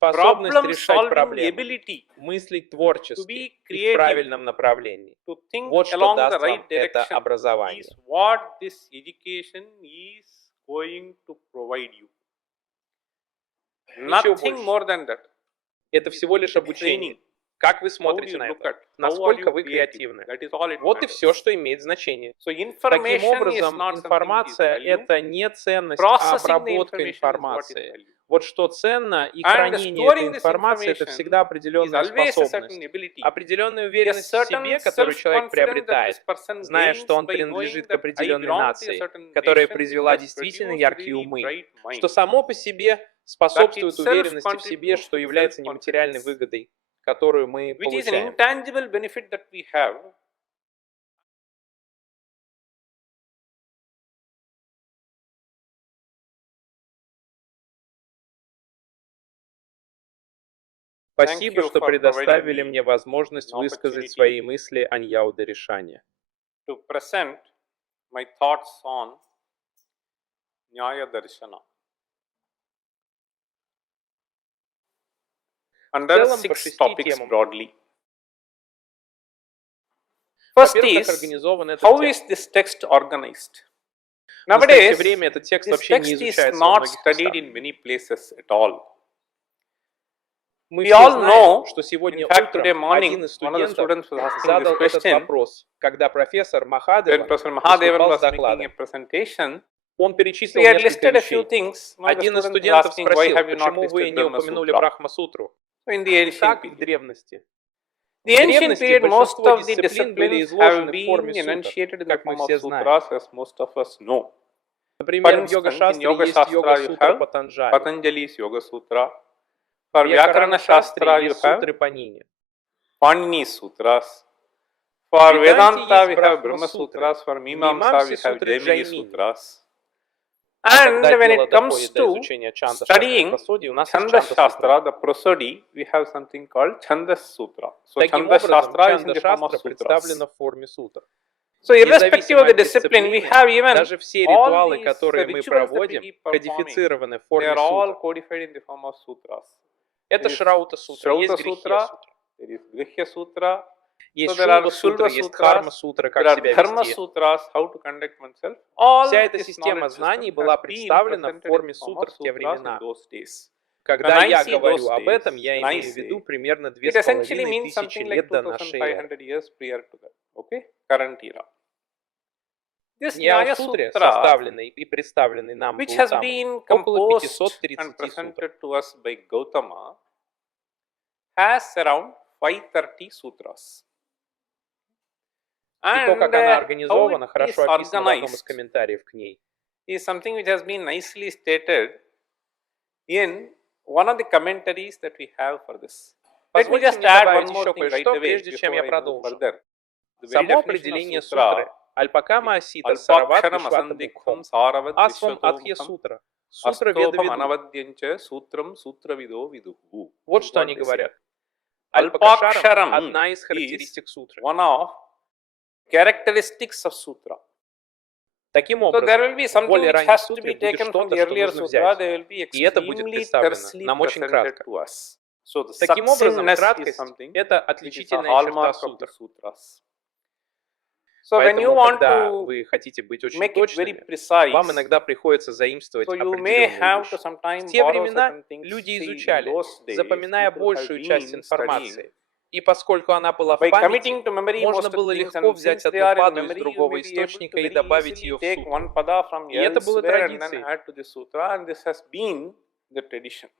Способность решать problem-solving проблемы, ability мыслить to творчески be и в creative, правильном направлении. to think Вот что along the даст вам right это direction образование. is what this education is going to provide you. Ничего Nothing больше. more than that. Это всего лишь обучение. Training. Как вы How do смотрите you на look это? at? How are Насколько you вы creative? креативны? That is all it Вот и matters. все, что имеет значение. So Таким information is образом, not something which is информация – value. это не ценность, а Processing the обработка information is what is информации. value. Вот что ценно, и And хранение storing этой this информации – это information всегда is определенная always a способность, certain ability. определенная A уверенность в certain себе, которую человек self-confidence that приобретает, this person зная, что gains он by принадлежит knowing к that I определенной belong to a нации, certain которая nation произвела which has действительно produced яркие really умы, bright minds. что само по себе способствует That itself уверенности в себе, contributes что to является нематериальной self-confidence, выгодой, которую мы which is an получаем. intangible benefit that we have. Спасибо, что предоставили мне возможность высказать свои мысли о Ньяо-даришане. To present my thoughts on Nyaya Darshana. Under целом, по 6 6 topics темам. broadly. First Во-первых, is, как организован этот how текст. is this text organized? В настоящее Nowadays, время этот текст this вообще не text is изучается во not многих studied местах. in many places at all. Мы We все all знаем, know, что сегодня in fact, today утром morning, один из one of the студентов students was asking задал this этот question. вопрос, когда профессор When Махадева Professor Mahadevan выступал was с making a докладом. presentation, Он so перечислил he had несколько listed a few вещей. things. One of the Один из students was студентов asking, why спросил, have you not почему вы listed не Brahma упомянули Sutra? Брахма-сутру? So in the ancient Так, в period. древности. The В ancient древности period, most большинство of the дисциплин были disciplines изложены have в форме been сутр, enunciated in the как мы form of все знаем. sutras, as most of us know. Например, в For instance, in йога-шастре Yoga есть Shastra you йога-сутра have Патанджали. Patanjali's Yoga Sutra. For В Vyakarana Вьякарана-шастре Shastra you есть have сутры Панини. Panini's Sutras. For В Веданте Vedanta есть we have Brahma Брахма-сутры. Sutras. For В Mimamsa we Мимамсе have сутры Jaimini Джаймини. Sutras. А And когда when дело it comes доходит до to изучения Чанда-шастры и studying Прасоди, у нас есть Chanda Чанда-сутра. Shastra, the prosody, we have something called Chandas Sutra. So Таким Chanda образом, Shastra is in the form of Чанда-шастра sutras. представлена в форме сутр. So irrespective Независимо of the от discipline, we дисциплины, have even даже все all ритуалы, these которые мы rituals that we проводим, keep performing, кодифицированы в they форме are all сутр. codified in the form of sutras. Это There is Шраута-сутра, есть Shrauta Sutra, Грихья-сутра. there is Grihya Sutra, Есть so there are Шулва-сутра, Shulva есть Sutras, Карма-сутра, there как are себя Dharma вести. Sutras, how to conduct oneself. All Вся эта this система knowledge знаний system была has been представлена в presented in форме the form сутр of в те sutras in времена. those days. Когда When I я say говорю those об этом, days, я when I имею в виду say, примерно it essentially 2500 means something like лет до нашей эры. 2500 years prior to that. Okay, current era. This В Nyaya Ньяо-сутре, Sutra, составленный и представленный нам which has Гаутамой, been около composed 530 and сутр. presented to us by Gautama, has around 530 sutras. И то, And как она how организована, it is хорошо описано в одном из organized комментариев к ней. is something which has been nicely stated in one of the commentaries that we have for this. Let me Позвольте just мне add добавить one more еще thing right кое-что, away прежде чем before я I move продолжу. further. The very Само definition of определение sutra, сутры Альпакама Асита Сарават Alpakharam Вишвата Asandikkham Букхам Saravad Асвам Адхья Vishwatomkham Сутра. Сутра Веда Astobham Веду. Anavadyancha Sutram Sutra Vido Viduhu. Вот что они говорят. Alpakharam Альпакшарам – одна из характеристик сутры. One of characteristics of sutra. Таким So there образом, will be в something более which ранней has to сутре be будет taken from что-то, the что earlier нужно sutra. взять. They will be И это будет extremely представлено tersely нам очень presented кратко. to us. So the Таким образом, succinctness is краткость something – это which is a отличительная черта hallmark of the сутр. sutras. So when you Поэтому, want когда to вы хотите быть очень make it very точными, precise, вам иногда приходится заимствовать so you may определенные have to вещи. sometimes В те borrow времена certain things. люди See, in изучали, those days, запоминая people have большую часть been информации. studying. И поскольку она была в By памяти, committing to memory most можно of the было things, легко and взять since they одну are in паду из memory, you may другого be able источника to и very добавить easily ее в take сутру. one pada from И это было elsewhere and then традицией. add to the sutra, and this has been the tradition.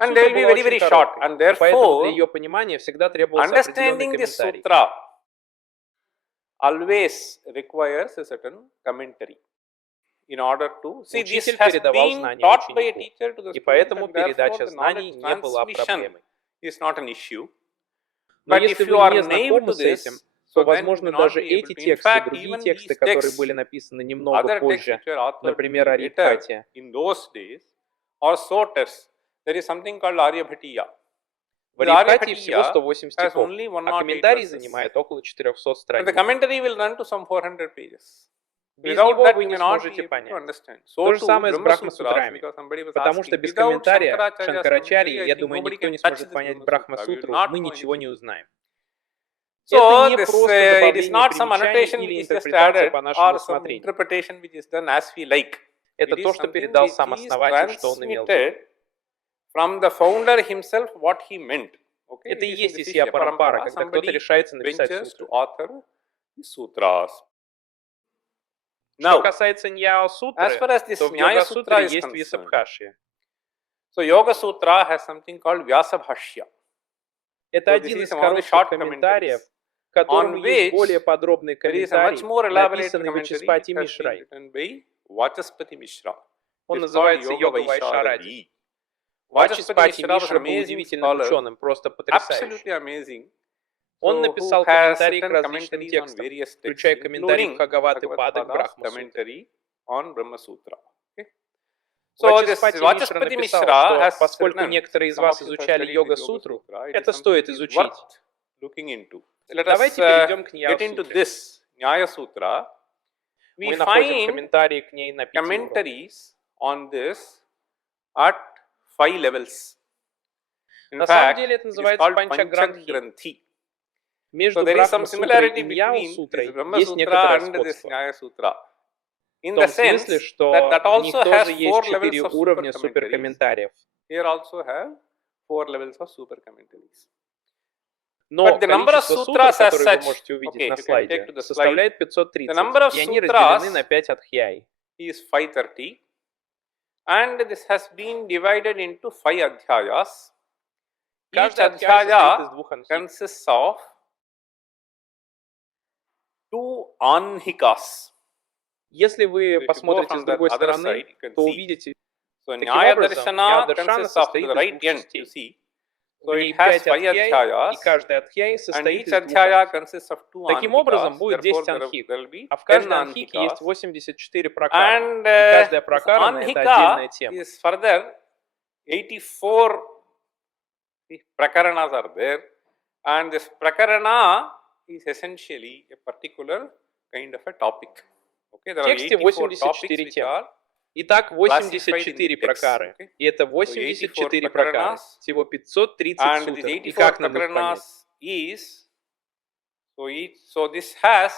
And Сутра they will be была very, очень very short, короткой, and и поэтому для therefore, ее понимания всегда требовался определенный understanding this комментарий. sutra always requires a certain commentary in order to see this Учитель has передавал been знания taught by a ученику, teacher to the и student, поэтому and therefore передача the знаний knowledge не была transmission проблемой. is not an issue. Но But если if вы you are не naive знакомы to с этим, this, то, so then you возможно, may not даже be able эти to. In тексты, fact, другие even тексты, these которые texts, были написаны немного other texts позже, which were authored например, later Арьякхатия, in those days, are so terse. There is something called Aryabhatiya. в Арьякхатии всего 108 стихов, а комментарий занимает около 400 And the страниц. commentary will run to some 400 pages. Без Without него that, вы you не may not be сможете able to понять. understand. То So же too, самое с Brahma Sutras, Брахма-сутрами. because somebody was Потому asking, что без without комментария Shankaracharya's Шанкарачарьи, commentary, I я think думаю, nobody никто can не touch сможет this понять Brahma Sutra. We will Брахма-сутру, not мы know ничего anything. не узнаем. Это So не this просто it is добавление not some примечаний annotation или which is just интерпретация added по нашему or some усмотрению. interpretation which is done as we like. Это It то, is что something передал which сам is основатель, что он имел в виду. transmitted from the founder himself what he meant. Okay, Это it и is in есть the Исья Shishya Парампара, Parampara. когда кто-то Somebody решается написать ventures to сутры. author the sutras. Что Now, касается Nyaya as Сутры, far as this то в Nyaya Sutra Йога-сутре is есть concerned, Висабхашья. so Yoga Sutra has something called Vyasabhashya. Это So один this из is one of the коротких short комментариев, commentaries к которому on есть which более подробный there is a much комментарий, more elaborate написанный commentary Вачиспати which has been Мишрой. written by Vachaspati Mishra. Он It's called называется Yoga Йога Вайшаради. Vaisharaди. Вачиспати Vachaspati Mishra was Мишра an был amazing удивительным scholar, ученым, просто потрясающий. absolutely amazing. Он So, who написал has комментарии к certain различным commentaries on текстам, various texts, включая комментарий including Бхагаваты Пады к Bhagavad-pada's Брахма-сутре. commentary on Brahma Sutra. Okay? So this Вачиспати Мишра Vachaspati написал, Mishra что has поскольку written, некоторые из some of вас you have изучали studied this Yoga Йога-сутру, Sutra, it is это something стоит which is изучить. worth looking into. Let us Давайте перейдем к get into Nyaya-сутре. this Nyaya Sutra. We Мы находим find комментарии к ней на 5 уровнях. commentaries on this at 5 levels. In На самом fact, деле это it is называется called Панчагрантхи. Panchagranthi. Между So there is some Брахма-сутрой similarity и between Nyaya-сутрой this Brahma есть Sutra некоторое and this сходство. Nyaya Sutra. In В the том sense смысле, что that в них also has тоже 4 есть 4 levels of super уровня commentaries. суперкомментариев. Here also have 4 levels of super commentaries. Но But the number of количество сутр, sutras as которые вы such, можете увидеть okay, на you can take слайде, to the slide. составляет The 530, number of и они разделены sutras на 5 адхьяй. is 530, and this has been divided into 5 adhyayas. Each Каждый адхьяй состоит из adhyaya 2 анхи. consists of 2 anhikas. Если вы So if you go посмотрите from с the другой other стороны, side, you can то see. увидите, So таким Nyaya образом, Darshana Nyaya-даршана consists of состоит the из right 2 end, you частей. see. В So ней it has 5 5 адхьяй, и adhyayas, каждый адхьяй and состоит each из 2 adhyaya анхи. consists of 2 Таким образом, anhikas. будет 10 Therefore, анхик, there will be а в 10 каждой анхике есть anhikas. 84 пракара. And И каждая this пракарана — это отдельная anhika тема. is further 84 prakaranas are there, and this prakarana is essentially a particular kind of a topic. Okay, there В are тексте 84 topics 84 which темы. are Итак, classified in 84 the text. пракары. Okay? И это So 84 84 пракары. prakaranas, Всего 530 and these сутр. И 84 как нам их понять? prakaranas is so this has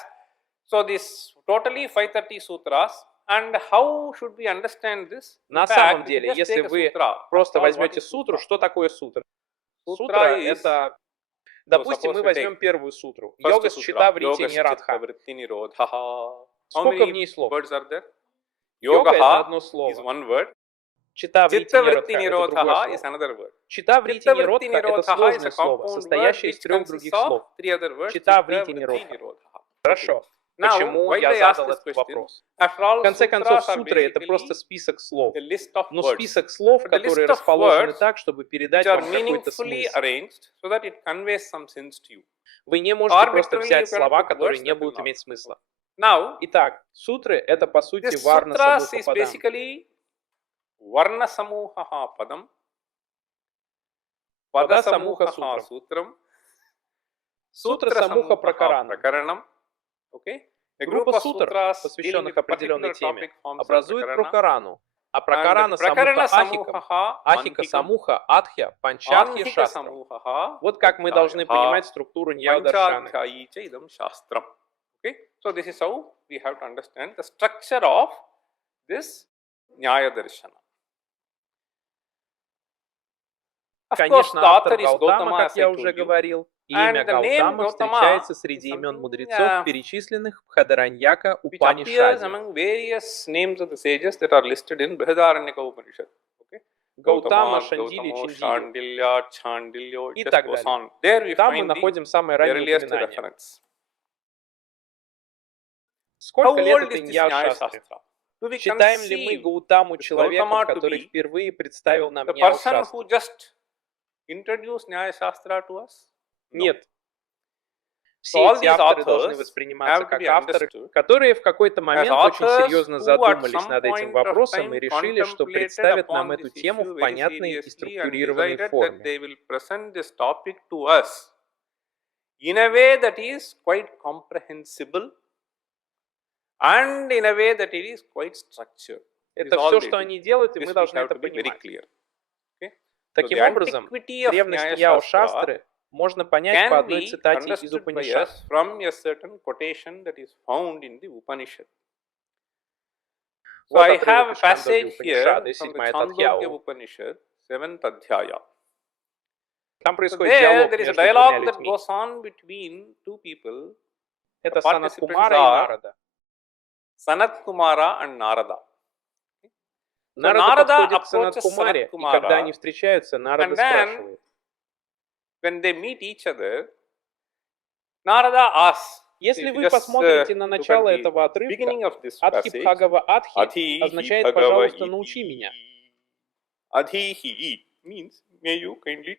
this totally 530 sutras. And how should we understand this? In На fact, самом if you деле, just если take a вы sutra, просто after all, what возьмете is сутру, sutra? что такое сутра? Sutra Сутра — is, это, допустим, suppose мы we возьмем take первую сутру. first Йога sutra, счита в рите Yoga Нирадха. Chitta Vritti Nirodhaha. How Сколько в many ней слов? words are there? Йога — это Yogaha одно is слово. one word. Чита в рите Chitta Vritti Нирадха — это другое Nirodhaha is слово. another word. Чита в рите Chitta Vritti Ниродха — это Nirodhaha is сложное a слово, compound word состоящее из which 3 consists других of слов. 3 other words. Чита в Chitta рите Vritti Ниродха. Nirodhaha. Хорошо. Now, Почему why я did I ask задал this этот question? вопрос? After all, В конце концов, sutras are сутры — это basically просто список слов. a list of Но words, список слов, but the которые list of расположены words так, чтобы which передать are вам какой-то meaningfully смысл. arranged so that it conveys some sense to you. Вы не можете просто Arbitrarily взять you cannot слова, put которые words не that will будут not. иметь смысла. Now, Итак, сутры — это, по сути, this варна sutras самуха is падам. basically varna samuhaha padam, Пада pada самуха samuhaha сутрам. sutram, Сутра sutra самуха samuhaha пракаранам. prakaranam. Okay? A group Группа of сутр, sutras dealing посвященных with определенной particular теме, topic forms a образует prakarana. пракарану, а And пракарана prakarana самуха ахикам, samuhaha ахика anhikam, самуха адхья панчатхья anhika шастрам. samuhaha Вот как мы должны adhyayaha, понимать структуру Nyaya-даршаны. panchadhyayi cha idam shastram. Okay? So this is how we have to understand the structure of this Nyaya Darshana. Of course, Конечно, the автор author is Gautama, Gautama, как as I я told уже you. говорил, и And имя the name Гаутама Gautama встречается is среди имен something, мудрецов, перечисленных в Хадараньяка which appears Упанишаде. among various names of the sages that are listed in Brihadaranyaka Upanishad. Okay? Gautama, Gautama, Шандили, Gautamo, Чандили Shandilya, Chandilyo, и it just так goes далее. on. There we Там мы find the находим самые ранние earliest упоминания. reference. Сколько How лет old этой is this Nyaya Ньяя-шастре? Shastra? Do we Считаем ли мы conceive Гаутаму this человеком, Gautama to который be впервые представил нам the person Ньяю-шастру? who just introduced Nyaya Shastra to us? No. Нет. So Все all эти these авторы должны authors восприниматься have to как be авторы, understood которые в какой-то as момент очень authors серьезно who at задумались some над этим point of вопросом и time решили, что contemplated представят нам upon эту this тему issue в very понятной и seriously and структурированной decided that форме. they will present this topic to us in a way that is quite comprehensible and in a way that it is quite structured. Это все, что они делают, и мы должны это понимать. Таким образом, древность Ньяя-шастры можно понять по одной цитате из Упанишад. From a certain quotation that is found in the Upanishad. So Вот I have a отрывок из Чандогьи passage here Упанишады, from the 7-я Chandogya Тадхьяу. Upanishad, 7th Adhyaya. Там So происходит there диалог is a между двумя dialogue that людьми. goes on between two people. Это participants Санат-Кумара и are Нарада. Sanat Kumara and Narada. Нарада Narada подходит к approaches Санат-Кумаре, и Sanat-Kumara, когда они встречаются, Нарада and then спрашивает. when they meet each other, Narada asks, Если if you вы just, посмотрите на look at начало the этого отрывка, beginning of this Адхи passage, Бхагава Адхи Adhi означает, Bhagava пожалуйста, iti. научи меня. Adhi means, may you kindly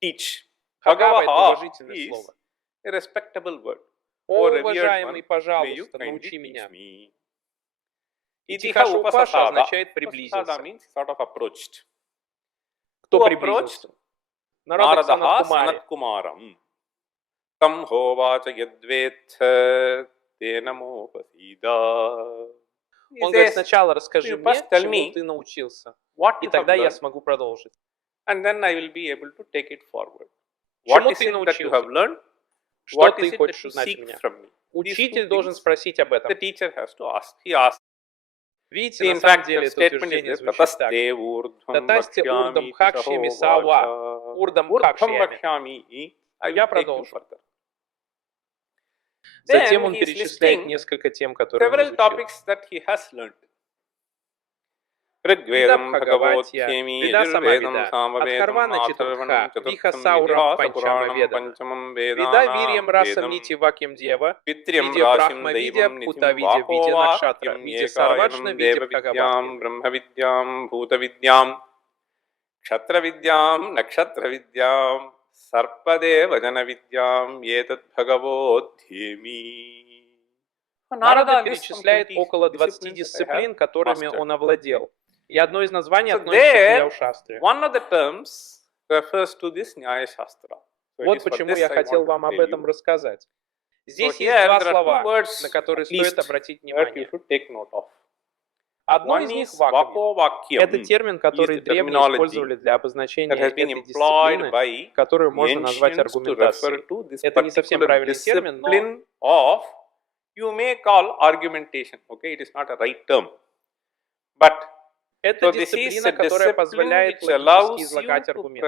teach. Бхагава — это Bhagavaha уважительное is слово. a respectable word. О, Or revered уважаемый, one, may you пожалуйста, kindly научи teach меня. me. И Итиха Тихаша Упаша Upasasada. означает Upasasada приблизился. means sort of approached. Кто Who приблизился? Нарада к Naradaha Санат-Кумаре. Sanat-Kumaram. Tam hovacha yadvetha tenamopasida. Он говорит, сначала расскажи мне, first tell чему me ты научился, what и you have тогда я learned, смогу продолжить. and then I will be able to take it forward. Чему What is ты it that you научился? have learned? Что What ты is it that хочешь you узнать у seek меня? from me? These two Учитель должен things спросить об этом. the teacher has to ask. He asks. Видите, In на самом fact, деле the это statement утверждение is звучит так. Tataste urdhvam Татасте урдам bhakshami бхакшями saho сава, vacha. урдам Urdhvam бхакшями. bhakshami. I will Я take you продолжу. further. Затем Then он he is перечисляет listing несколько тем, которые он several изучил. topics that he has learned. Вида Rigvedam Бхагаватья, Bhagavothyami Вида Yajurvedam Самавида, Samavedam Адхарвана Atharvanam Четуртха, Виха Chaturtham Саурам Itihasa Панчама Puranam Ведана, Panchamam Вида Вирьям Vedanam Расам Vedam Нити Вакьям Дева, Pityam Видя Rashim Брахма Видя, Devam Пута Nitim Видя, Видя Накшатра, Vakovakyam Видя Сарвачна, Ekayanam Видя Deva Бхагаватхи. Vidyam Brahma Vidyam Bhuta Vidyam Kshatra Vidyam Nakshatra Vidyam Sarpadeva Jana Vidyam Yetat Bhagavodhyemi. Нарада перечисляет около 20 дисциплин, которыми он овладел. И одно из названий относится к Ньяя-шастре. One of the terms refers to this Nyaya Sutra. Вот почему я хотел вам об этом рассказать. Здесь есть два слова, на которые стоит обратить внимание. Одно из них — вакуум. Это термин, который древние использовали для обозначения этой дисциплины, которую можно назвать аргументацией. Это не совсем правильный термин, но you may call argumentation. Okay, it is not a right term, but это дисциплина, которая позволяет логически излагать аргументы.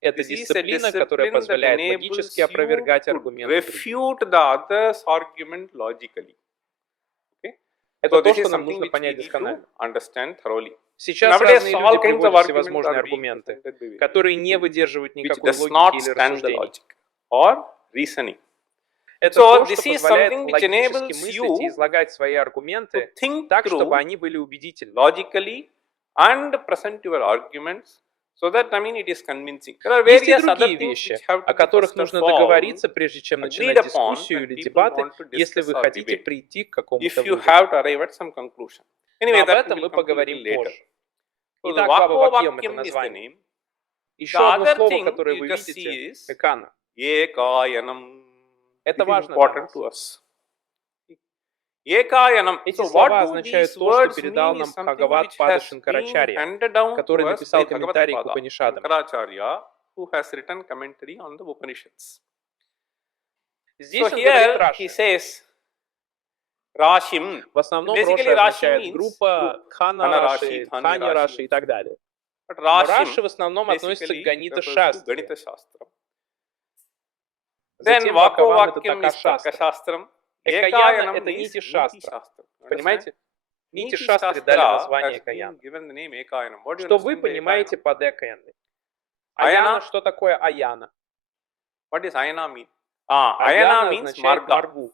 Это дисциплина, которая позволяет логически опровергать аргументы. Это то, что нам нужно понять досконально. Сейчас разные люди приводят всевозможные аргументы, которые не выдерживают никакой логики или рассуждений. Это то, что позволяет логически мыслить и излагать свои аргументы так, чтобы они были убедительны. Есть и другие вещи, о которых нужно договориться, прежде чем начинать дискуссию или дебаты, если вы хотите прийти к какому-то выводу. Но об этом мы поговорим позже. Итак, Вакьям — это название. Еще одно слово, которое вы видите — экана. Это важно для нас. Эти слова означают то, что передал нам Бхагават Пада Шанкарачарья, который написал комментарий к Упанишадам. Здесь он говорит Раши. В основном Раши означает группа, Дхана Раши, Дхани Раши и так далее. Но Раши в основном относится к Ганита Шастре. Затем Вакавам — это Така-шастра. Экаяна — это нити шастра. Понимаете? Нити шастры дали название Экаяна. Что вы понимаете под Экаяной? Аяна, что такое Аяна? Аяна означает маргу.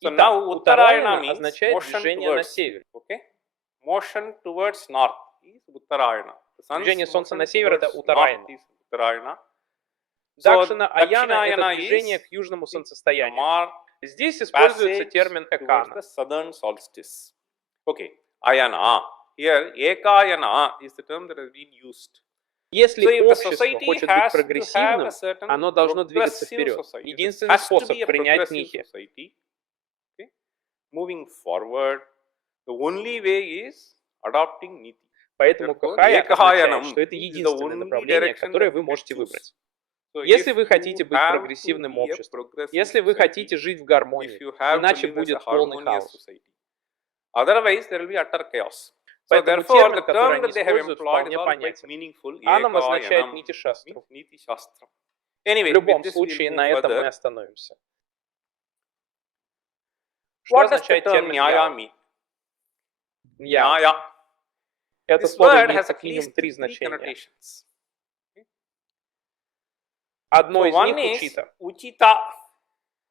Итак, Уттараяна означает движение на север. Движение солнца на север — это Уттараяна. Дакшина Аяна — это движение к южному солнцестоянию. Здесь используется термин экана. Okay, ayana. Here, ekayana is the term that has been used. Если So if the общество society хочет быть has to have прогрессивным, a certain оно должно двигаться progressive вперед. society, it Единственный has to способ be a принять progressive нихи. society, okay, moving forward, the only way is adopting niti. Поэтому Therefore, кахая означает, ekayanam что это is the единственное only направление, direction которое that вы you can можете choose. выбрать. So Если if вы хотите you быть have to прогрессивным be a обществом, progressive если вы хотите society, жить в if гармонии, you have to иначе live as a будет полный harmonious хаос. society, otherwise there will be utter chaos. So Поэтому therefore, термин, the который term они that they have используют, employed is вполне all quite понятен. meaningful. Анам означает Ekayanam means нити-шастру. niti shastra. Anyway, В with любом this случае, we'll на move этом мы further. остановимся. Что What does the означает term термин nyaya ява? mean? Ява. Nyaya. Это This слово word имеет has как at минимум least три three значения. connotations. Одно So из one них is учита. uchita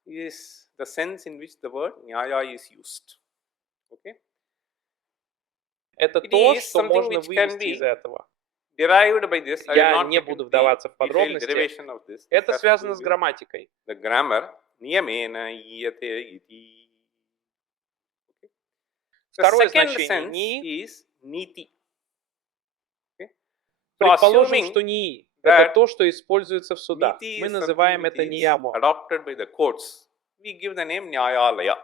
is the sense in which the word nyaya is used. Okay. Это It то, is что something можно which can вывести be из этого. derived by this. I will Я not не get буду into the вдаваться в detailed подробности. derivation of this. This Это has to связано do с with грамматикой. the grammar. Niyamena iyate iti. Okay. The Второе second значение sense нии. is niti. Okay. So Предположим, assuming что нии – это that то, что используется в судах. niti Мы is называем something это which is нияму. adopted by the courts, we give the name nyayalaya.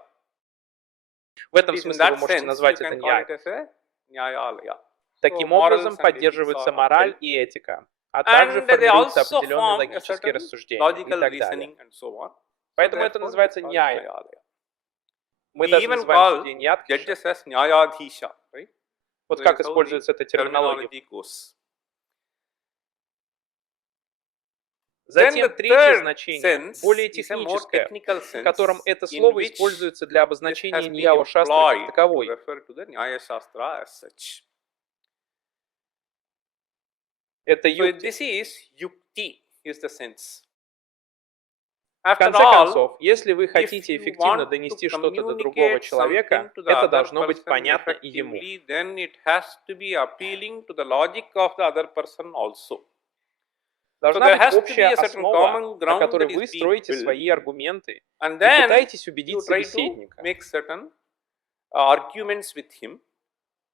В этом It is in смысле вы that можете sense you назвать это can call it ньяй. as a nyayalaya. Таким So образом morals and ethics поддерживается are мораль upheld. и этика, а также And they формируются also определенные form a логические certain рассуждения и logical так далее. reasoning and so on. So Поэтому это therefore, называется it's called ньяя. nyayalaya. Мы We даже even называем call судей ньяткиша. judges as nyayadhisha, right? Вот So как that's how the используется эта терминология. terminology goes. Then Затем the третье third значение, sense более is a more техническое, technical в sense котором это in слово which используется для this обозначения has been ньява шастры как employed to таковой. refer to the Nyaya Shastra as such. Это So юкти. this is yukti is the sense. В After конце all, концов, если вы хотите if you эффективно want донести to что-то до другого communicate человека, something to the это other должно быть person понятно и ему. effectively, then it has to be appealing to the logic of the other person also. So Должна there быть has to be общая a certain основа, common на ground которой that вы is being строите built, свои аргументы and и then пытаетесь you убедить try to собеседника. make certain arguments with him,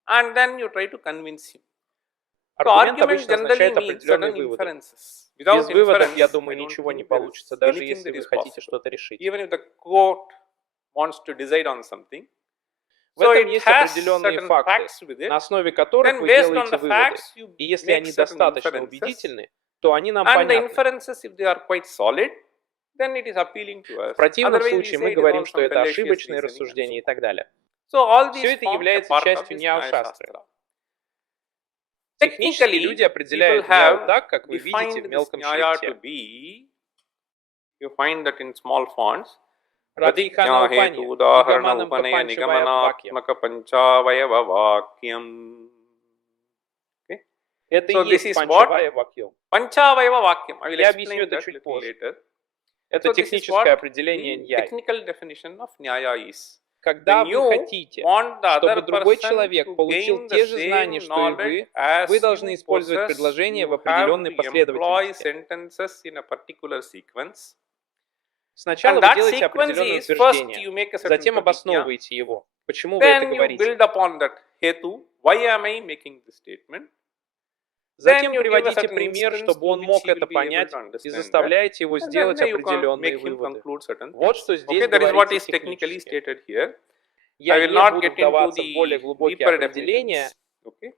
and then you try to convince him. So Аргумент argument обычно generally означает means определенные certain выводы. inferences. Without Без выводов, я inference, I думаю, don't ничего не think there получится, is даже anything если that вы is хотите possible. что-то решить. Even if the court wants to decide on something, В so этом it есть has определенные certain факты, facts with it. на основе которых Then вы based on делаете the выводы. facts, you И если make они certain достаточно inferences. убедительны, то они нам And the понятны. inferences, if they are quite solid, then it is appealing to us. В противном Otherwise, we случае say мы it is говорим, all что some это fallacious ошибочные reasoning and рассуждения и so on. так далее. So all Все these это form a является part of частью this Nyaya Nyaya шастры. Shastra. Технически люди Technically, определяют people ньяу have так, как вы видите defined в this мелком Nyaya to шрифте. be, you find that in small fonts, Пратихана Упани, Pratikya Udahara Нигаманам Upanaya Папанчавая Вакьям. Nigamanatmaka Panchavayava Vakyam. Okay. Это So и this есть is Панчавая Вакьям. Panchavayava Vakyam. I will Я объясню explain это that чуть little позже. later. Это So this is техническое what определение the ньяй. technical definition of Nyaya is. Когда When вы you хотите, want the чтобы other другой person человек to получил gain the те же знания, same что и knowledge as вы должны you использовать possess, предложения в you have определенной to employ последовательности. sentences in a particular sequence. Сначала And вы that делаете sequence определенное is first утверждение, you make a certain затем pratikya, обосновываете его. Почему вы это then you говорите? build upon that hetu. Why am I making this statement? Затем Then you give a приводите certain пример, instance чтобы to он which мог he will это be able понять to и understand that. заставляете его And сделать then you can определенные make him выводы. conclude certain Вот things. что здесь Okay, that is what говорится is technically технически. stated here. Я I will не not буду get into вдаваться в более the глубокие deeper определения. definitions. Okay.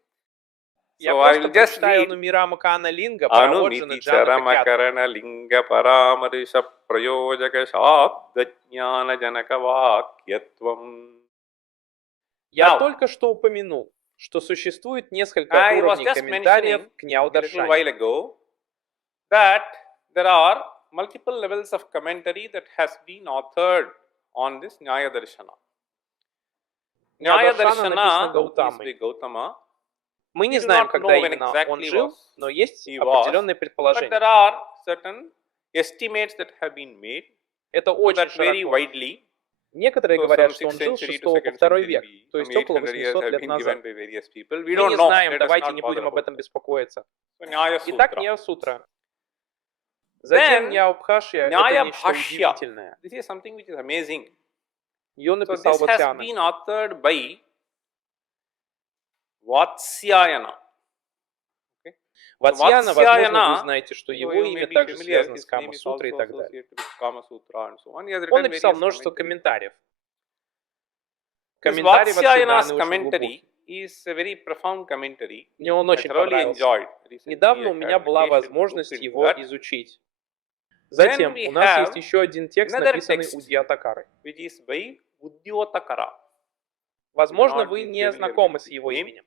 Я So I просто will just прочитаю read Нумирама Кана Линга про Оджана Anumiti Джана Charama Какята. Karana Linga Paramarisha Prayojaka Shabda Jnana Janaka Vakyatvam. Я Now, только что упомянул, что существует несколько I was уровней just комментариев mentioning к a little Няударшане. while ago that there are multiple levels of commentary that has been authored on this Nyaya Darshana. Nyaya Няударшана написано Darshana is Гаутамой. by Gautama. Мы не We do знаем, not когда know when именно он exactly жил, но есть he was, определенные but предположения. there are certain estimates that have been made Это очень that vary широко. widely. Некоторые So говорят, some что он 6th жил с century 6 to по 2nd 2 century, век, то есть some около 800 years 800 have лет been назад. given by various people. We Мы don't не know. знаем, Let us давайте not не bother будем об about этом that. беспокоиться. So, Nyaya Итак, Sutra. Nyaya Сутра. Затем Then, Няубхашья — это Nyaya нечто Bhashya. удивительное. This is something which is amazing. Ее So написал this has Ватсяна. been authored by Vatsyayana. Okay. Ватсьяна, возможно, вы Ватсьяна, знаете, что you его may имя be также familiar, связано с his name is Кама-сутрой и also так далее. associated with Kama Sutra and so on. He has Он written написал various множество commentaries. комментариев. This Комментарий Vatsyayana's Ватсьяны очень commentary глубокий. is a very profound commentary. Мне он I очень thoroughly понравился. enjoyed. Recently Недавно I у меня had была occasion to look возможность into его that. изучить. Then Затем we у нас have есть еще один текст, another написанный text, Удьятакарой. which is by Udyotakara. Возможно, not вы be не familiar знакомы with с his его name. именем.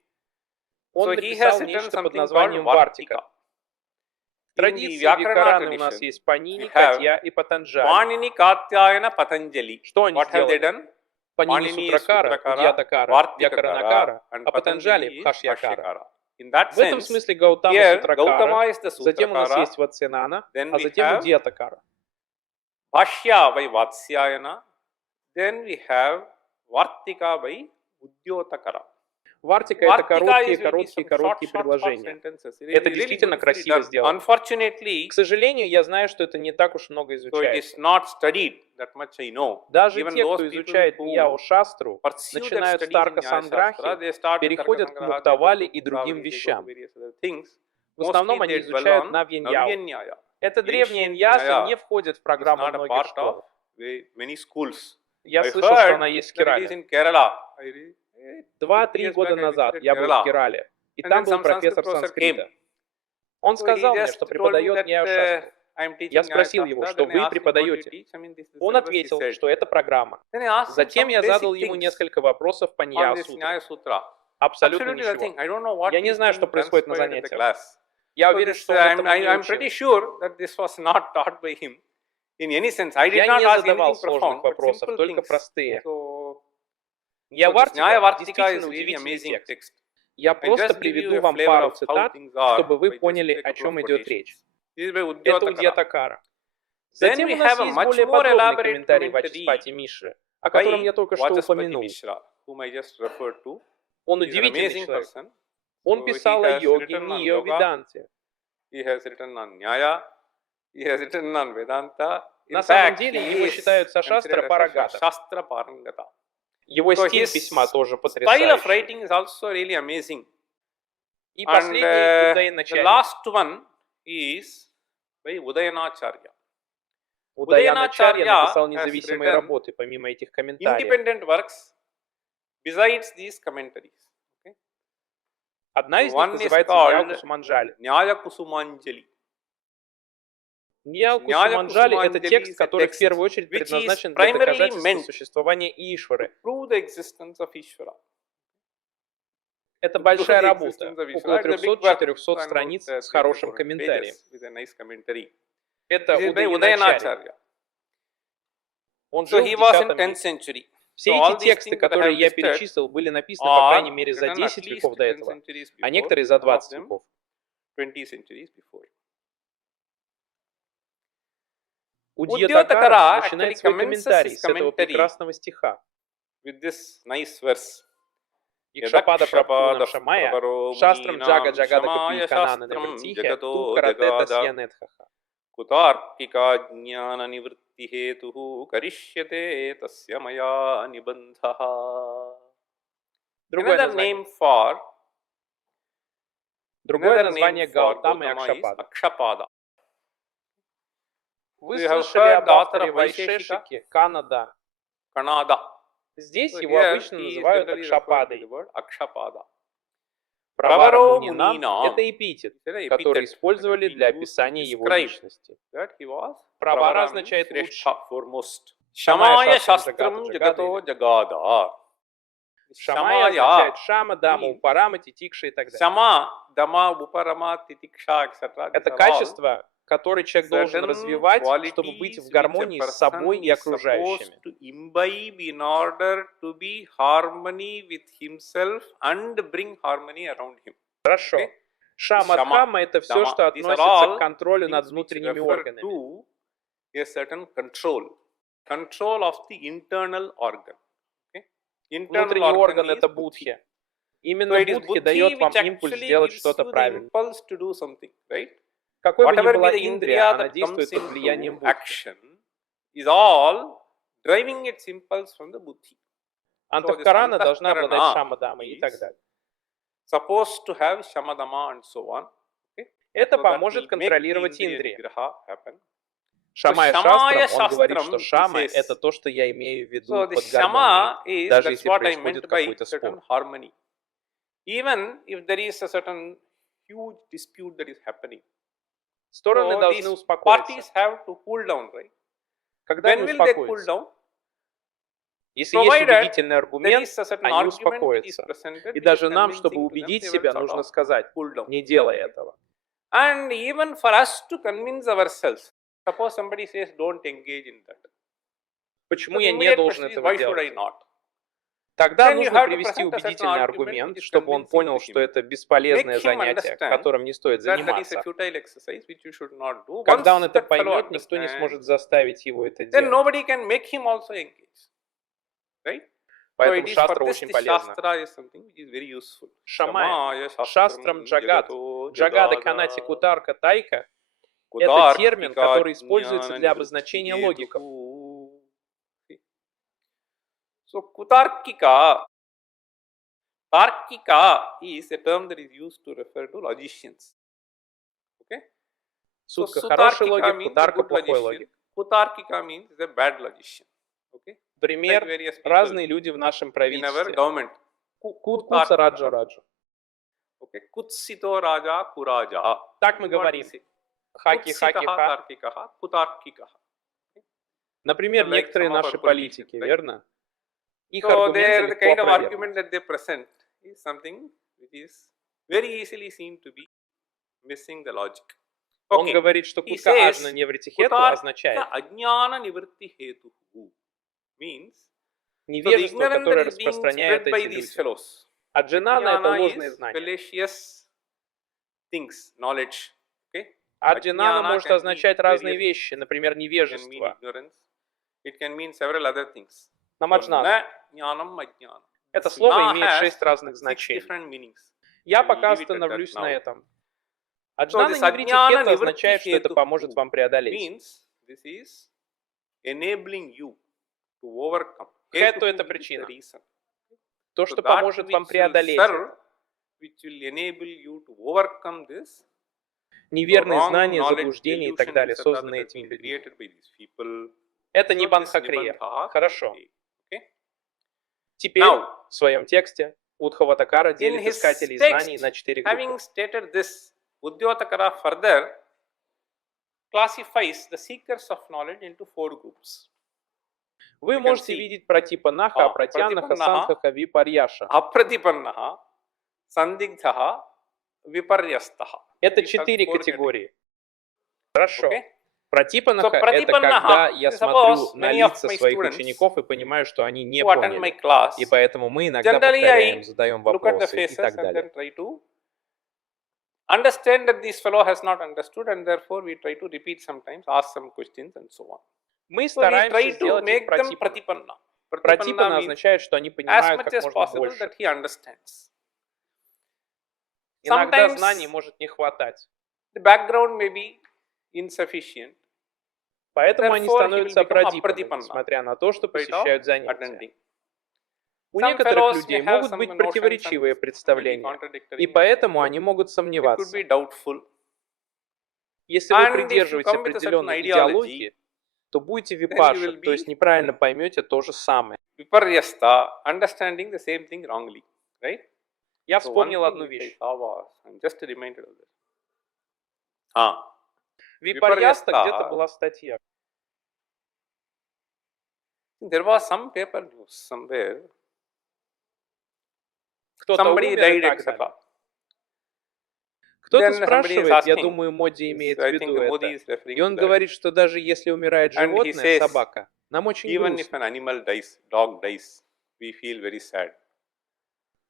Он So he has написал written нечто под something названием called Вартика. Vartika. В In the традиции Vyakarana Викараны у нас tradition, есть Панини, we have Катья и Патанджали. Panini, Katyayana, Patanjali. Что они What have they сделали? done? Панини Сутракара, Удьятакара, Vartikakara, Вьякаранакара, and а Патанджали Patanjali is Бхашьякара. Bhashyakara. In that В этом sense, смысле Гаутама here Сутракара, Gautama is the затем у нас Sutrakara, есть Ватсенана, then а we затем have Удьятакара. Bhashya by Vatsyayana, then we have Vartika by Udyotakara. Вартика — это Vartika is короткие short предложения. sentences. Это Really действительно beautifully красиво done. сделано. Unfortunately, К сожалению, я знаю, что это не так уж много so it изучается. is not studied, that much I know. Даже Even те, those кто people изучает who Ньяо Шастру, pursue that начинают с studies in Тарка Nyaya Sutra, Санграхи, they start with переходят к Tarka Sangraha, they go Муктавали to и другим Muktavali, they go to вещам. various other things. В основном Mostly они they dwell изучают on Навья-Ньяо. Nyaya. Это древняя Ancient Ньяса Nyaya не входит в is программу not a многих part школ. of many schools. Я I слышал, что heard она есть в that it is Керале. in Kerala. 2-3 года назад я был в Керале, и And там then был some профессор Sanskrit professor санскрита. came. Он So he сказал мне, just что told me преподает that Ньяо Шастру. I am teaching Я Nyaya спросил его, Shastra. что Then I вы asked him, what do you преподаете. teach? I mean, this is the Он syllabus, he ответил, said. что это программа. Then I asked him Затем some я задал basic ему things несколько вопросов по on Ньяо this Сутре. Nyaya Sutra. Абсолютно Absolutely ничего. nothing. I don't know what Я не is знаю, что being происходит на transpired in the занятиях. class. Я So уверен, this, что он этому не I'm учил. pretty sure that this was not taught by him in any sense. I did Я not не ask задавал anything сложных profound, but вопросов, simple только things. простые. So Ньяя this Nyaya Вартика Vartika действительно is really удивительный amazing текст. text. Я I просто just give you приведу a вам flavor пару of how цитат, things are чтобы вы by just поняли, a о couple чем of идет речь. quotations. This is by Это Udyotakara. Удьятакара. Then Затем we у нас have a есть much более more подробный elaborate комментарий commentary Вачиспати Мишры, о котором by я только что Vachaspati упомянул. Mishra, whom I just referred to. Он He is an удивительный amazing человек. person. Он So писал he о has йоге, written on Ньо, yoga, Веданте. he has written on Nyaya, he has written on Vedanta. In На самом fact, деле he его is считают Сашастра considered as a Парагата. Shastra Parangata. Его So стиль his письма тоже style of потрясающий. writing is also really amazing. И And последний the Удаяначарья. last one is by Udayanacharya. Удаяначарья написал has независимые written работы, помимо этих комментариев. independent works besides these commentaries. Okay? Одна из них One is называется called Ньяо Кусуманджали. Nyaya Kusumanjali. Ньяо Nyaya Кусуманджали — это Kusumanjali текст, is a который в text первую очередь which is предназначен для primarily доказательства meant существования Ишвары. Prove the existence of Ishvara. Это To prove большая the работа, existence of Ishvara. около It's a big work, 300-400 about, страниц с 300-400 хорошим комментарием. pages with a nice commentary. Это This is by Удаяначарья. Udayanacharya. Он So жил в he was in 10 10th веке. century. Все So all эти these тексты, things that I которые have я listed перечислил, были написаны, по крайней are мере, за written at 10 least веков до 10 этого, centuries а before, некоторые за some of 20 them веков. 20 centuries before. Удьятакара Udyotakara начинает actually свой commences комментарий his с этого commentary прекрасного стиха. with this nice verse. Икшапада Прабхунам Yadakshapadav Шамая, prabharo Шастрам Джага munam Джагада shamaya Капи Канана shastram Невртихе, jagato Ту Каратета jagada Сьянетхаха. kutarkika jnana nivritti hetuhu karishyate tasya maya nibandhaha. Другое Another название. name for Другое название Гаутамы и Акшапада. Akshappada. Вы You have слышали heard об the author авторе of Vaisheshika? Вайшешики Канада. Kanada. Здесь So его here обычно he is называют literally referred to Акшападой. the word Akshapada. Правара Праваро Мунинам Мунинам. — это эпитет, It's an который epithet использовали that для has been used to описания его describe личности. that he was Правара Pravara означает means лучший. Shrestha, foremost. Шамая Shamaya Шастрам Shastram Джагада Jagato Jagada. Шамая означает Shamaya Шама, Дама, means Упарама, Титикша и так далее. Shama, Dama, Uparama, Titiksha, etc. Это These are all качество, которое человек должен certain развивать, чтобы быть qualities в which a гармонии с собой person и is supposed окружающими. to imbibe in order to be harmony with himself and bring harmony around him. Хорошо. Okay? Шама, Shama, Дхамма — это все, Dama. что These are относится all к контролю над things which внутренними refer органами. to a certain control of the internal organ. Okay? Internal Внутренний organ орган — is это buddhi. будхи. So Именно it is будхи buddhi дает вам which импульс actually сделать gives что-то you the правильно. impulse to do something, right? Какой бы ни Whatever be была the Индрия, indriya она that действует comes под влиянием into будхи. action is all driving its impulse from the buddhi. Антахкарана должна обладать Antahkarana Шамадамой и так is далее. supposed to have shamadama and so on. Okay? Это поможет контролировать индрии. Шамая шастрам, он говорит, что шама — это то, что я имею в виду под гармонией, даже если происходит какой-то спор. Even if there is a certain huge dispute that is happening. Стороны должны успокоиться. Parties have to cool down, right? Когда они успокоятся? Если есть убедительный аргумент, они успокоятся. И даже нам, чтобы убедить себя, нужно сказать: не делай этого. And even for us to convince ourselves, suppose somebody says, don't engage in that. Почему я не должен этого делать? Тогда нужно привести убедительный аргумент, чтобы он понял, что это бесполезное занятие, которым не стоит заниматься. Когда он это поймет, никто не сможет заставить его это делать. Поэтому шастра очень полезна. Шамая, шастрам джагат, джагада канати кутарка тайка — это термин, который используется для обозначения логиков. So kutarkika is a term that is used to refer to logicians. Okay? Сутка хороший логик, кутарка плохой логик. Kutarkika means is a bad logician. Okay? Пример: разные люди в нашем правительстве. Кут-куца, раджа-раджа. Okay? Kutsito raja kuraja. Так мы говорим. Хаки-хаки-ха. Kutarkika. Например, некоторые наши политики, верно? Их So аргументы the kind легко of опровергнуть. argument that they present is something which is very easily seen to be missing the logic. Он говорит, что кутка ажна невритихету означает невежество, которое распространяет эти люди. А джинана — это ложные знания. А джинана может означать разные вещи, например, невежество. Намаджнана. Это слово имеет 6 разных значений. Я пока остановлюсь на этом. Аджнана невритихета означает, что это поможет вам преодолеть. Хету — это причина. То, что поможет вам преодолеть это. Неверные знания, заблуждения и так далее, созданные этими людьми. Это не банхакрия. Хорошо. Теперь в своем тексте Удхаватакара делит искателей знаний на 4 группы. Uddhavatakara further classifies the seekers of knowledge into 4 groups. Вы можете видеть пратипаннаха, апратьяннаха, сандхаха, випарьяша. Апратипаннаха, сандигдхаха, випарьястаха. Это 4 категории. Хорошо. Пратипаннаха — это когда я смотрю на лица своих учеников и понимаю, что они не поняли. И поэтому мы иногда повторяем, задаем вопросы и так далее. Understand that this fellow has not understood, and therefore we try to repeat sometimes, ask some questions and so on. Мы стараемся сделать их пратипанна. Пратипанна означает, что они понимают как можно больше. Иногда знаний может не хватать. The background may be insufficient. Поэтому они становятся пратипаннами, несмотря на то, что посещают занятия. У некоторых людей могут быть противоречивые представления, и поэтому они могут сомневаться. Если вы придерживаетесь определенной идеологии, то будете випаши, то есть неправильно поймете то же самое. Я вспомнил одну вещь. Випарьяста где-то была статья. Кто-то умер и так далее. Кто-то спрашивает, я думаю, Моди имеет в виду это, и он говорит, что даже если умирает животное, собака, нам очень грустно.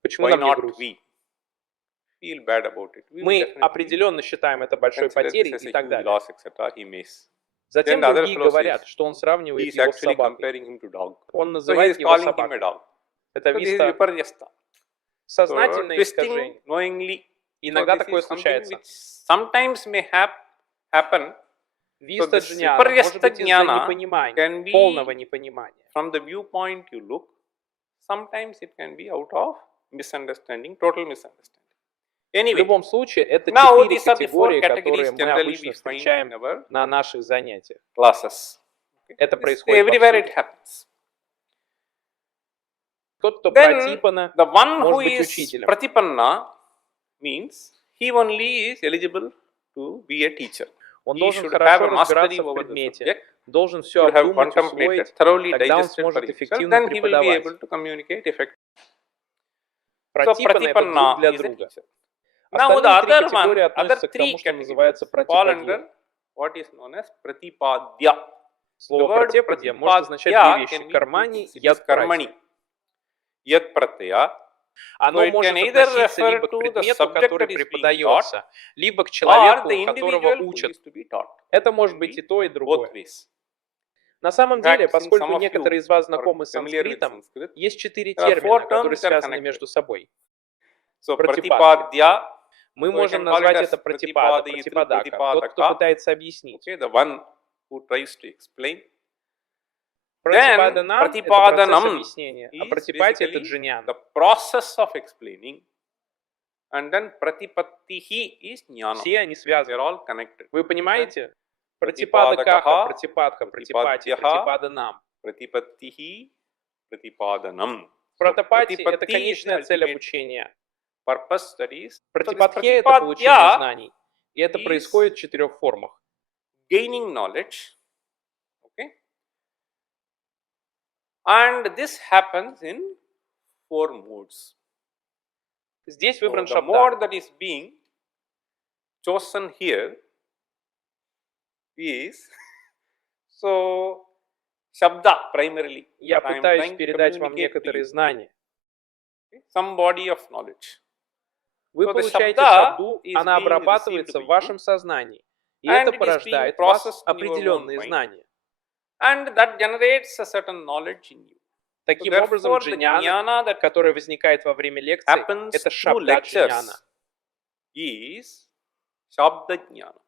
Почему нам не грустно? Мы определенно считаем это большой потерей и так далее. Затем другие говорят, что он сравнивает его с собакой. Он называет его собакой. Это виста. Сознательное искажение. Иногда такое случается. Виста джняна может быть из-за непонимания, полного непонимания. Sometimes it can be out of misunderstanding, total misunderstanding. В Anyway, любом случае, это now 4 these are the four категории, которые categories мы generally обычно we find in встречаем our на наших занятиях. classes. Это This, происходит everywhere it повсюду. happens. Тот, кто Then пратипана, the one who может быть is учителем. pratipanna means he only is eligible to be a teacher. Он He должен should have хорошо a mastery разбираться в over the предмете, subject, должен все should have обдумать, contemplated, усвоить, thoroughly тогда он digested for сможет himself, эффективно then he will be преподавать. able to communicate effectively. So Пратипана – это друг pratipanna для is a друга. teacher. Now the Остальные три other категории one, other относятся к three тому, что categories называется fall пратипадья. under what is known as pratipadya. Слово word пратипадья может означать pratipatya две вещи can – mean кармани two и things. It is karmani. ядпратья. Yat pratyaya. Оно So it может can either относиться refer либо к to the предмету, subject который that is being преподается, либо к or человеку, the которого individual who учат. is to be taught. Это может Can быть be и то, и both другое. ways. На самом In fact, деле, since some поскольку of you некоторые из вас are знакомы с familiar with санскритом, Sanskrit, есть 4 there are термина, 4 которые terms that are связаны connected. между собой. So Пратипадья. pratipādya, Мы so we можем can call it назвать as это пратипада, pratipādayatri, пратипадака, тот, кто pratipādaka. пытается объяснить. Okay, the one who tries to explain. Пратипаданам – это процесс Pratipadanam объяснения, а is пратипатия – это basically джняна. the process of explaining, and then pratipattihi is jnana. Все они They are связаны. all connected. Вы понимаете? Пратипадакаха, пратипадха, пратипати, пратипаданам. Pratipattihi, pratipadanam. Пратапати – это Pratipatti is конечная the цель ultimate обучения. purpose, that is, so this Пратипатхе – это получение pratipatya знаний. И это is происходит в 4 формах. gaining knowledge, okay, and this happens in 4 modes. Здесь So выбран the mode шабда. that is being chosen here is so shabda primarily. Я But I am пытаюсь trying to передать вам communicate to некоторые you, знания. okay, some body of knowledge. Вы So the получаете shabda шабду, is она being обрабатывается received в by вашем you, сознании. И and это it is being порождает в вас processed in your own определенные mind, знания. and that generates a certain knowledge in you. So Таким образом, therefore, the джняна, jnana that которая возникает во время лекции, happens это through шабда джняна. lectures is shabda jnana.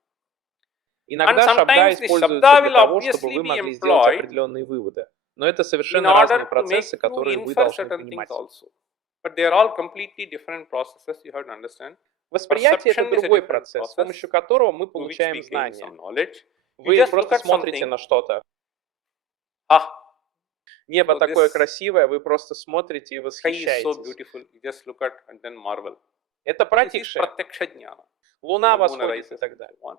Иногда And шабда sometimes the используется shabda для will того, чтобы obviously вы be могли сделать employed определенные выводы. Но это in совершенно order разные to make процессы, you которые вы infer должны certain things понимать. also. But they are all completely different processes you have to understand. Восприятие – это Perception is a другой different процесс, с process помощью которого мы through which получаем we gain знания. some knowledge. You Вы just look просто at смотрите something, на что-то. ah, Небо so такое this красивое, вы просто смотрите и sky is so восхищаетесь. beautiful. You just look at and then marvel. Это This is пратикша. pratyaksha jnana. Луна The moon восходит и arises так and далее. so on.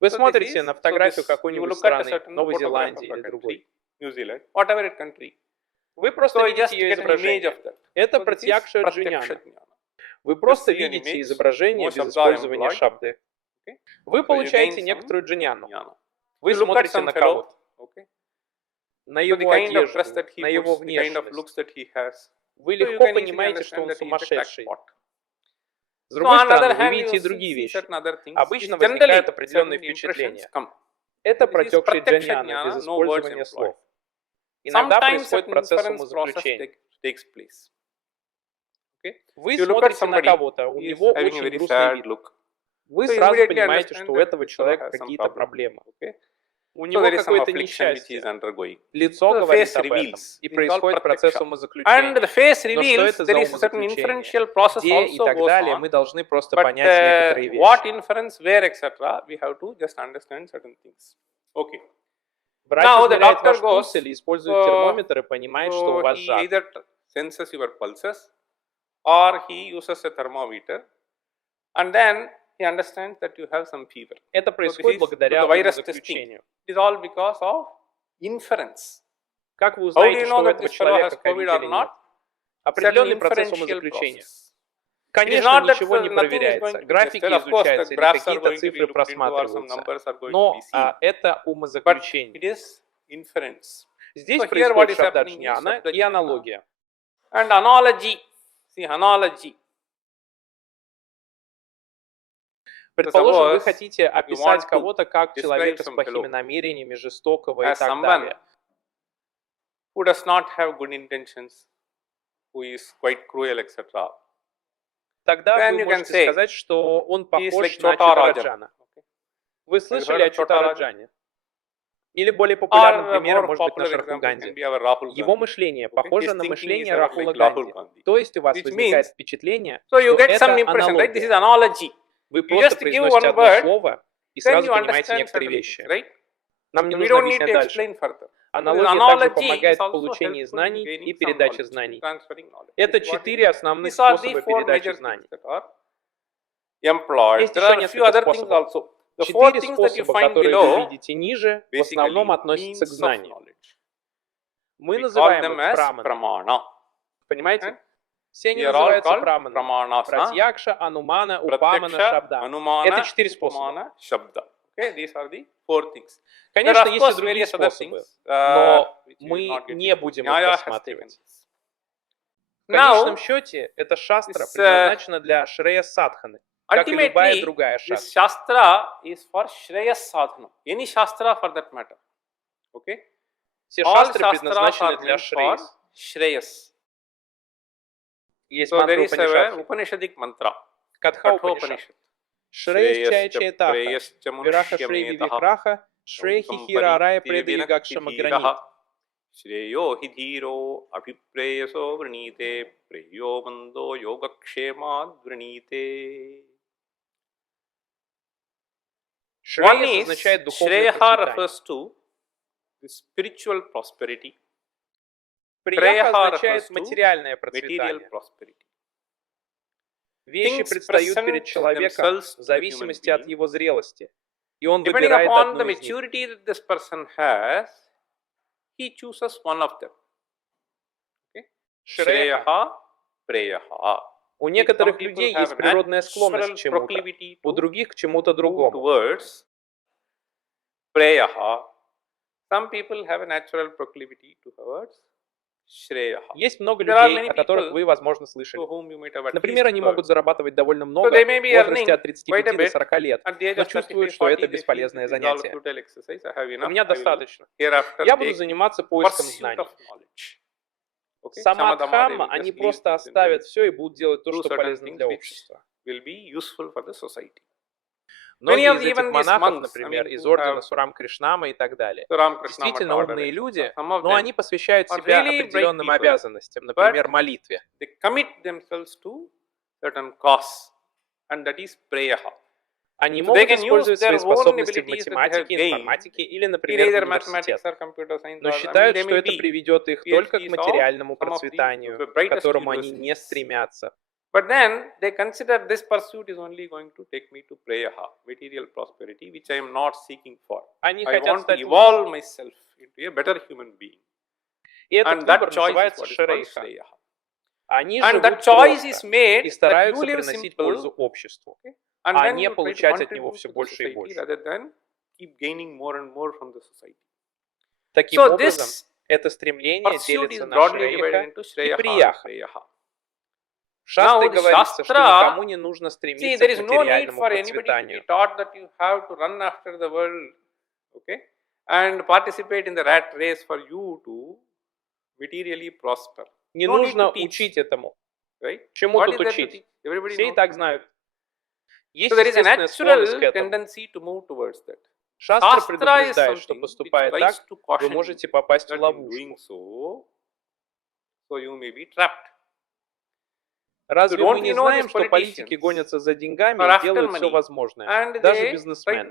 Вы So this смотрите is на фотографию you какой-нибудь look at a страны, certain Новой photograph Зеландии of a или другой. country, New Zealand, whatever country. Вы просто So you just видите ее get an image изображение. of that. Это So this is пратьякша pratyaksha джняна. jnana. Вы просто see an видите image, изображение no без shabda использования employed. шабды. Okay. Вы So you gain получаете some некоторую джняну. jnana. Вы You look at смотрите some на fellow, кого-то, okay, на so the его kind of dress одежду, that he на его puts, the kind of внешность. looks that he has. Вы So you легко can easily понимаете, что understand он that he is a сумасшедший. crackpot. С So другой on the other стороны, вы hand, видите и you другие see вещи. certain other things. Обычно Generally, возникают определенные certain impressions впечатления. come. Это This is протекшие pratyaksha джняна, jnana, без no words использования employed. слов. Иногда Sometimes происходит certain процесс inference process умозаключения. takes place. Okay? Вы You look at смотрите на somebody, кого-то, у he is него having a очень very грустный sad вид. look. Вы So сразу immediately понимаете, understand что у that этого this fellow человека has some какие-то problem. проблемы. Okay? У So него there is some какое-то affliction which he несчастье. is undergoing. Лицо So the говорит face об этом. reveals. И This is all происходит процесс pratyaksha. And умозаключения. the face Но что reveals это there за is a certain умозаключение? inferential process Где и also так goes далее, on. мы должны просто But понять некоторые what вещи. inference, where, etc., we have to just understand certain things. Okay. Врач Now the измеряет doctor ваш goes, пульс или использует термометр и понимает, что у so вас he жар. either senses your pulses or he uses a thermometer and then he understands that you have some fever. Это So this происходит is благодаря the virus testing. умозаключению. It is all because of inference. Как вы How do you узнаете, know что у that этого this fellow человека has ковид COVID or или нет? not? Certain Определенный процесс inferential умозаключения. process. It is Конечно, not that ничего не nothing is проверяется. going to be Графики tested. Of course, the изучаются или graphs are какие-то going to be цифры looked into or some просматриваются. numbers are going to Но be seen. это But умозаключение. it is inference. Здесь So here what происходит is шабда happening is джняна shabda и jnana. аналогия. And analogy. See, analogy. Предположим, вы suppose хотите you описать want to кого-то как describe человека с some плохими fellow намерениями, жестокого и as так someone далее. who does not have good intentions, who is quite cruel, etc. Тогда Then вы you can можете say, сказать, что он he is похож like на Chota Rajan. Чотараджана. Вы Have you слышали heard о of Chota Rajan? Чотараджане? Или более популярным Or a примером more может быть popular наш example Рахул can Ганди. be our Rahul Его Gandhi. мышление Okay? похоже His на thinking мышление is Рахула like Rahul Ганди. Gandhi. То есть у вас Which возникает means, впечатление, so you что get some это impression, right? This is аналогия. analogy. Вы You просто just give произносите one одно word, слово и then сразу you понимаете understand некоторые certain things, вещи. right? Нам не We нужно don't need объяснять to дальше. explain further. Аналогия также Analogy is помогает в also получении helpful in знаний и gaining some передаче knowledge, знаний. transferring knowledge. Это This is what 4 основных These are the способа four передачи major знаний. things that are employed. Есть There еще are a few несколько other things способов. also. The 4 4 things that you способа, find которые вы below, видите ниже, в basically основном относятся к means of знанию. knowledge. Мы We call называем them их as праманы. pramana. Понимаете? Все они They are all называются called праманами. pramanas. Пратьякша, анумана, упамана, Pratyaksha, шабда. Anumana, Это 4 способа. Upamana, Shabda. Okay, these are the 4 things. There Конечно, are of есть и course другие various other способы, things, но which we will мы not get не into. будем Nyaya их has рассматривать. taken this. В конечном Now, счете, эта шастра this, предназначена для Шрея Садханы, как и любая ultimately, другая this шастра. Shastra is for Shreyas Sadhana. Any Shastra for that matter. Okay? Все All шастры Shastras предназначены are для meant for Шреяс. Shreyas. Есть So there мантра is a Упанишадхи. Upanishadic mantra. Катха Упанишад. Kathopanishad. Шреяс чая чаятаха. Preyascha Вираха Шрей Manushyametah. Вивикраха. Шрей Хихира Арая Предавигакшама Гранит. Shreyo hidhiro abhipreyaso vranite preyo mando yogakshema vranite. One Шреяс is означает духовное Shreyaha процветание. refers to the spiritual prosperity. Прияха Preyaha означает refers to материальное material процветание. prosperity. Вещи Things предстают present перед человеком themselves в to the human зависимости от being. его зрелости, и он Depending выбирает upon the одну из них. maturity that this person has, he chooses one of them. Okay? Шрея. Shreyaha, preyaha. У некоторых людей есть природная склонность к чему-то, у других к чему-то другому. Towards preyaha. Some people have a natural proclivity towards shreyaha. Есть много людей, о которых вы, возможно, слышали. Например, они могут зарабатывать довольно много в возрасте от 35 до 40 лет, но чувствуют, что это бесполезное занятие. У меня достаточно. Я буду заниматься поиском знаний. Сама Дхамма, они просто оставят все и будут делать то, что полезно для общества. Многие из этих монахов, например, из ордена Сурам Кришнама и так далее, действительно умные люди, но они посвящают себя определенным обязанностям, например, молитве. Они могут использовать свои способности в математике, информатике или, например, в университете, но считают, что это приведет их только к материальному процветанию, к которому они не стремятся. But then they consider this pursuit is only going to take me to preyaha, material prosperity, which I am not seeking for. I want to evolve myself into a better human being. And that choice is Shreya. Они живут просто и стараются приносить пользу обществу, а не получать от него все больше и больше. Таким образом, это стремление делится на Шрея и Прияха. В шастре говорится, что никому не нужно стремиться к материальному процветанию. Не нужно учить этому. Чему тут учить? Все и так знают. Есть естественная склонность к этому. Шастра предупреждает, что поступая так, вы можете попасть в ловушку. Разве мы не знаем, что политики гонятся за деньгами и делают все возможное, даже бизнесмены?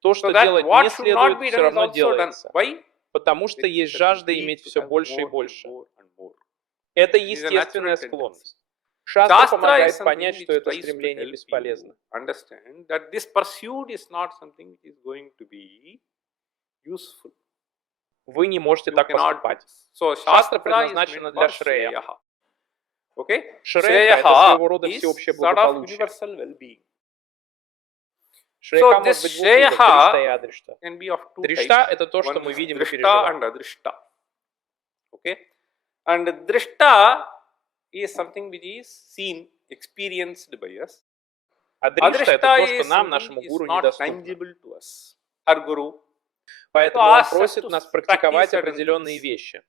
То, что делать не следует, все равно делается, потому что есть жажда иметь все больше и больше. Это естественная склонность. Шастра помогает понять, что это стремление бесполезно. Вы не можете так поступать. Шастра предназначена для Шрея. Шрея – это своего рода всеобщее благополучие. Шрея может быть двух видов – Дришта и Адришта. Дришта – это то, что мы видим и переживаем. А Дришта – это то, что нам, нашему гуру, недоступно. Поэтому он просит нас практиковать определенные вещи.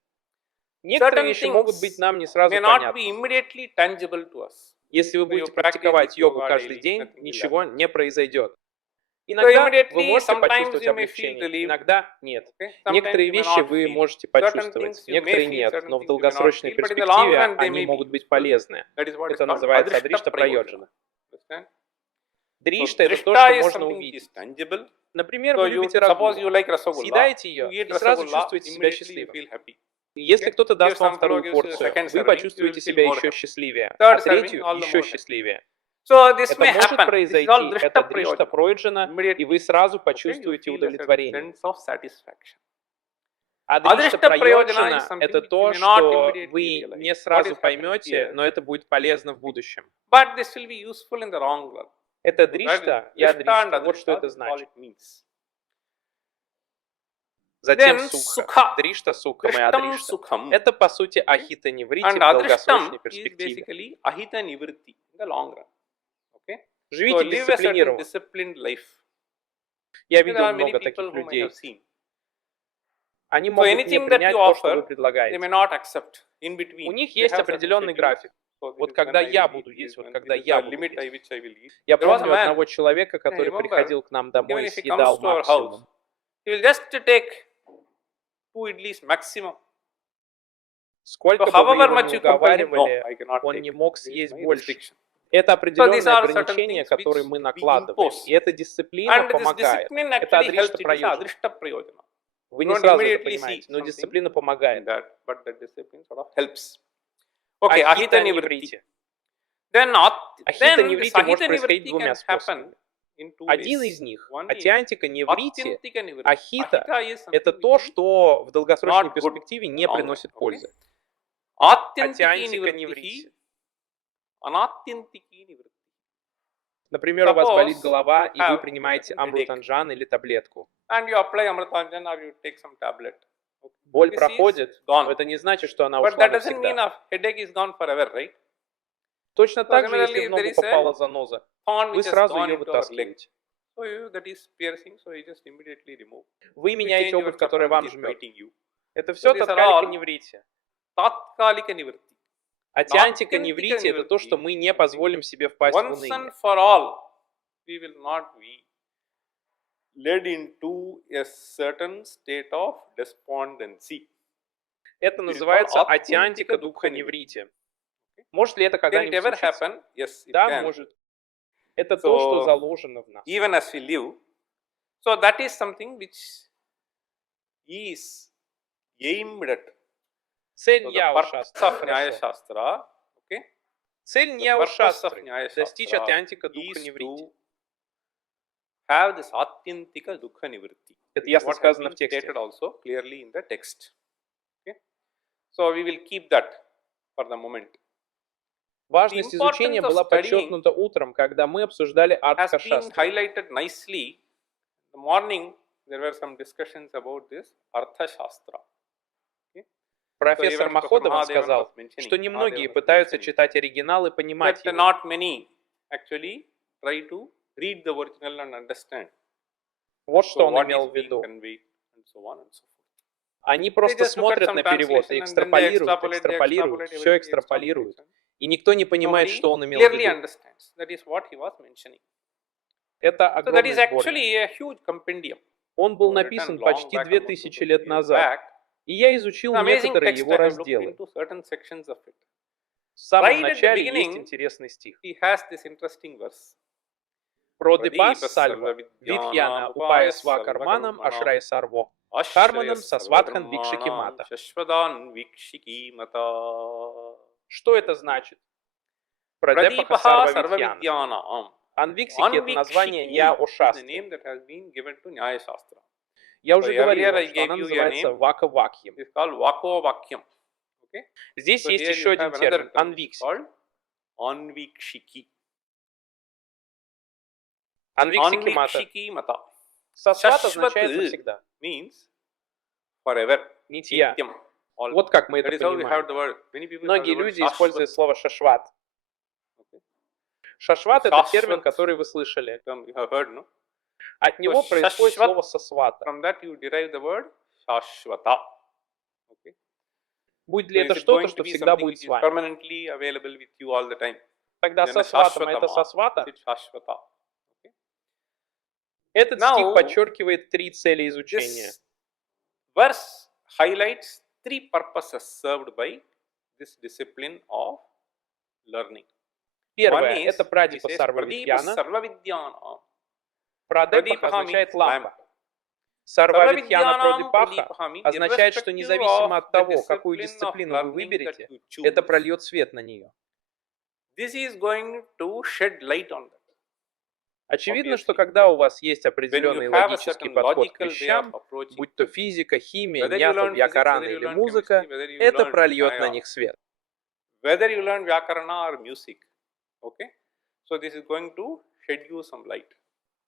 Некоторые вещи могут быть нам не сразу may not be понятны. immediately tangible to us. Если вы So you будете practice практиковать this йогу yoga каждый daily, день, nothing will ничего happen. не произойдет. So Иногда вы immediately, можете sometimes почувствовать you may feel облегчение, relieved. иногда нет. Okay? Sometimes Некоторые you may вещи not вы feel. можете Certain почувствовать, things you may некоторые feel, нет, certain но в things you may not долгосрочной feel, but in the long перспективе run they они may be могут быть useful. полезны. That is what is Это called называется adrishta адришта prayoджana. прайоджана. Understand? So Дришта — это то, drishta что is можно something which увидеть. is tangible. Например, So вы you любите suppose you расгулу, like rasagulla, съедаете you ее eat и сразу rasagulla, чувствуете себя immediately you счастливым. feel happy. Если Okay? кто-то Give даст вам some вторую fellow gives you a порцию, second вы serving, you почувствуете will feel себя more еще happy. счастливее, Third а третью serving, all the еще more happy. счастливее. So this Это may может happen. This is all произойти, drishta это дришта prayoджana. пройджана, Immediately. и вы сразу Okay? You почувствуете feel a certain удовлетворение. sense of satisfaction. А дришта Adrishta prayoджана прайоджана is something — это which you то, may not что immediately вы realize. не What сразу is happening поймете, here? но это будет полезно в будущем. But this will be useful in the long run. Это So that is дришта и drishta and адришта. Вот что adrishta, это this is all значит. it means. Затем Then сукха. sukha. Дришта, сукхам и Drishtam адришта. sukham. Это, по сути, ахита неврити And в долгосрочной adrishtam is перспективе. basically ahita nivritti in the long run. Okay? So Живите live a certain дисциплинированно. disciplined life. Я There видел are many много people таких whom I have людей. seen. Они So могут не anything that принять you то, что вы offer, they предлагаете. may not accept in У between. них They есть have certain определенный schedules. график. So this Вот is когда when I я will буду eat есть, this, вот when когда this is я the буду limit by есть. which I will eat. Я There was a помню man, одного человека, который remember, приходил к нам домой even и if he съедал comes to our house, максимум. he will just take 2 idlis maximum. Сколько So бы вы however его much не you compel him, no, уговаривали, I cannot он take. не мог This is съесть my больше. restriction. Это So these определенные are certain ограничения, things которые which мы we накладываем. impose. И эта дисциплина And this помогает. discipline Это actually helps. адришта It is прайоджана. adrishta prayojana. Вы You не don't сразу это immediately see понимаете, но something дисциплина in помогает. that, but that discipline sort of helps. Okay, Ахита ahita nivritti. неврити. Then Ахита this неврити может ahita происходить nivritti двумя can happen способами. in 2 Один ways. из них, One is атиантика неврити, atyantika nivritti. ахита, Ahita is это something то, which is что в долгосрочной not good перспективе in the не long run. приносит Okay? пользы. Atyantiki Атиантика nivritti, неврити. anatyantiki nivritti. Например, у вас болит Suppose голова, you и вы have принимаете a headache. амрутанджан или таблетку. And you apply amritanjan or you take some tablet. Okay. Боль This is проходит, gone. но это не значит, что она But ушла that doesn't mean навсегда. a headache is gone forever, right? Точно So так же, similarly, если в if there ногу is a попала заноза, thorn вы which has сразу gone ее into our leg. вытаскиваете. So that is piercing, so you just immediately remove. Вы You меняете change your обувь, которая chappal вам which is жмет. biting you. Это So все these are таткалика all неврити. tatkalika nivritti. Атиантика Atyantika неврити — это то, что nivritti. мы не позволим себе впасть в Once уныние. and for all, we will not be led into a certain state of despondency. Это It is называется called атиантика atyantika дукха dukkha неврити. Может ли это Can it когда-нибудь ever случиться? happen? Yes, it Да, can. может. Это то, что So, заложено в нас. even as we live, so that is something which is aimed at. Цель So the Ньяя purpose Шастры. of Nyaya Хорошо. Sutra, okay? Цель The Ньяя purpose of Шастры Nyaya — достичь Sutra атиантика дукха is неврити. to have this atyantika dukkha nivritti. Это This is ясно what has сказано been в тексте. stated also clearly in the text. Okay? So we will keep that for the moment. Важность изучения importance of была studying подчеркнута утром, когда мы обсуждали Has Артха been Шастру. highlighted nicely. In the morning, there were some discussions about this Artha Shastra. Профессор even Professor Маходова Mahadevan сказал, was mentioning- что немногие Mahadevan was пытаются mentioning читать оригинал и понимать But его. not many actually try to read the original and understand. Вот So что он what имел is в being виду. conveyed and so on and so forth. Они They просто just look at смотрят some на перевод и translation and then they экстраполируют, extrapolate, все everything экстраполируют. extrapolates. И никто не понимает, Nobody что он имел в clearly виду. understands. That is what he was mentioning. Это So that огромный is сборник. actually a huge compendium. Он был written написан long почти back, 2000 almost лет 2,000 years назад. back. И я изучил An amazing некоторые text его I have looked разделы. into certain sections of it. В самом Right at the начале есть beginning, интересный стих. He has this interesting verse. Продепас сальва, видхьяна упая сва карманам ашрай сарво. Карманам сасватхан викшики мата. Что это значит? Прадепаха сарва видхьяна. Анвиксики — это название Ньяя Шастры. Я уже говорил, что она называется Вака-Вакьем. Здесь есть еще один термин — анвиксик. Анвиксики мата. Сасват означает навсегда. Нитья. Вот как мы это понимаем. Многие люди используют слово шашват. Шашват — это термин, который вы слышали. От него происходит слово сасвата. Будет ли это что-то, что всегда будет с вами? Permanently available with you all the time. Тогда сосватам это сосвата. Этот стих подчеркивает 3 цели изучения. Verse highlights 3 purposes served by this discipline of learning. Первое – это прадипа сарвавидьяна. Прадипаха означает лампа. Сарвавидьяна прадипаха означает, что независимо от того, какую дисциплину вы выберете, это прольет свет на нее. Очевидно, что когда у вас есть определенный логический подход к вещам, будь то физика, химия, ньяса, вьякарана или музыка, это прольет на них свет. Whether you learn Vyakarana or music, okay? So this is going to shed you some light.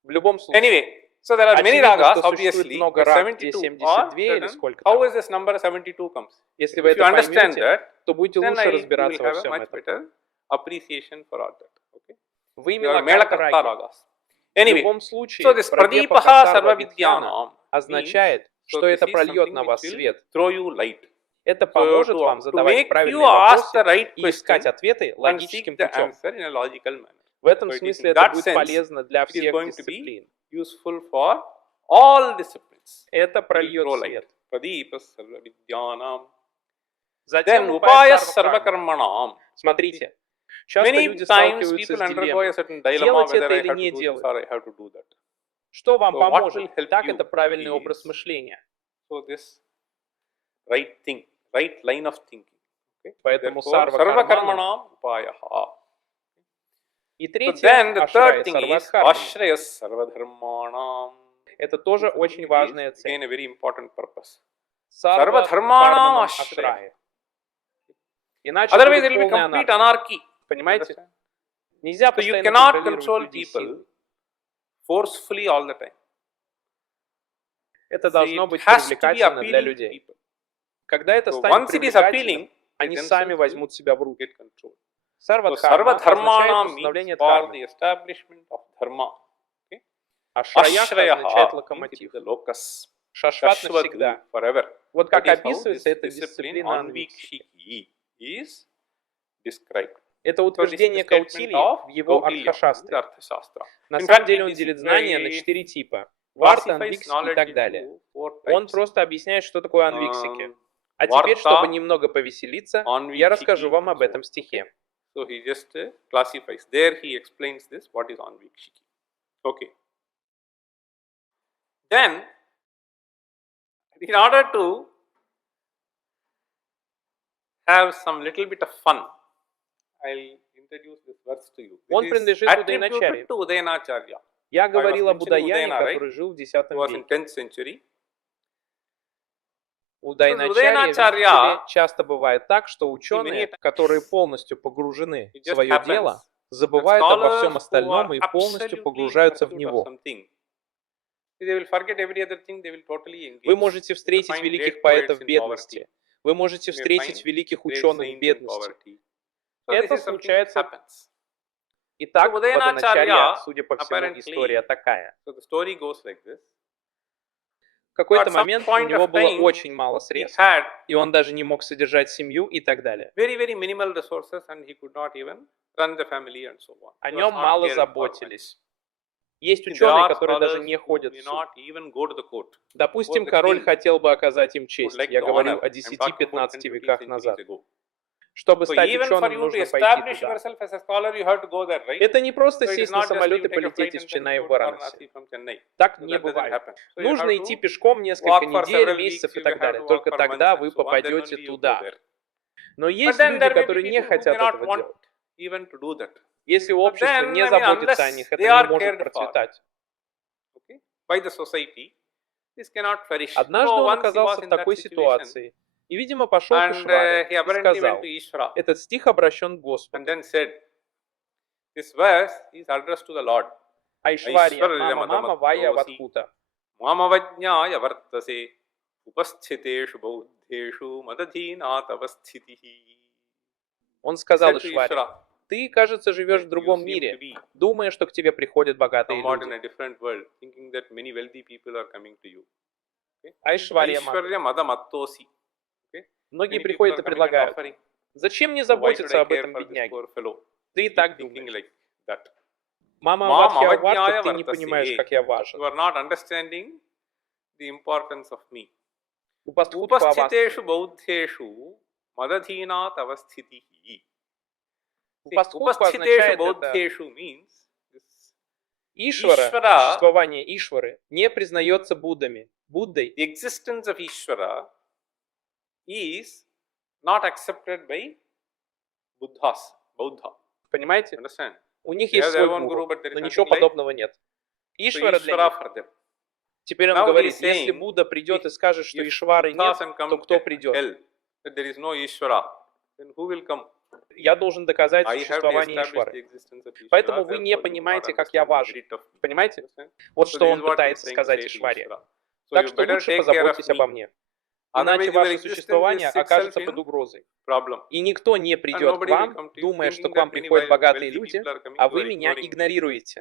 В любом случае. Anyway, so there are many ragas, obviously. Много раг, где 72 или сколько How там. is this number 72 comes? Если вы это поймете, то будете лучше разбираться во всем этом. Appreciation for all that, okay? Вы именно раги. В любом случае, so this pradipah sarvavidyanam означает, что это прольет на вас свет. Throw you light. Это поможет вам задавать правильные вопросы и искать ответы логическим путем. В этом смысле это будет полезно для всех дисциплин. Это прольет свет. Затем упая сарвакарманам. Смотрите, часто люди сталкиваются с дилеммой, делать это или не делать. Что вам поможет? Так, это правильный образ мышления. Right line of thinking. Okay? Поэтому сарвакарманам упаяха. И третье, ашрая сарвадхарманам. Это тоже очень важная цель. Again, a very important purpose. Сарвадхарманам ашрая. Иначе Otherwise, it будет will be полная complete anarchy. Понимаете? Нельзя So you постоянно cannot контролировать control людей people силой. forcefully all the time. Это должно быть It has to be привлекательно для appealing to людей. people. Когда это So станет once it is привлекательным, appealing, они they сами themselves возьмут себя в руки. get control. So Сарвадхарма означает sarvadharmana установление means for дхармы. the establishment of dharma. Okay? Ашраяха Ashrayaha означает means it локомотив. is the locus. Шашват Shashvat навсегда. forever. Вот как That is how описывается this эта discipline дисциплина анвикшики. anvikshiki is described. Это So this is the утверждение statement Каутилии of в его Gautama, Артхашастре. Артхашастра. На In самом fact, деле it он is делит знания на very 4 типа. Варта, classifies анвиксики и knowledge так into далее. 4 Он types. просто объясняет, что такое анвиксики. А Варта, теперь, чтобы немного повеселиться, я анвиксики. расскажу вам об этом стихе. So he just classifies. There he explains this, what is anvikshiki. Okay. Then, in order to have some little bit of fun, I'll introduce this verse to you. Он This is принадлежит attributed Удаиначарье. to Udayanacharya, Я говорил об mentioning Удаяне, Udayana, right? который жил в X who was in веке. 10th century. Удаиначарье, Удаиначарья, видите ли, часто бывает так, что ученые, которые полностью погружены в свое дело, забывают обо всем остальном и полностью погружаются в него. Вы можете встретить великих поэтов в бедности. Вы можете встретить великих ученых в бедности. Это случается. Итак, в Удаиначарье, судя по всему, история такая. В какой-то момент у него было очень мало средств, и он даже не мог содержать семью и так далее. О нем мало заботились. Есть ученые, которые даже не ходят в суд. Допустим, король хотел бы оказать им честь. Я говорю о 10-15 веках назад. Чтобы стать ученым, нужно пойти туда. Это не просто сесть на самолет и полететь из Ченнаи в Варанаси. Так не бывает. Нужно идти пешком несколько недель, месяцев и так далее. Только тогда вы попадете туда. Но есть люди, которые не хотят этого делать. Если общество не заботится о них, это не может процветать. Однажды он оказался в такой ситуации. И, видимо, пошел к Ишваре и сказал, этот стих обращен к Господу. А Ишварья, мама вая ватхута. Он сказал Ишваре, ты, кажется, живешь в другом мире, думая, что к тебе приходят богатые люди. А Ишварья Многие приходят и предлагают: зачем мне заботиться об этом бедняге? Ты и так думаешь. Мама Авадхи, ты не понимаешь, как я важен. Upasthitešu bauddheshu madadhinat avasthitihi. Upasthitešu bauddheshu means Ишвара, существование Ишвары, не признается Буддами. Буддой. The existence of Ishvara is not accepted by Buddhas. Buddha. Понимаете? Understand? У них есть свой гуру, но ничего подобного нет. Ишвара для них. Теперь он говорит, если Будда придет и скажет, что Ишвары нет, то кто придет? Я должен доказать существование Ишвары. Поэтому вы не понимаете, как я важен. Понимаете? Вот что он пытается сказать Ишваре. Так что лучше позаботьтесь обо мне. Иначе ваше существование окажется под угрозой. И никто не придет к вам, думая, что к вам приходят богатые люди, а вы меня игнорируете.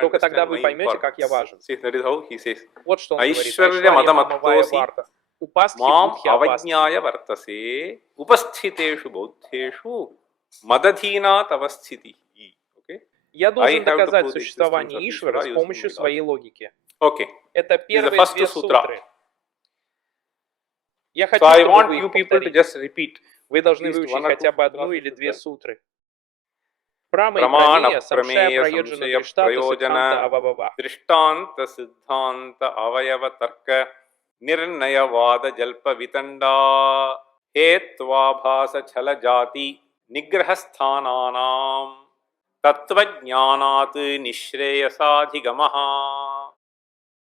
Только тогда вы поймете, как я важен. Вот что он говорит. Айшварья варта. Упастхи будхи авастхи. Upasthitešu bauddheshu madadhinat avasthitihi. Я должен доказать существование Ишвара с помощью своей логики. Это первые две сутры. Я хочу, чтобы вы их повторили. Вы должны выучить хотя бы одну или две сутры. Прама и прамея, самшая прайоджана дриштата сиддханта авабава. Дриштанта сиддханта аваява тарка нирнayavada jalpa vitanda hetvabhasa chala jati nigrahasthananam tatvajnanat nishreyasadhigamaha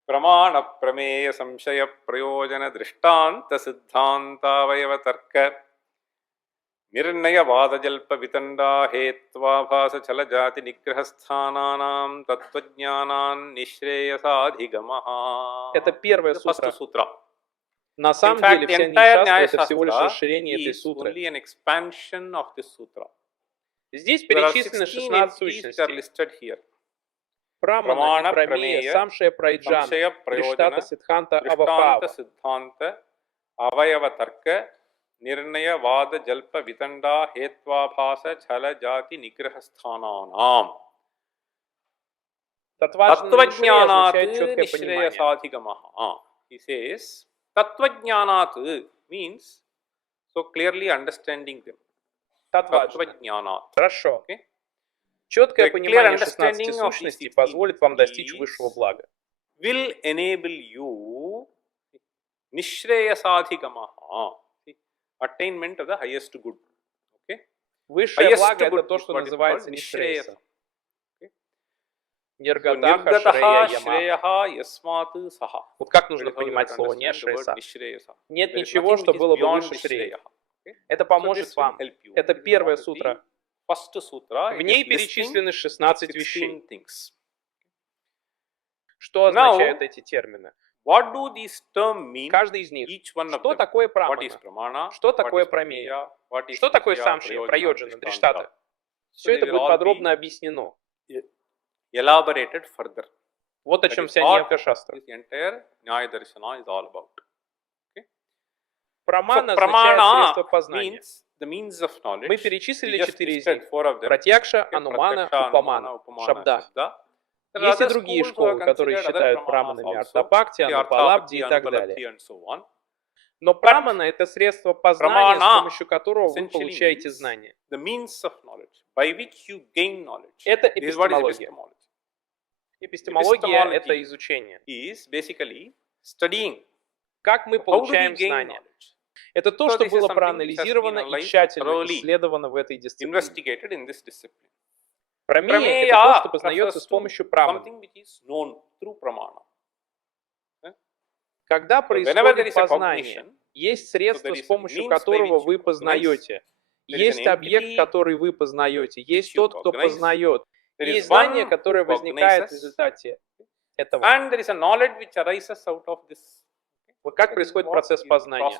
pramana prameya samshaya prayojana drishtanta siddhanta avayava tarka nirnayavada jalpa vitanda hetvabhasa chala jati nigrahasthananam tatvajnanan nishreyasadhigamaha. Это первая сутра. На самом деле, вся Nyaya Sutra — это всего лишь расширение этой сутры. Здесь перечислены 16 сущностей. Прамана, прамея, самшая прайджана, дриштата сиддханта аваява тарка нирнayavada jalpa vitanda hetvabhasa chala jati nigrahasthananam. Tattvajnanat nishreyasadhigamaha. He says, Tattvajnanat means so clearly understanding them. Татваджна. Хорошо. Четкое понимание 16 сущностей позволит вам достичь высшего блага. Will enable you nishreyasadhigamaha. Attainment of the highest good. Высшее благо — это то, что называется нишреяса. Ниргатаха шрея ясматы саха. Вот как нужно понимать слово нишреяса? Нет ничего, что было бы выше шрея. Это поможет вам. Это первая сутра. В ней перечислены 16 вещей. Что означают эти термины? Каждый из них. Что такое прамана? Что такое прамея? Что такое самшия, прайоджана, дриштата? Все это будет подробно объяснено. Elaborated further. Вот о чем вся Nyaya Шастра. Прамана означает средство познания. Мы перечислили 4 из них. Пратьякша, анумана, упамана, шабда. Есть и другие школы, которые считают праманами артапакти, анупалабди и так далее. Но прамана — это средство познания, с помощью которого вы получаете знания. Это эпистемология. Эпистемология — это изучение. Как мы получаем знания? Это то, что было проанализировано и тщательно исследовано в этой дисциплине. Прамея — это то, что познается с помощью праманы. Когда происходит познание, есть средство, с помощью которого вы познаете. Есть объект, который вы познаете. Есть тот, кто познает. Есть знание, которое возникает в результате этого. Вот как происходит процесс познания.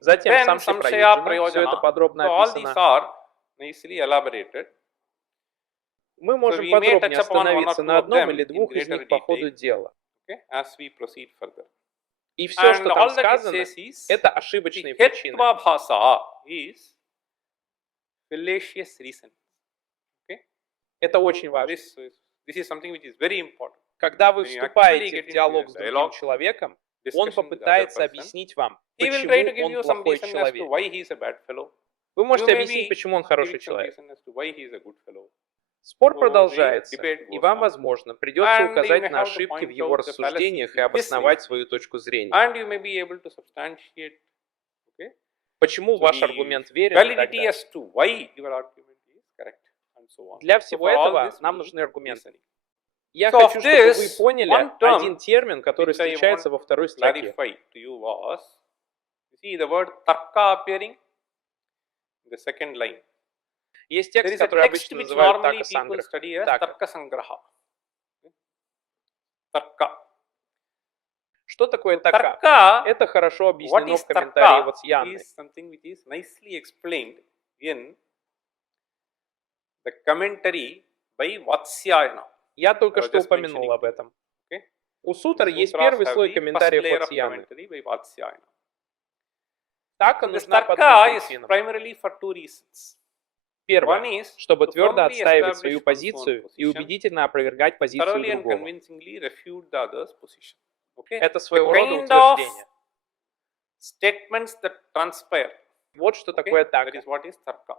Затем самшая прайоджана, все это подробно описано. Мы можем подробнее остановиться на одном или двух из них по ходу дела. И все, что And там all that it сказано, says is это the ошибочные причины. hetva bhasa is fallacious reason. Okay? Это очень важно. This is something which is very important. Когда вы When you actually вступаете get в into диалог a с другим dialogue, человеком, он discussion with the other попытается person, объяснить вам, he will try to почему give он you some плохой reason as to человек. why he is a bad fellow. Вы You можете may объяснить, be почему он хороший giving some человек. reason as to why he is a good fellow. Спор So продолжается, the debate и goes вам, on. возможно, придется And you указать may на have to ошибки в point его out the рассуждениях fallacies и in his обосновать reasoning. свою точку зрения. And you may be able to substantiate, okay, Почему so ваш the аргумент верен и так validity далее. as to why your argument is correct, and so on. Для So всего for all этого this, нам we нужны need аргументы. reasoning. Я So хочу, of чтобы вы this, поняли one term один термин, который which I встречается want во второй to строке. clarify to you was, you see the word tarka appearing in the second line. Есть There текст, is a который text обычно which называют normally така people санграха. study as Така. tarka sangraha. Tarka. Что такое така? Tarka, Это хорошо what объяснено is в комментарии tarka вот с Янной. is something which is nicely explained in the commentary by Vatsyayana. Я только I was что just упомянул mentioning об to you. этом. Okay? У сутр The есть sutras первый have слой the first комментариев layer от of Яны. commentary by Vatsyayana. Така So this нужна по tarka двум is причинам. primarily for two reasons. Первое, One is чтобы to твердо firmly отстаивать establish свою one's own позицию и position, убедительно опровергать позицию thoroughly and другого. convincingly refute the other's position. Okay? Это The своего рода kind of утверждение. statements that transpire. Вот что Okay? такое That така. is what is tarka.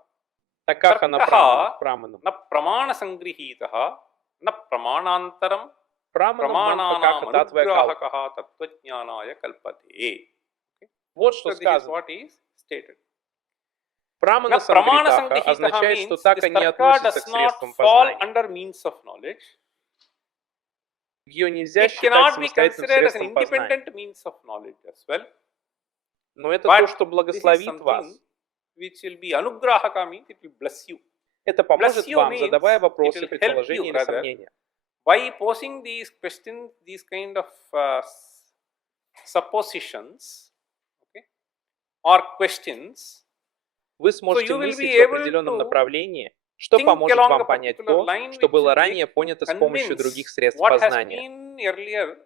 Такаха Таркаха праманам. Na pramana sangrihitaha na pramanantaram Праманам pramananam мампакаха татвая калпа. anugrahakaha tattvajnanaya kalpate. Вот что So this is сказано. what is stated. Прамана Now, pramana сангрихаха sangrihitaha означает, что means така this не tarka относится does к not средствам fall познания. under means of knowledge. Ее нельзя It считать cannot be самостоятельным considered as an средством познания. independent means of knowledge as well. Но это But то, что this is благословит вас. something which will be anugrahaka means it will bless you. Это поможет you вам, means задавая it вопросы, will help предположения you или rather сомнения. By posing these questions, these kind of suppositions, okay, or questions, Вы сможете you will мыслить be в able определенном to направлении, что think поможет along вам a понять particular то, line что which было will ранее make you понято с помощью convince других средств what has познания. been earlier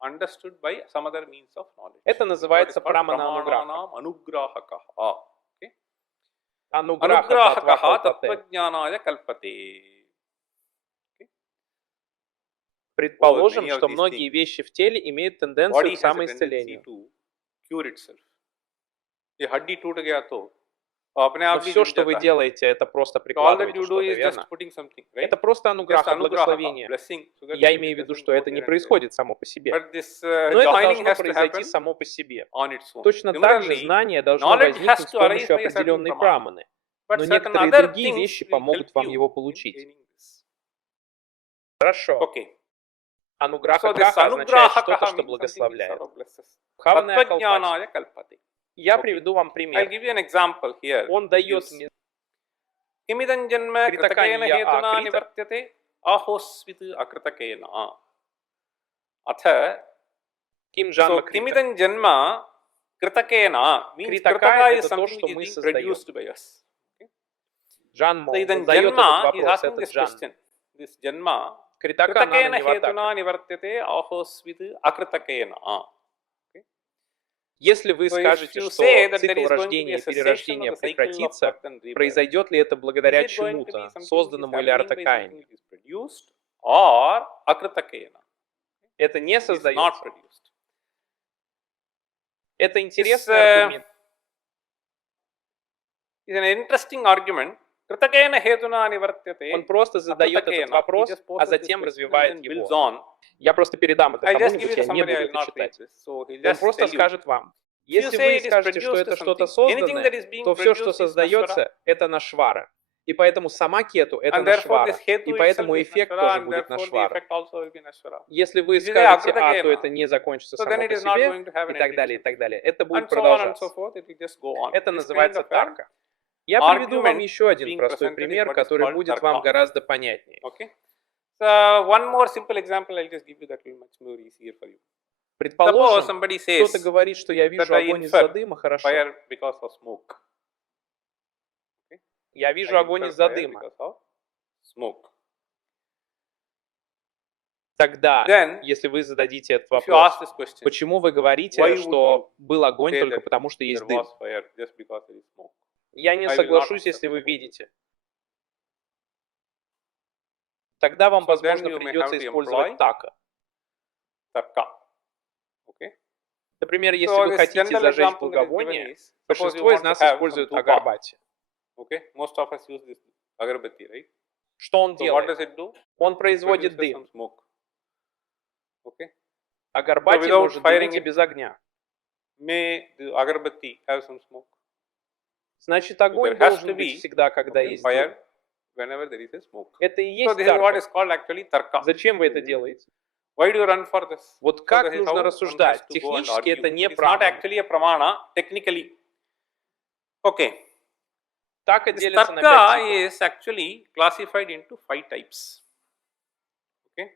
understood by some other means of knowledge. Это называется прамана ануграха. Pramananam anugrahakaha. Okay? Ануграха Anugrahakaha татва tattvajnanaya kalpate. Предположим, many of что these многие things, вещи в теле имеют тенденцию Body к has a tendency самоисцелению. to cure itself. ये हड्डी टूट गया तो अपने Но आप भी все, जुड़ что вы जाता है. делаете, это просто So all that прикладываете you do что-то, is верно? just putting something, right? Это просто Just ануграха, anugraha, благословение. blessing. So that Я it имею в виду, doesn't что go это не here and there. происходит само по себе. But this Но это joining должно has to произойти happen само по себе. on its own. Точно так же Similarly, знание должно knowledge has возникнуть с to arise помощью by a certain определенной pramana. праманы. But Но certain некоторые other другие things вещи will помогут help вам you его in получить. gaining this. Хорошо. Okay. Ануграха So this каха означает что-то, anugrahakaha что means something which благословляет. sort of blesses. Бхавная калпати. Tattvajnanaya kalpate. Я Okay. приведу вам I'll пример. give you an example here. Он It дает gives мне Kimidan janma kritakena Kritakanya hetuna akrita. nivartyate ahosvit akritakena. Atha, Ким so Джанма Крита. kimidan janma kritakena means Критака kritaka это is то, something что which мы is being создаем. produced by us. Джанмо So then задает этот janma is вопрос, asking это this Джан. question. This janma Критака нана kritakena ниватака. hetuna nivartyate ahosvit akritakena. Если вы So if скажете, you что say that there цикл is going to be a рождения и cessation of перерождения the cycle of прекратится, birth and rebirth, произойдет ли это is благодаря it going to be чему-то, something which is созданному или happening by артакаями? something which is produced or akritakena? Это не It is not создается. produced. Это This интересный аргумент. is an interesting argument. Kritakena hetuna nivartyate. Он просто задает этот вопрос, а затем развивает его. Я просто передам это I'll just кому-нибудь, give it to я не somebody, буду I'll это not read читать. this. So he'll Он just просто tell you. скажет вам. If you Если say вы it is скажете, что produced это to что-то something, anything созданное, that is being то все, что produced is создается, это нашвара. И поэтому сама кету это And therefore нашвара. this hetu И поэтому itself is эффект nashvara, тоже and будет therefore the нашвара. effect also will be nashvara. Если вы If you say скажете А, akritakena, то это не закончится so само then it по is not себе, going to have и an так end далее, и result. так далее. Это будет And so on and продолжаться. so forth, it will just go on. Это This называется kind of an тарка. Я приведу вам argument еще один being простой presented is пример, what is который called будет вам tarka. гораздо понятнее. Okay. So one more simple example I'll just give you that will be much more easier for you. Suppose Предположим, somebody says кто-то говорит, что я вижу that I огонь из-за infer дыма, хорошо. fire because of smoke. Okay. Я вижу I огонь infer из-за fire дыма. because of smoke. Тогда, then если вы зададите этот if you вопрос, ask this question, почему вы говорите, why would что был you огонь say только that потому, что есть there дым? was fire just because there is smoke? Я не I will not соглашусь, accept если вы that. видите. Тогда вам, So then возможно, you may придется have to использовать employ така. tarka. Okay? Например, если So вы this хотите general зажечь example that is given благовоние, is, suppose you большинство из want to нас have some используют dhupa. агарбати. Okay? Most of us use this agarbatti, right? Что он So what делает? does it do? Он It производит produces дым. some smoke. Okay? Агарбати without может firing дымить и it, без огня. May the agarbatti have some smoke? Значит, So огонь there has должен to быть be всегда, когда есть дым. fire whenever there is a smoke. Это и So есть this is what тарка. is called actually tarka. Зачем вы это делаете? Why do you run for this? Вот So как that is how нужно one has рассуждать? to go and Технически argue. это не It is not прамана. actually a pramana technically. Okay. Така This делится на 5 tarka типов. is actually classified into 5 types. Okay.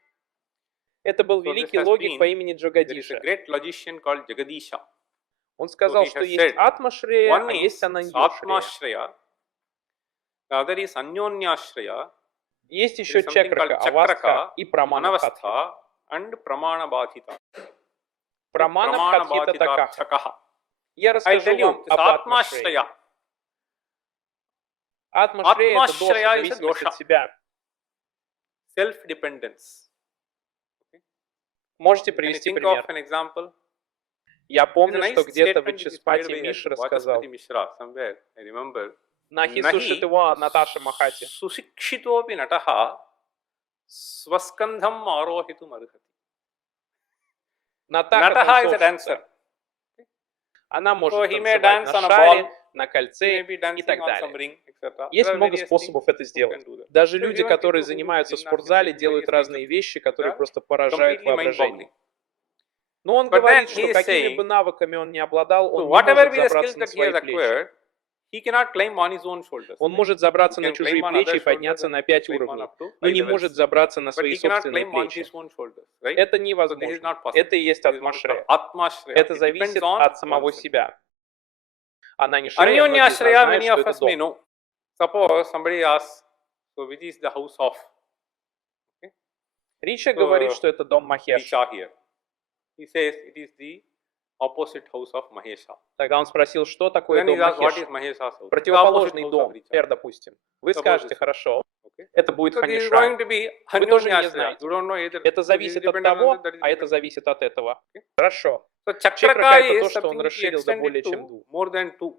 Это был So this великий has логик been- по имени There is a Джагадиша. great logician called Jagadisha. Он сказал, he что has есть said, атма-шрея, One а is есть ананья-шрея. Atma-shreya. The other is Anyonyashreya. Есть There еще is something чакрака, called авастха chakraka, и праманабхатха. Anavastha, and Pramana-bhātita. Праманабхатхита такаха. Pramana-bhātita-chakaha. Я I расскажу tell you, вам this об атма-шрее. Atma-shreya. Атма-шрея – это доша, Atma-shreya is a зависимость dosha. от себя. Self-dependence. Можете Can you привести think пример? of an example? Я There's a помню, nice что где-то в statement which is Ичиспати made by Мишра сказал, Vachaspati Mishra somewhere, I remember. Нахи Nahi сушитива Наташа Махати. Sushikshitopi nataha swaskandham arohitum arhati. Натаха Nataha is a танцовщица. dancer. Она So может he may танцевать dance на on a шаре, ball, на he кольце may be и dancing так on some далее. ring, etc. Есть There are много various способов things это who сделать. can do that. Даже So люди, even которые people who do занимаются в gymnastics спортзале, can do делают various разные things вещи, that которые are просто поражают completely воображение. mind-boggling. Но он But говорит, then что he is какими бы saying, навыками он ни обладал, So он не whatever может be the skills забраться на that he has свои плечи. acquired, he cannot climb on his own shoulders. Он right? может He забраться на can чужие climb on плечи other и подняться shoulders на and 5 climb on уровней, up to но 5 не levels. может забраться на But свои he cannot собственные climb on плечи. his own shoulders, right? Это So this is невозможно. not possible. Это и есть This is what is called атма-шрея. Atma-shreya. Это It depends зависит on от самого oneself. себя. Ананья-шрея, многие из нас Anyonyashreya, знают, many что of это us may дом. know. Suppose somebody asks, so which is the house of? Okay? Рича говорит, что это дом Махеш. Richa here. He says it is the opposite house of Mahesha. Тогда он спросил, что такое Then he дом asks, what is Махеша? Mahesha's house? Противоположный The opposite house дом, of Richa. Эр, допустим. Вы Suppose скажете, this. хорошо, Okay? это будет So this is Ханишрая. going to be Вы тоже не Anyonyashreya. знаете. You don't know either. Это So this is зависит от dependent on того, that, that is а это dependent. зависит от этого. Okay. Хорошо. So Чакрака chakraka это то, is что он something which he расширил до более extended чем to двух. more than two.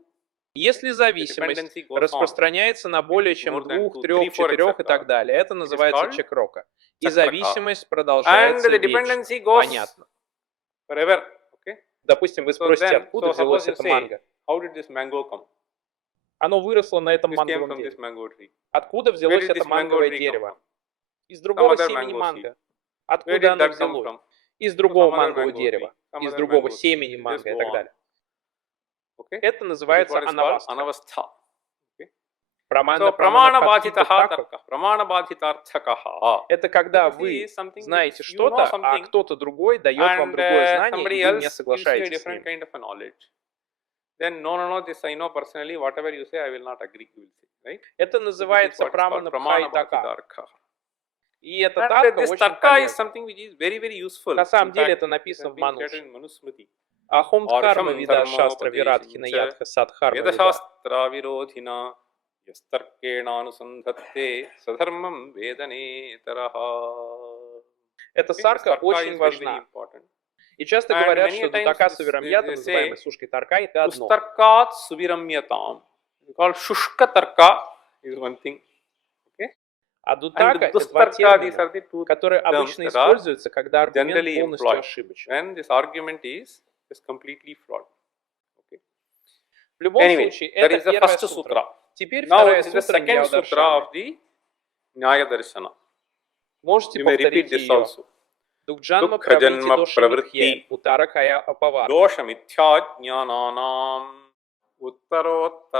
Если зависимость dependency goes on. распространяется на более чем More than 2, two, 3, three, four, 4 и etc. так далее, это называется called чакрока. И chakraka. зависимость And продолжается the вечно. dependency goes Понятно. forever. Okay? Допустим, вы So спросите, then, откуда so взялось suppose you это say, манго? how did this mango come? Оно выросло на этом This came манговом from this дереве. mango tree. Откуда Where взялось did это this mango манговое tree come дерево? from? Из другого other семени mango манго. Where Откуда did оно that come взялось? from? Из другого Some other мангового mango дерева. tree, some Из other другого mango tree. семени Just манго и go так on. далее. Okay? Это This is называется what is called анавастха. anavastha. So Прамана pramana бхатхита bhajitaha така. tarka. Pramana bhajitarthakaha. Это когда So this вы is something знаете which you что-то, know а something кто-то другой дает вам and другое знание, somebody и вы не else gives you a соглашаетесь с different ним. kind of a knowledge. Then no, this I know personally. Whatever you say, I will not agree. You will say, right? Это So this is называется what is called прамана pramana бхайтака. bhajitarka. И эта And тарка this очень tarka is полезна. something which is very, very useful. На самом In деле fact, это it написано has в been created Мануше. in Manusmriti. Ахом дхарма Arsham вида dharma шастра вирадхина upadeshincha ядха садхарма вида. vedashastra virodhina yastarkena anusandhatte sadharmam vedane taraha. Эта сарка очень важна. И часто And говорят, many что a times дутака this- сувирамьята, they называемый say, сушкой тарка, это одно. Pustarkat suviramyatam. Called shushka tarka is one thing. А And дутака это два dustarka, these термина, are the two которые terms обычно that are используются, когда аргумент generally полностью employed. ошибочен. When this argument is completely flawed. Okay. В любом Anyway, случае, that это is the первая first сутра. sutra. Теперь Now вторая this is the сутра second sutra Ньяя-даршана. of the Nyaya Darshana. Можете You may repeat повторить this ее. also. Дукджанма Dukkha праврити janma дошамитхе, pravritti утаракая апавар. dosha mithya jnananam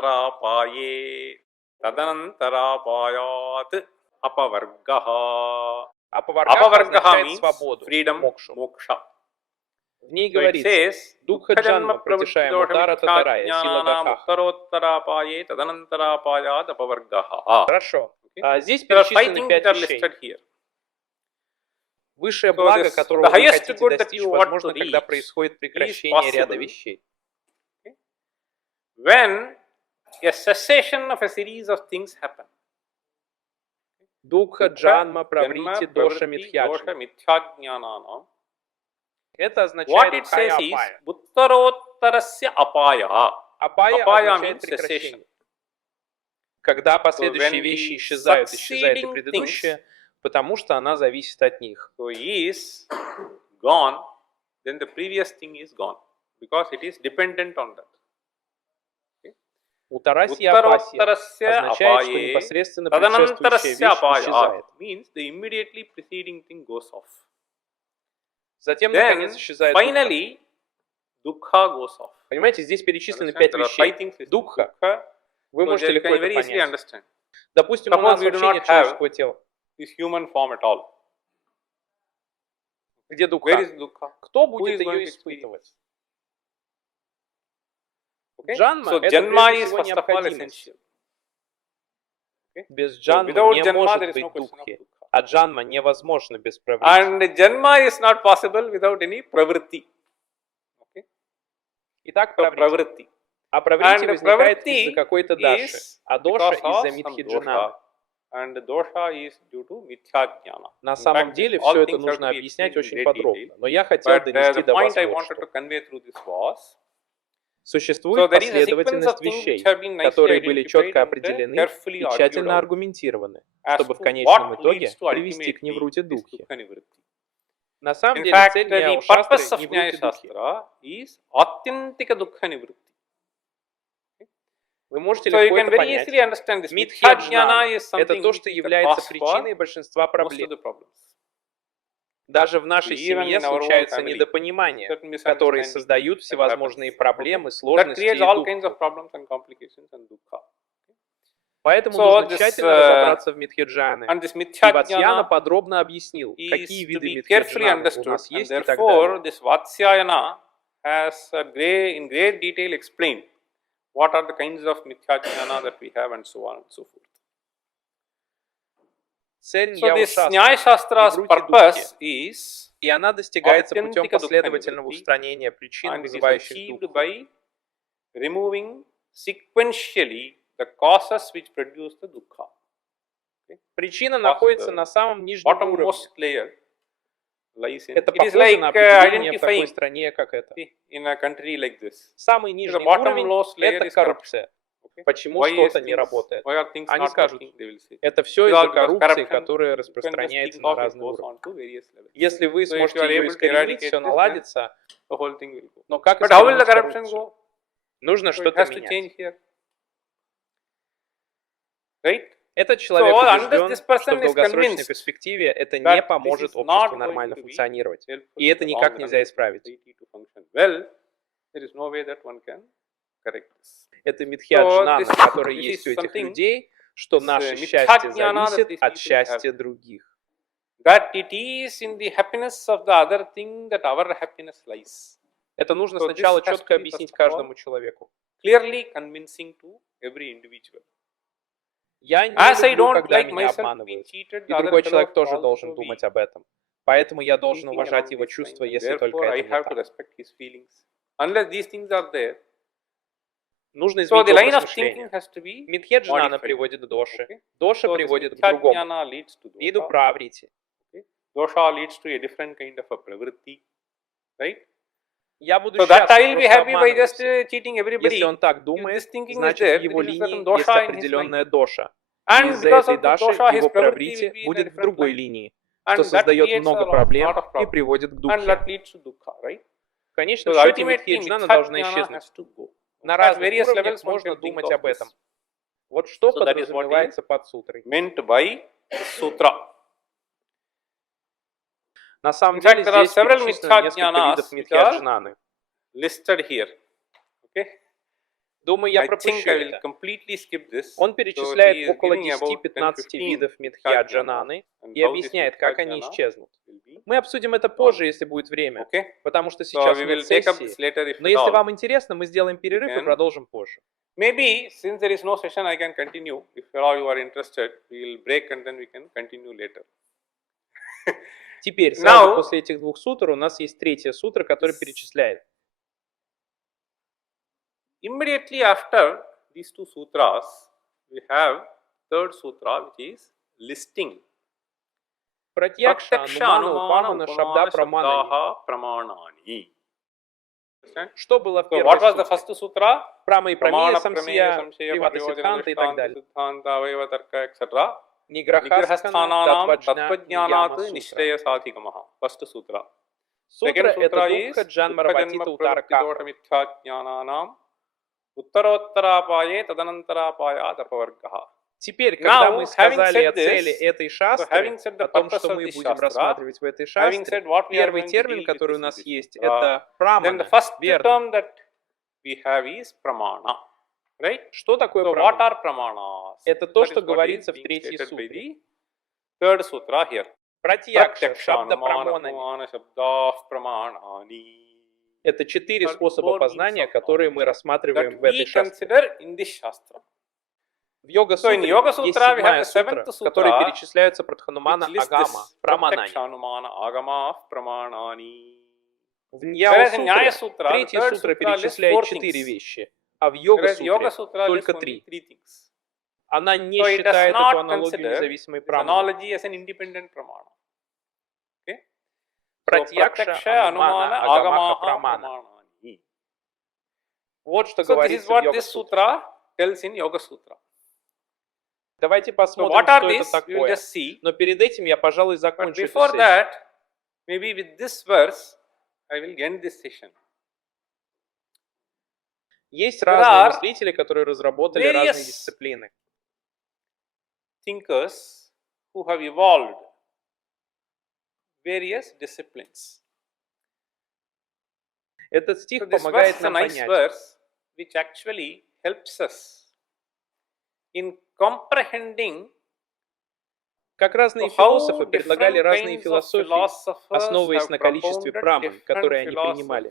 uttarottarapaye tadanantarapayat apavargaha. Апаваргаха Apavargaha означает means свободу, freedom, мокшу. moksha. В ней So it говорится, says, Дукха джанма пратишая мутара татарая, сила гахаха. uttarottarapaye tadanantarapayat apavargaha. Хорошо. Okay. А здесь There are 5 перечислены things 5 that are вещей. listed here. Высшее благо, которого вы хотите достичь, возможно, когда происходит прекращение ряда вещей. When a cessation of a series of things happen. Дукха, джанма, праврити, доша, митхьяджна. Это означает хая-апая. Апая означает прекращение. Когда последующие вещи исчезают, исчезает и предыдущее, потому что она зависит от них. So is gone, then the previous thing is gone because it is dependent on that. Утарасья апасья означает, что непосредственно предшествующая вещь исчезает. Means the immediately preceding thing goes off. Затем, наконец, исчезает finally, dukkha goes off. Понимаете, здесь перечислены 5 вещей. Дукха, вы можете легко это понять. Допустим, у нас вообще нет человеческого тела. Human form at all. Где дукха? Кто будет ее испытывать? Джанма — это прежде всего необходимость. Без джанмы не может быть дукхи, а джанма невозможна без праврити. And janma is not possible without any pravritti. Итак, праврити. А праврити возникает из-за какой-то даши, а доша из-за митхьяджнаны. And dosha is due to mithya-jnana. На самом деле все это нужно объяснять очень подробно, но я хотел донести до вас вот что. Существует последовательность вещей, которые были четко определены и тщательно аргументированы, чтобы в конечном итоге привести к неврути духи. На самом деле цель Nyaya Шастры неврути духи. Вы можете легко это понять. Митхьяджна – это то, что является причиной большинства проблем. Даже в нашей семье случаются недопонимания, которые создают всевозможные проблемы, сложности и духу. Поэтому нужно тщательно разобраться в митхьяджане. И Ватсьяна подробно объяснил, какие виды митхьяджнаны у нас есть и так далее. What are the kinds of mithya-jnana that we have and so on and so forth. Цель So this Nyaya Sutra's purpose is и она достигается путем последовательного устранения причин, вызывающих духу. By removing sequentially the causes which produce the dukkha. Причина находится на самом нижнем уровне. Это похоже на определение в такой стране, как это. Самый нижний уровень – это коррупция. Почему что-то не работает? Они скажут, это все из-за коррупции, которая распространяется на разные уровни. Если вы сможете ее искоренить, все наладится. Но как искоренить коррупцию? Нужно что-то менять. Этот человек убежден, что в долгосрочной перспективе это не поможет обществу нормально функционировать, и это никак нельзя исправить. Это митхьяджнана, которая есть у этих людей, что наше счастье зависит от счастья других. Это нужно сначала четко объяснить каждому человеку. Я не люблю, когда меня обманывают, и другой человек тоже должен думать об этом. Поэтому я должен уважать его чувства, если только это не так. Нужно изменить образ мышления. Митхьяджнана приводит к доши, доша приводит к другому, виду праврити. Я буду счастлив, просто обманывать. Если он так думает, значит в его линии есть определенная доша. И из-за этой даши его праврити будет в другой линии, что создает много проблем и приводит к духе. В конечном счете митхьяджнана должна исчезнуть. На разных уровнях можно думать об этом. Вот что подразумевается под сутрой. На самом деле здесь перечислено несколько видов митхьяджнаны. Думаю, я пропущу это. Он перечисляет около 10-15 видов митхьяджнаны и объясняет, как они исчезнут. Мы обсудим это позже, если будет время, потому что сейчас нет сессии. Но если вам интересно, мы сделаем перерыв и продолжим позже. Maybe, since there is no session, I can continue. If all you are interested, we will break and then we can continue later. Теперь, сразу после этих двух сутр у нас есть третья сутра, которая перечисляет. Immediately after these two sutras, we have third sutra, which is listing. Пратьякша, Анумана, Упамана, Шабда, Праманани. Что было в первой What was the first sutra? Прама и Прамея, Самсия, Привата Сиддханта и так далее. Ниграхастхана, Татваджнанат, Нишрея Садхикамаха. First sutra. Сутра — это Дукха, Джанмараватита, Утарака. Уттароттарапае таданантарапая тапаваргаха. Теперь, когда мы сказали о цели этой шастры, о том, что мы будем рассматривать в этой шастре, первый термин, который у нас есть, это прамана, верно. Что такое прамана? Это то, что говорится в третьей сутре. Пратьякша, шабда праманани. Это 4 способа познания, которые мы рассматриваем в этой шастре. В йога-сутре есть 7-я сутра, в которой перечисляются Прадханумана, Агама, Праманани. В Nyaya-сутре третья сутра перечисляет 4 вещи, а в йога-сутре только 3. Она не считает эту аналогию независимой праманой. Пратьякша, Анумана, Агамаха, Прамана. Вот что говорится в йога-сутре. Давайте посмотрим, что это такое. Но перед этим я, пожалуй, закончу эту сессию. Есть разные мыслители, которые разработали разные дисциплины. Thinkers who have evolved various disciplines. Этот стих помогает нам понять. Which actually helps us in comprehending как разные философы предлагали разные философии, основываясь на количестве праман, которые они принимали.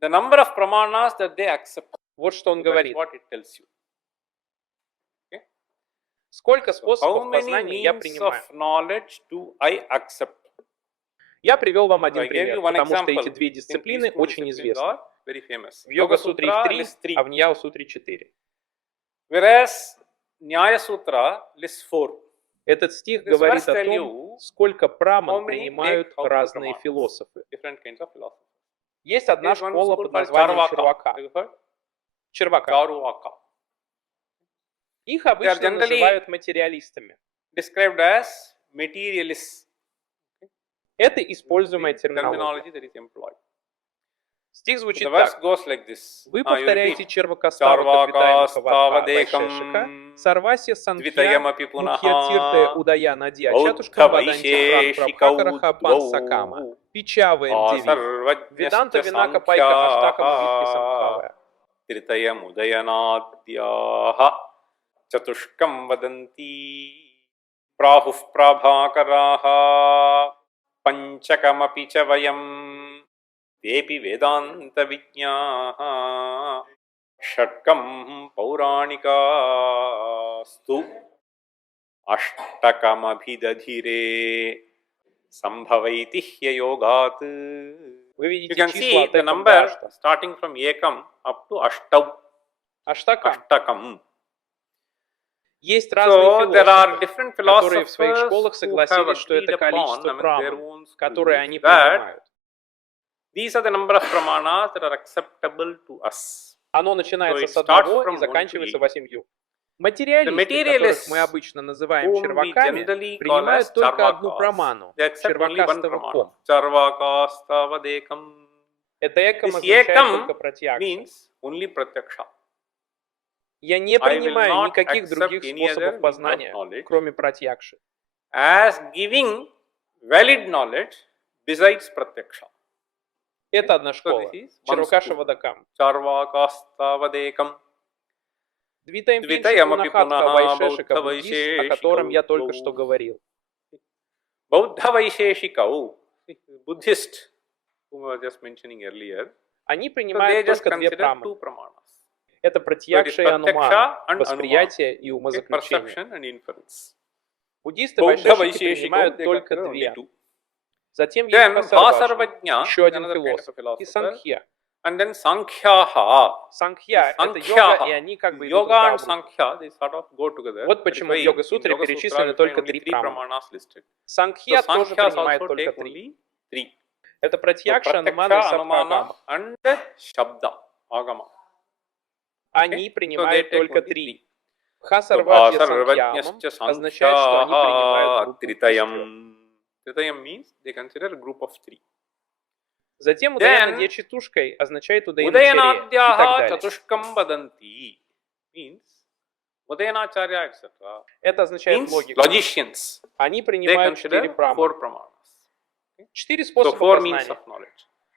The number of pramanas that they accept. Вот что он говорит. Сколько способов познания я принимаю? Я привел вам один пример, потому что эти две дисциплины очень известны. В йога-сутре их 3, а в Nyaya-сутре 4. Этот стих говорит о том, сколько праман принимают разные философы. Есть одна школа под названием Червака. Их обычно называют материалистами. Это используемая терминология. Стих звучит так. Вы повторяете Червакастава Вайшешика, Сарвасья Санхья, Мукхьятирте Удая Надья, Чатушка Ваданти Прабхакараха Пансакама, Пичава Мдиви, Веданта Винака Пайка Хаштакама Витхи Самхавая. Тритаям Удаянадьяха, Чатушкам Ваданти, Прахув Прабхакараха, Панчакамапи Чаваям, Вепи Веданта Витняха, Шаткам Паураника-сту, Аштакамабхидадхире, Самбхавайти Хья-йогат. Вы видите числа от этого до Ашта. Starting from Ekam up to Ashtau. Аштакам. Есть разные философы, которые в своих школах согласились, что это количество праман, которые они принимают. Оно начинается с одного и заканчивается 8. Материалисты, которых мы обычно называем черваками, принимают только одну праману – червакастава ком. Это экам означает только пратьякша. Я не принимаю никаких других способов познания, кроме пратьякши. Это одна школа. Чарвакаша Вадакам. Двитаям Пунахатха Вайшешика Буддист, о котором я только что говорил. Они принимают только 2 праманы. Это пратьякша и анумана, восприятие и умозаключение. Буддисты вайшешики принимают только две. Затем есть Хасарваджа, еще один философ, и Санхья. Санхья — это йога, и они как бы идут рука об руку. Вот почему в йога-сутре перечислены только 3 праманы. Санхья тоже принимает только 3. Это пратьякша, анумана и сабхагама. Они принимают только 3. Хасарваджа санхьямам означает, что они принимают Tritaям means they consider a group of 3. Затем Удаянадья четушкой означает Удаяначарья и так далее. Это означает логику. Они принимают 4 праманы. 4 способа познания.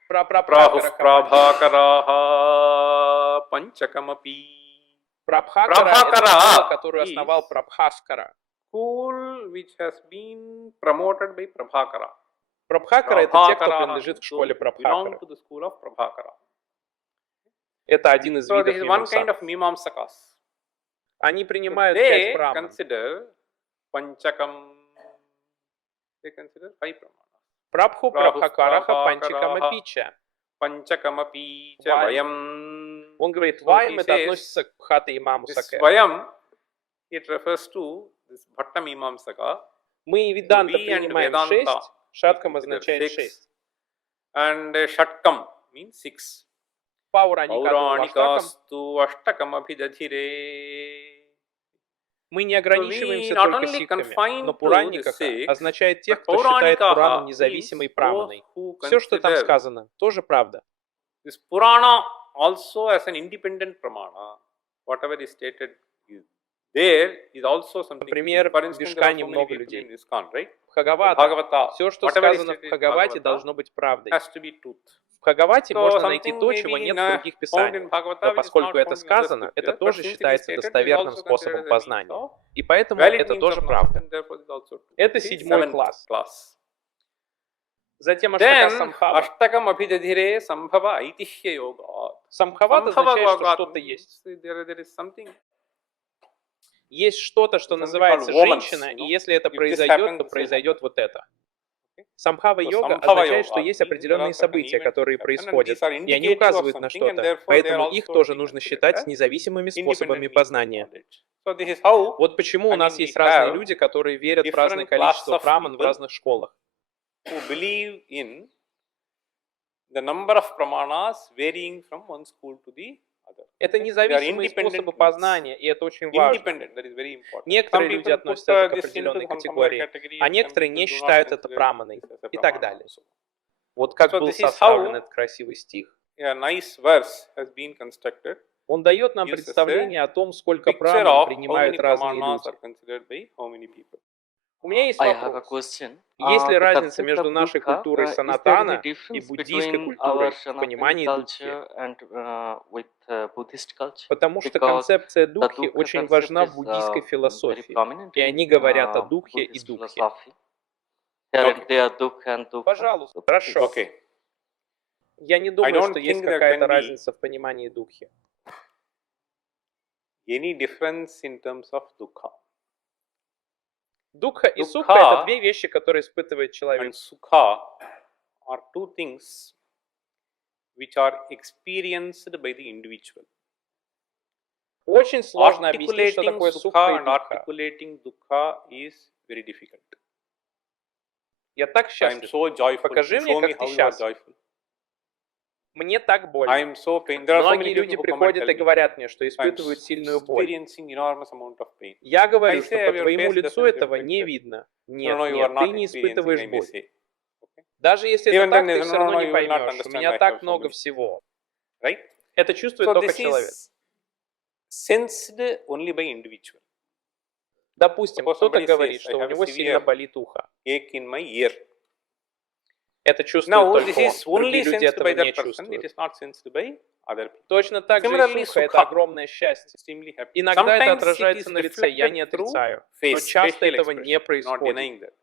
Прабхакара панчакамапи. Прабхакара — это школа, которую основал Прабхаскара. School which has been promoted by Prabhakara. Прабхакара — это те, кто принадлежит к школе Прабхакара. Это один из видов мимамсаков. Они принимают 5 праман. Прабху Прабхакараха Панчакамапича. Он говорит, ваям это относится к Бхата имаму Сакэ. It refers to this Bhatta Mimamsaka. Мы Веданта принимаем 6, Шаткам означает 6. And Shatkam means 6. Паураникасту Аштакам Абхидадхире. Мы не ограничиваемся только сикхами, но Пуранникаха означает тех, кто считает Пурану независимой праманой. Все, что там сказано, тоже правда. This Purana also as an independent pramana, whatever is stated is there is also something. Например, в Ишкане много людей. Бхагавата. Все, что сказано в Бхагавате, должно быть правдой. В Бхагавате можно найти то, чего нет в других писаниях. Но поскольку это сказано, это тоже считается достоверным способом познания. И поэтому это тоже правда. Это 7-й класс. Затем Аштака Самбхава. Самбхават означает, что что-то есть. Есть что-то, что называется женщина, и если это произойдет, то произойдет вот это. Самбхава-йога означает, что есть определенные события, которые происходят, и они указывают на что-то, поэтому их тоже нужно считать независимыми способами познания. Вот почему у нас есть разные люди, которые верят в разное количество праман в разных школах. Это независимые способы познания, и это очень важно. Некоторые люди относятся это к определенной категории, а некоторые не считают это праманой и так далее. Вот как был составлен этот красивый стих. Он дает нам представление о том, сколько праман принимают разные люди. У меня есть вопрос. Есть ли разница между нашей культурой санатана и буддийской культурой в понимании духи? Потому что концепция духи очень важна в буддийской философии, и они говорят о духе и духе. Пожалуйста, хорошо. Я не думаю, что есть какая-то разница в понимании духи. Дукха и сукха — это две вещи, которые испытывает человек. Очень сложно объяснить, что такое сукха и дукха. Я так счастлив. Покажи мне, как ты счастлив. Мне так больно. Многие люди приходят и говорят мне, что испытывают сильную боль. Я говорю, что по твоему лицу этого не видно. Нет, ты не испытываешь боль. Даже если это так, ты все равно не поймешь. У меня так много всего. Это чувствует только человек. Допустим, кто-то говорит, что у него сильно болит ухо. Это чувствует только он. Другие люди этого не чувствуют. Точно так же и сукха — это огромное счастье. Иногда это отражается на лице, я не отрицаю. Но часто этого не происходит.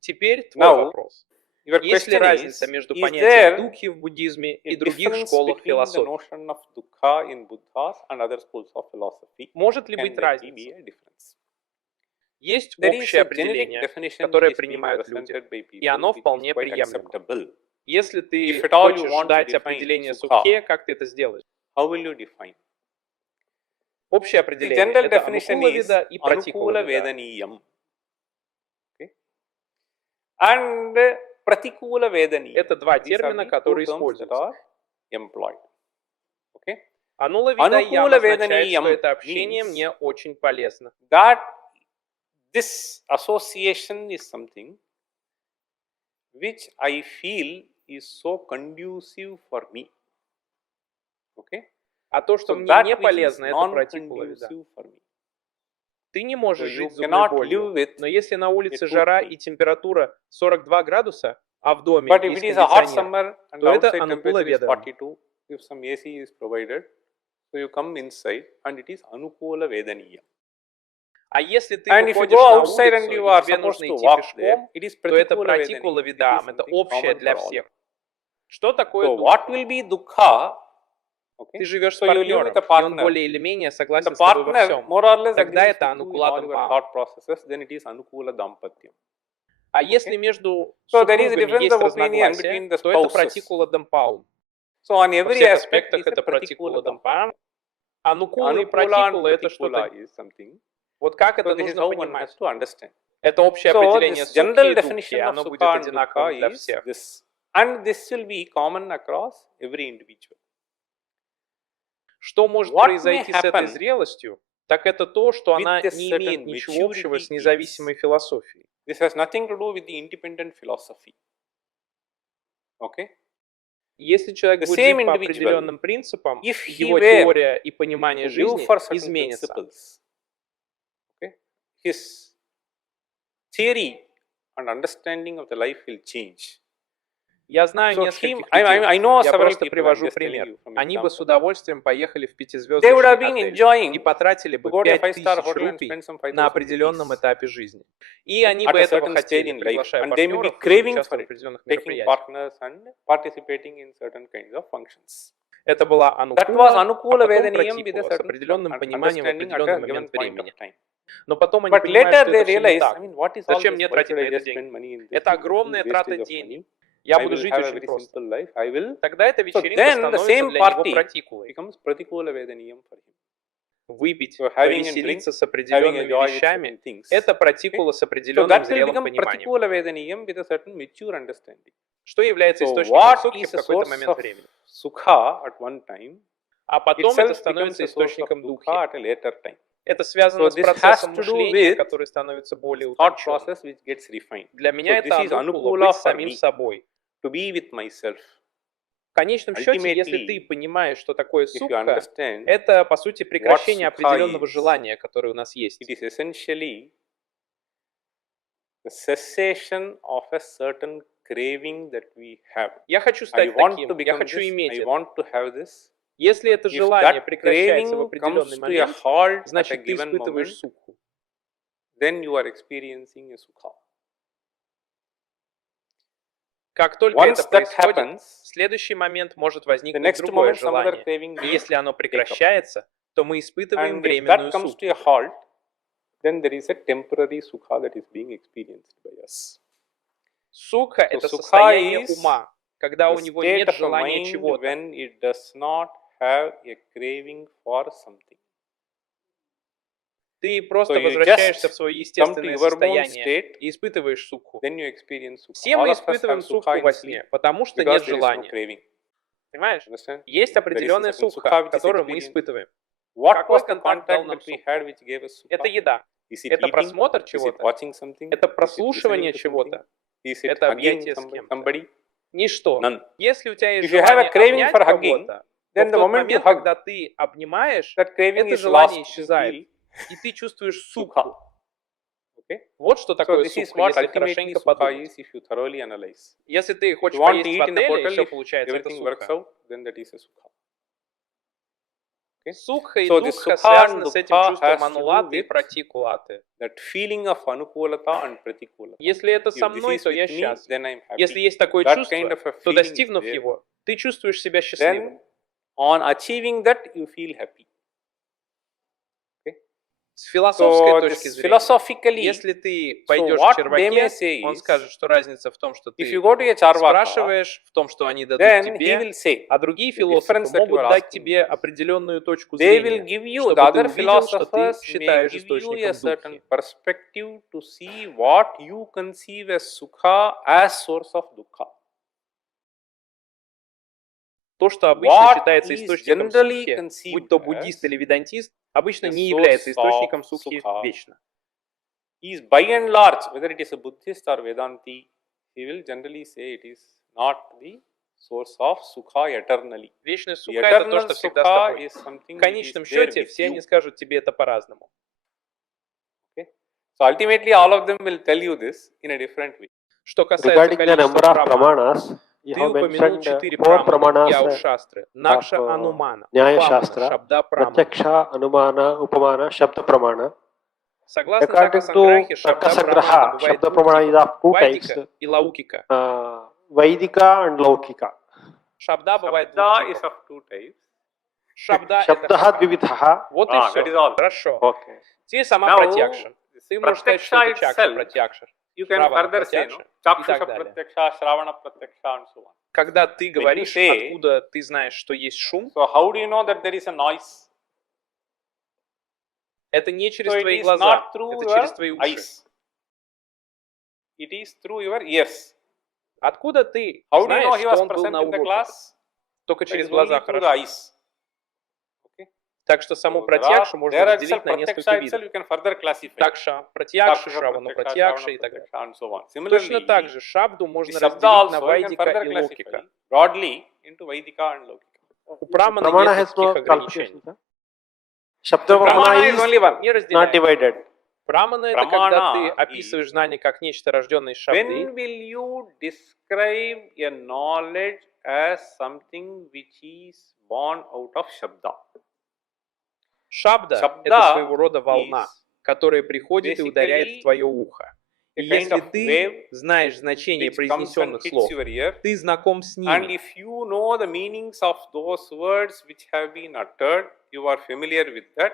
Теперь твой вопрос. Your Есть ли question разница is между there понятием духи в буддизме a и других difference школах between the философии? notion of dukkha in Buddhas and other schools of philosophy? Может ли Can быть there разница? be a difference? Есть There is общее a generic определение, definition которое which is being принимают люди, presented by и оно people, which is вполне quite приемлемо. acceptable. Если If ты at all you хочешь want to дать define определение sukha, сукхе, как ты это сделаешь? how will you define? Общее The определение general – это definition анукула is вида и пратикула anukula вида. vedaniyam. Okay? And pratikula vedaniyam. Это два These are термина, the которые two terms that используются. are employed. Okay? Анула вида ям Анукула означает, веданиям что это общение means мне очень полезно. That this association is something which I feel is so conducive for me. Okay? А то, что So мне that не which is полезно, это пратикула вида. non-conducive for me. Ты не So можешь you жить зубной cannot болью, live with но если на улице a жара tooth и температура 42 градуса, а в доме But if есть it is a hot кондиционер, summer and то the это outside анукула temperature is веда. 42, if some AC is provided, so you come inside and it is anukula vedaniya. А если ты And if you выходишь go на outside and улицу, you и are тебе supposed нужно to идти walk there, пешком, it is то это pratikula пратикула vedaniya. It is видам, это something общее common для for all. всех. Что такое So дух? what will be dukkha? Okay? Ты живешь с So you live with партнером, a и он partner. более или менее The согласен с тобой во partner всем. more or less Тогда agrees это with you in анукула all your дампам. thought processes, then it is anukula dampatya. А если между So there is a супругами difference есть of opinion разногласия, between the то это spouses. пратикула дампаум. So on Во every всех aspect аспектах is a это пратикула pratikula dampatya. дампам. Анукула и Anukula and пратикула – это pratikula что-то… is something. Вот как So это this is нужно how one has понимать? to understand. Это общее So определение this сукхи general и духхи, definition of оно будет sukha and одинаковым dukkha для is всех. this. And this will be common across every individual. Что может What произойти may с этой happen зрелостью, так это то, что with она this не certain имеет ничего общего с maturity независимой философией. This has nothing to do with the independent philosophy. Okay? Если человек The будет same жить по individual, определенным принципам, if he его were теория и понимание to live жизни for certain изменится. principles, okay, his theory and understanding of the life will change. Я знаю So нескольких I людей, know я several просто people, I'm привожу just telling пример. you from Они бы example. с удовольствием поехали в They would пятизвездочный have been отель enjoying и потратили бы to go to a 5-star 5000 hotel and рупий spend some на 5,000 определенном rupees этапе жизни. И они at бы a этого certain stage хотели, in life, приглашая and they may be партнеров, craving for участвуя в it, определенных taking мероприятиях. partners and participating in certain kinds of functions. Это была That was анукула, а anukula потом vedaniyam with a пратикула с certain определенным пониманием в understanding at определенный a given момент point of времени. time. Но потом они But понимают, later что they это все не realize, так. I mean, what is all Зачем this? мне Why тратить should на I это just деньги? spend money in this? Это This is огромная wastage трата of денег. money. Я I буду will жить have a очень very просто. simple life. I will. Тогда эта So вечеринка then the становится same для него party пратикулой. becomes pratikula vedaniyam for him. Выпить, So having a drink, повеселиться с having a определенными joy with вещами certain things. – это Okay? пратикула с So определенным that will зрелым become пониманием. pratikula vedaniyam with a certain mature understanding. Что является So источником what сукхи is в a какой-то source момент of времени. sukha at one time, А потом это itself becomes становится a source of источником духи. dukkha at a later time. Это связано So с this has процессом to do мышления, with который становится более thought утонченным. process which gets refined. Для меня So это this is анукула anukula быть for самим me, собой. to be with myself. В конечном счете, если Ultimately, ты понимаешь, что такое if you сукха, understand это, по сути, прекращение what sukha определенного is, желания, которое у нас есть. it is essentially the cessation of a certain craving that we have. Я хочу I стать want таким, to я become хочу this, иметь I это. want to have this. Если это If желание that прекращается в craving определенный comes to a момент, halt at a значит, ты given испытываешь moment, сукху. then you are experiencing a sukha. Как только Once это that происходит, happens, в следующий момент может the возникнуть next другое moment some other желание. craving И will если оно take up. прекращается, то мы испытываем And if временную that comes сукху. to a halt, then there is a temporary sukha that is being experienced by us. Сукха – So это sukha состояние is ума, когда у the него state нет of a желания mind чего-то. when it does not have a craving for something. Ты просто So you возвращаешься just в свое come to естественное your moon состояние state, и испытываешь сукху. then you experience sukha. Все All мы of us have испытываем sukha сукху in во sleep сне, потому что because нет there is no желания. craving. Понимаешь? Understand? Есть There is a определенная certain сукха, sukha which is которую мы experienced. испытываем. What Какой was the контакт дал contact нам that we сукху? had which gave us Это sukha? еда, Is it это eating? просмотр Is it чего-то, watching something? это Is it прослушивание listening to something? чего-то, Is it это hugging объятие с кем-то. somebody? Ничто. None. Если у тебя есть If you have a желание craving обнять for hugging, кого-то, то then в the тот moment you момент, hug, когда ты обнимаешь, that craving это is желание lost. You исчезает, feel и ты чувствуешь sukha. сукху. Okay? Вот что So такое this is сукха, what если ultimately хорошенько sukha подумать. is if you thoroughly analyze. Если ты If хочешь you want to поесть в eat in a отеле, hotel, еще if получается это everything works сукха. out, then that is a sukha. Сукха и So this дукха sukha связаны and с этим dukkha чувством has to do анулаты и with пратикулаты. that feeling of anukulata and pratikulata. Если это со If this мной, is то я with me, счастлив. then I'm happy. Если есть такое That чувство, kind of a то feeling is достигнув there. его, ты чувствуешь себя счастливым. Then on achieving that, you feel happy. С философской So точки this зрения, philosophically, если ты so пойдешь к what they may черваке, say он is, скажет, что разница в том, что if ты you go to a charvaka, спрашиваешь, в том, что они дадут then he тебе, will say, а другие the философы difference that you могут are дать asking тебе is, определенную точку they will зрения, give you, the чтобы ты other увидел, что ты philosophers may считаешь give you a источником certain духи. perspective to see what you conceive as sukha as source of dukkha. То, что обычно What считается is источником generally сукхи, conceived будь то буддист as или ведантист, обычно the не является source источником of сукхи sukha вечно. is by and large, whether it is a Buddhist or Vedanti, he will generally say it is not the source of sukha eternally. Вечная The сукха – это то, eternal что всегда с sukha тобой. is something В which is конечном there счете, with все они you. скажут тебе это по-разному. Okay? So ultimately, all of them will tell you this in a different way. Что касается Regarding the number количества of праман, pramanas, you ты have упомянул mentioned 4 four праманы pramanas Яушастры. Накша of Анумана, Nyaya Upamana, Sutra, Шабда Прамана. Pratyaksha, Anumana, Upamana, Shabda Pramana. Согласно According to Такасанграхе, Шабда Прамана Tarkasangraha, бывает Shabda двух Pramana is типов of two – types, Вайдика и Лаукика. Vaidika and Laukika. Шабда бывает двух Shabda is типов. of two types. Шабда – это Shabdaha шабда. Dvivithaha. Вот и That все. is all. Хорошо. Okay. Теперь сама Now, пратьякша. Ты можешь сказать, что это Pratyaksha чакша, itself, пратьякша, you can Шравана further say, no? пратьякша и Chakshusha так далее. pratyaksha, Shravana pratyaksha and so on. Когда ты говоришь, say- откуда ты знаешь, что есть шум, So how do you know that there is a noise? это не через So it твои is глаза, not through это через твои your уши. eyes. It is through your ears. Откуда ты How do you know знаешь, he что was он был present на in the уроке? class? Только It через is глаза only through the хорошо. eyes. Okay. Так что саму So пратьякшу можно there разделить itself, на несколько pratyaksha видов. itself you can further classify. Такша, пратьякша, Chakshusha Шравану pratyaksha, пратьякша Shravana и так далее. pratyaksha and so on. Точно так Similarly, же шабду the можно Shabda разделить на also you can вайдика further и classify локика. broadly into Vaidika and Laukika. У праманы Pramana нет has таких no ограничений. qualifications. Shabda Pramana Pramana is only one. Не is not разделяется. divided. Прамана – это когда ты Pramana описываешь is- знание как нечто, рожденное из шабды. When will you describe a knowledge as something which is born out of Shabda? Шабда – это Шабда своего рода волна, is которая приходит и ударяет в твое ухо. И a kind если of ты wave знаешь значение which comes and произнесенных hits слов, your ear. ты знаком с And ними. if you know the meanings of those words which have been uttered, you are familiar with that.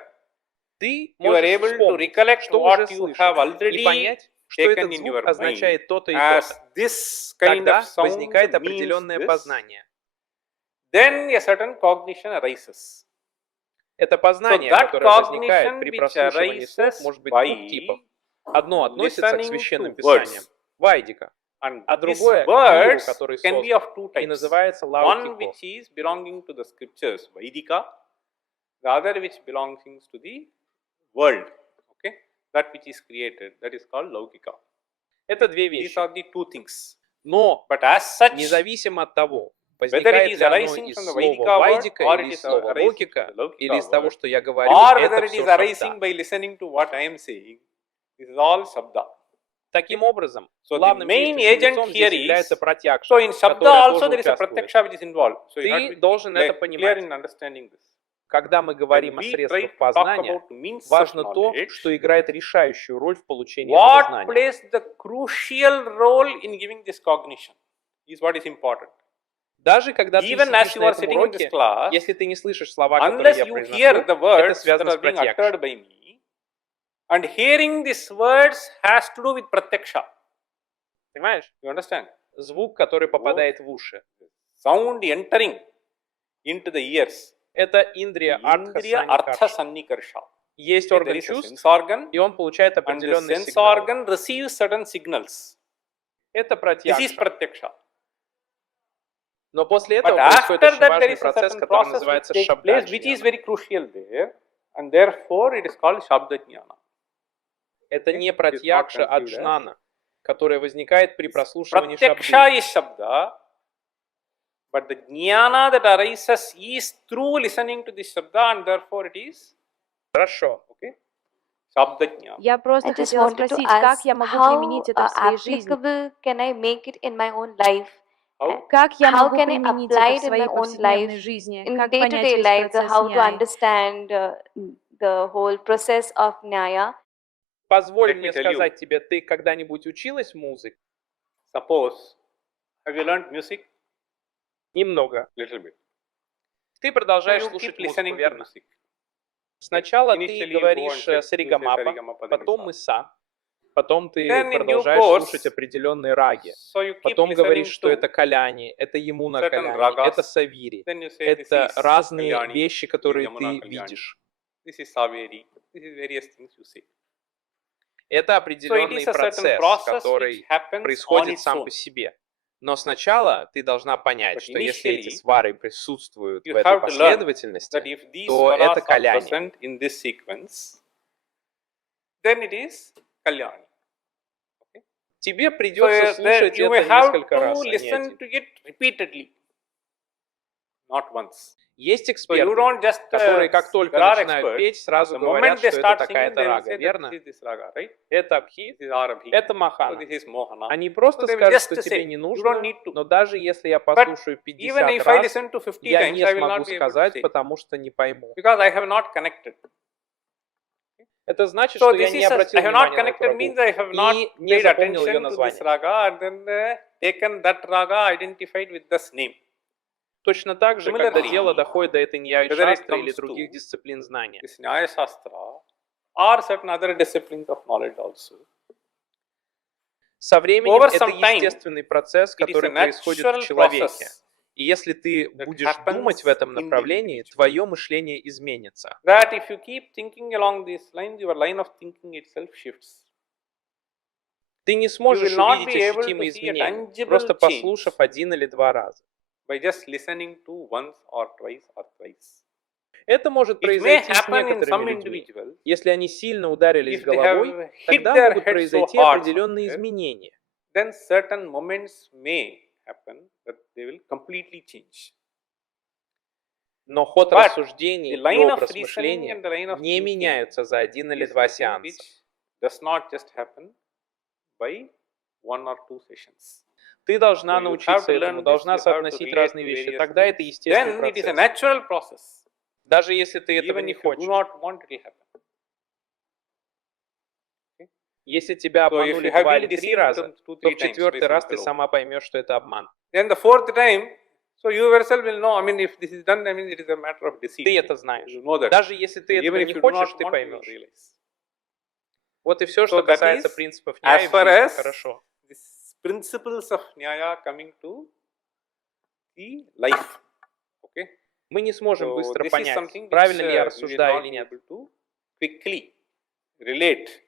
Ты You are можешь able to вспомнить, recollect что уже what you слышал, have и already понять, что taken этот in звук your mind означает то-то и as то-то. this kind Тогда of sound возникает means определенное this. познание. Then a certain cognition arises. Это познание, that которое возникает cognition при which прослушивании слов, arises может быть by двух типов. Одно относится к listening священным to писаниям, words. вайдика, And а these другое к миру, words который can be создан, of two и types. называется One лаукико. which is belonging to the scriptures, Vaidika, the other which belongs to the world, okay? That which is created, that is called Laukika. Это две These вещи. are the two things. Но But as such, независимо от того, whether it возникает is ли оно arising из from the слова Vaidika word вайдика or или it из is слова arising from логика, the Laukika или из того, word, что я говорю, or это whether it все is arising шабда. by listening to what I am saying, this is all Shabda. Таким образом, So the главным main действующим agent лицом here здесь является is, пратьякша, so in Shabda которая also тоже there is a участвует. pratyaksha which is involved. So you Ты have to должен be это clear понимать. in understanding this. Когда мы говорим When о we try средствах to talk познания, about means of важно то, knowledge, что играет решающую роль в получении этого what знания. plays the crucial role in giving this cognition is what is important. Даже когда ты Even as сидишь you на are этом sitting in this уроке, class, если ты не слышишь слова, которые unless я you hear произношу, the это words that связано are с being пратьякшей. uttered by me, and hearing these words has to do with pratyaksha. Понимаешь? You understand? Звук, который попадает в уши. Sound entering into the ears. Это индрия Indriya артха artha санникарша. sannikarsha. Есть There орган is a чувств, sense organ, и он получает and the определенные sense сигналы. organ receives certain signals. Это This is пратьякша. pratyaksha. Но после But этого происходит after очень that there важный is a процесс, certain который process which называется takes place, which is шабдаджняна. very crucial there, and therefore it is called shabdajnana. Это не пратьякша, а джнана, которая возникает при прослушивании Pratyaksha шабды. is shabda, but the jnana that arises is through listening to this shabda, and therefore it is Хорошо. okay. Shabdajnana. Я просто I just хотела wanted to спросить, как ask я могу how применить это в своей жизни? applicable can I make it in my own life Как я how могу can I применить apply это it в in своей my own повседневной life, жизни? in Как понять day-to-day весь life, процесс how to Nyaya? understand the whole process of Nyaya? Позволь Let me мне tell you. сказать тебе, ты когда-нибудь училась музыке? Suppose, have you learned music? Немного. Little bit. Ты So продолжаешь you слушать keep музыку, listening to верно? music. Сначала Initially ты you go and говоришь check, you say саригамапа, Sarigama, потом Padani, иса, потом ты Then in due продолжаешь course, слушать определенные раги. so you keep Потом listening говоришь, что to это каляни, это ямуна certain каляни, ragas. это савири. Then you say this Это is разные Kalyani, вещи, this is которые Yamuna ты Kalyani, видишь. this is Saveri, this is various things you say. Это So it определенный is a certain процесс, process which который happens on происходит its сам own. по себе. Но сначала ты должна понять, But что если эти initially, свары присутствуют you в этой have to learn последовательности, that if these то это swaras are каляни. present in this sequence, then it is Kalyani. Тебе So придется слушать you may это have несколько to раз, а не listen один. to it repeatedly, not once. Есть So you эксперты, don't just которые как только there are начинают experts, петь, сразу the говорят, moment they что это start singing, такая-то they will рага, say that верно? this is this raga, right? Это абхи, This is Arabhi. это So махана. this is Mohana. Они So просто they will скажут, just что тебе say, не you don't нужно, need to. но даже если я But послушаю even 50 if I раз, listen to 50 я times, не I will смогу not be able to сказать, say, потому что не пойму. because I have not connected. Это значит, So что я this не is обратил I have not внимания на эту connected means рагу I have not и не paid запомнил ее attention to this название. raga and then taken that raga identified with this name. Точно так же, когда Similarly, дело доходит до этой Nyaya whether it Шастры или comes других to дисциплин знания. this Nyaya Sutra or certain other disciplines of knowledge also. Со временем Over это some time, естественный процесс, it is a который происходит в natural человеке. process И если ты that будешь happens думать в этом in the направлении, individual. твое мышление изменится. That if you keep thinking along these lines, your line of thinking itself shifts. Ты не You сможешь will not увидеть be able ощутимые to see a изменения, tangible просто change послушав один или два раза. by just listening to once or twice or thrice. Это может It may произойти с happen in некоторыми some людьми. individuals Если они сильно ударились if they головой, have hit тогда their могут head so произойти hard определенные somewhere, изменения. then certain moments may happen that they will completely change. Но ход But рассуждений the и line of образ reasoning мышления and the line of не thinking меняются за один или is два the thing сеанса. which does not just happen by one or two sessions. Ты должна So you have научиться to этому, learn this, должна you have to соотносить relate разные to вещи. various Тогда это things. естественный Then it is a процесс. natural process. Даже если ты этого Even не if you do хочешь. not want, it will happen. Если тебя So if обманули you have 2 been или 3 deceived раза, 2, то 3 в times by четвертый раз some ты fellow, сама поймешь, что это обман. then the fourth time, so you yourself will know. I mean, if this is done, I mean, it is a matter of deceit. Ты это знаешь. You know that. Даже если ты Even этого if не you do хочешь, not ты want, you will поймешь. realize. Вот и все, So что that касается is принципов as Nyaya, far все as хорошо. these principles of Nyaya coming to the life. Okay. Мы не сможем So быстро this is понять, something which правильно ли я we will рассуждаю not или be нет. able to quickly relate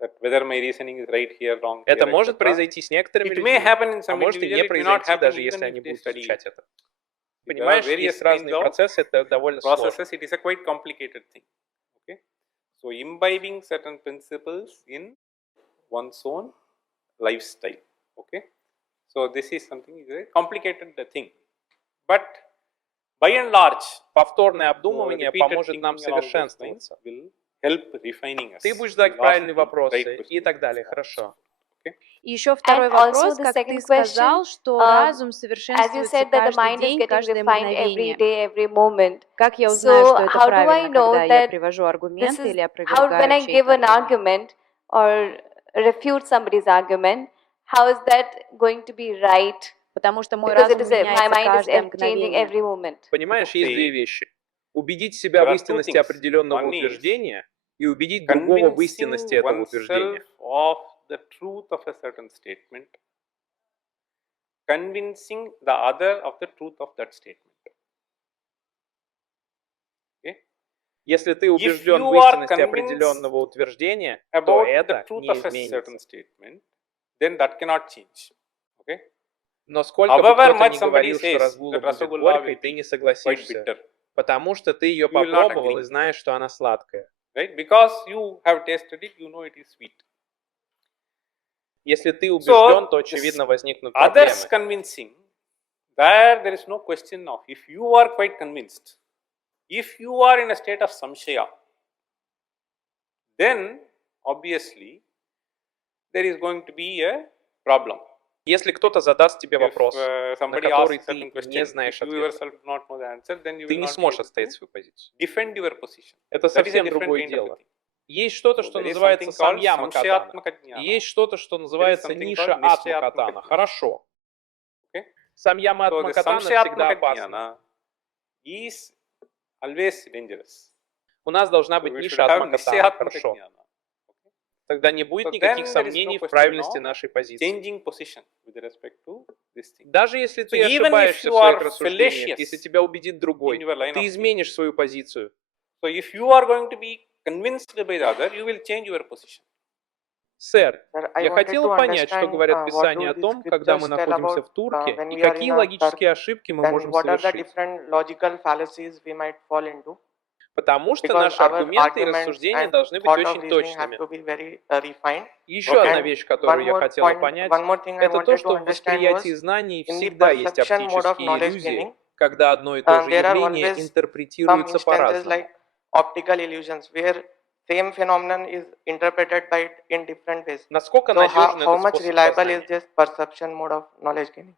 that whether my reasoning is right here, wrong here, Это может etc. произойти с некоторыми It may людьми, happen in а some может и не individuals, it may not произойти, happen даже even если if они they будут study изучать it. это. There are Понимаешь, various есть разные kinds of процессы, это довольно сложно. processes. It is a quite complicated thing. Okay. So imbibing certain principles in one's own lifestyle. Okay. So this is something is a complicated thing, but by and large, Повторное so обдумывание repeated поможет нам thinking along those lines совершенствоваться. will help refining us. Ты будешь задать Last правильные thing, вопросы right и question. так далее. Хорошо. И еще второй And also вопрос, the как ты second сказал, question, что разум as you совершенствуется said that the каждый mind is день, getting каждое refined every мгновение. day, every moment. Как я узнаю, So что это how do I правильно, know когда я that привожу this аргументы is или how when I опровергаю give чей-то an аргумент? argument or refute somebody's argument, how is that going to be right? Потому что мой Because it разум is my меняется mind is каждое changing мгновение. every moment. Понимаешь, есть See, две вещи. Убедить себя there в are two истинности things. определенного One is утверждения и убедить другого в истинности convincing этого утверждения. oneself of the truth of a certain statement, convincing the other of the truth of that statement. Okay? Если ты убежден you в are истинности convinced определенного утверждения, то About the это truth не of a изменится. certain statement, then that cannot change. Okay? Но сколько бы However кто-то much ни somebody говорил, что says разгула that будет Rasgulla горькой, will ты be не quite согласишься, bitter, потому что ты ее You will not попробовал agree. и знаешь, что она сладкая. right? Because you have tasted it, you know it is sweet. Если ты убежден, то this очевидно возникнут Others проблемы. convincing, there is no question of. If you are quite convinced, if you are in a state of samshaya, then obviously there is going to be a problem. Если кто-то задаст тебе If вопрос, на somebody который asks ты certain не question, знаешь if you ответа, yourself do not know the answer, then you ты will не not be сможешь able отстоять to свою позицию. defend your position. Это That is a совсем different другое kind of a дело. thing. Есть что-то, So что there is называется something called самьяма катана. samshayatmaka И jnana. есть что-то, что There is называется something ниша called атма nishchayatmaka катана. jnana. Хорошо. Okay? Самьяма So атма the катана всегда samshayatmaka опасна. jnana is always dangerous. У нас должна So быть we should ниша have атма катана. nishchayatmaka Хорошо. jnana. Тогда не будет So никаких then there is no сомнений в question правильности of нашей позиции. changing position with respect to this thing. Даже если So ты even if ошибаешься you в своих are рассуждениях, fallacious если тебя убедит другой, in your line ты of изменишь свою позицию. So if you are going to be convinced by the other, you will change your position. Сэр, Sir, I я wanted хотела to понять, что understand говорят what Писания do о these том, когда мы scriptures tell находимся about в Турке, when и we are in какие a логические Turk, ошибки мы then можем what are the совершить. different logical fallacies we might fall into? Потому что Because наши our аргументы и arguments рассуждения and должны быть thought of очень reasoning have точными. to be very refined. Еще одна And вещь, one которую я more хотела point, понять, one more thing I это то, wanted to что в understand восприятии was знаний in the всегда есть perception mode of оптические knowledge иллюзии, gaining, когда одно и то же there are явление always some интерпретируется instances по-разному. like optical illusions where same phenomenon is interpreted by it in different ways. Насколько So надежен how этот much способ reliable познания? is this perception mode of knowledge gaining?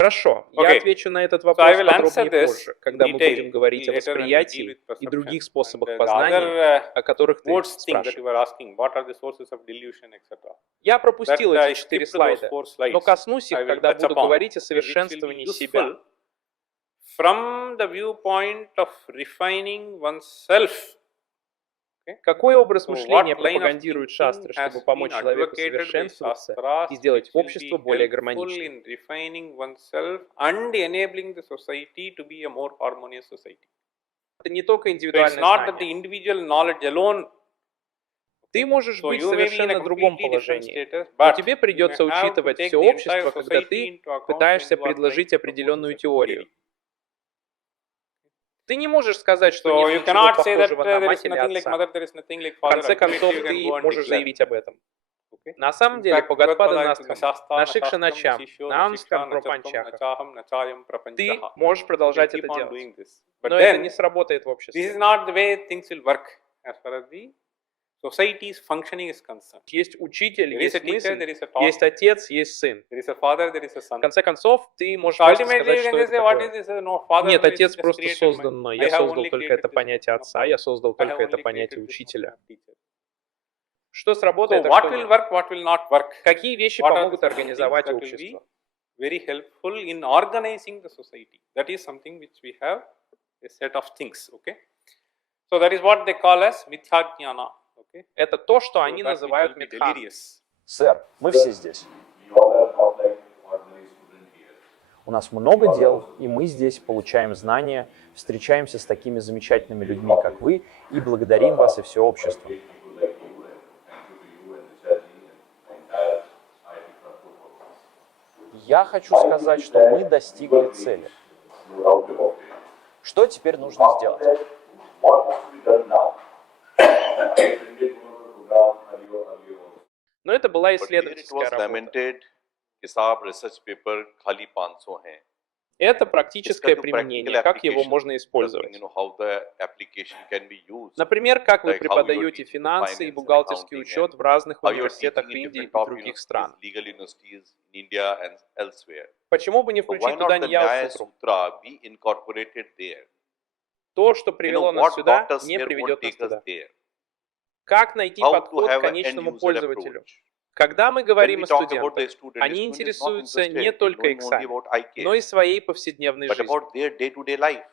Хорошо, я Okay. отвечу на этот So I вопрос will answer подробнее this позже, in когда мы detail будем говорить о later when we deal восприятии with и perception. других And способах the познания, other о которых ты modes thing that you спрашивал. were asking, what are the sources of delusion, etc. Я пропустил That I эти 4 skipped those слайда, 4 slides. но коснусь I их, will когда touch буду upon, говорить о which will be совершенствовании себя. useful from the viewpoint of refining oneself. Какой образ So мышления what line of пропагандирует шастры, thinking has чтобы помочь been человеку advocated by совершенствоваться Shastras, и сделать which will общество be более helpful гармоничным? in refining oneself and enabling the society to be a more harmonious society. Это не только So it's индивидуальное not that the знание. individual knowledge alone. Ты можешь So быть в you may be in a совершенно другом completely different положении, status, но but тебе you may придется have to учитывать take все the общество, entire когда society ты into account when пытаешься you are предложить trying to определенную propose a теорию. theory. Ты не можешь сказать, что So нет you ничего cannot say that похожего на there is мать или nothing like отца. mother, there is nothing like В father. конце концов, Ultimately, you can ты go and можешь declare. заявить об этом. Okay? На самом In деле, fact, Бхагаватпада Bhagavad-Gita Настам, Nashastam, Нашикша Nashastram, Начам, Nashishyo, Наамскам Nashiksham, Пропанчаха. Nachaham, Nachayam, Ты Prapanchaha. можешь You can продолжать keep это on делать. doing this. But Но это then, не сработает в this обществе. is not the way things will work as far as the society's functioning is concerned. Есть учитель, There is a есть teacher, мысль, there is a talk, есть отец, есть сын. there is a father, there is a В son. конце концов, ты можешь So просто ultimately, сказать, you can что just это say, what is такое. this? No, father Нет, is отец just просто created создан mind. мной. I Я have создал only только created это this понятие kind of отца, father. я создал I have только это only понятие created this kind учителя. of teacher. Что So сработает, а what что will нет? work, what will not work? Какие вещи What are помогут the организовать things that will be общество? very helpful in organizing the society? That is something which we have a set of things. Okay. So that is what they call as mithya-jnana. Okay. Это то, что So они that which называют will be митхан. delirious. Сэр, мы все здесь. У нас много дел, и мы здесь получаем знания, встречаемся с такими замечательными людьми, как вы, и благодарим вас и все общество. Я хочу сказать, что мы достигли цели. Что теперь нужно сделать? Но это была But here it исследовательская was работа. lamented कि साहब research paper खाली 500 हैं. Это इसका практическое जो применение, practical как его application, можно использовать. you know, how the application can be used. Например, как вы Like how you are преподаете teaching финансы и finance and бухгалтерский accounting учет and в разных how you are университетах teaching in Индии и different top других стран. universities, legal universities in India and elsewhere. Почему бы не So why включить not туда the Nyaya Nyaya Sutra? Sutra be incorporated there? То, что You know, привело нас what сюда, got us не here приведет won't нас take us туда. there. Как найти How to подход к have an конечному end-user пользователю? approach. Когда мы When говорим we о talk about студентах, the student, они the student is not интересуются interested не in только knowing only экзаменом, about но и IKS, своей повседневной but жизнью. about their day-to-day life.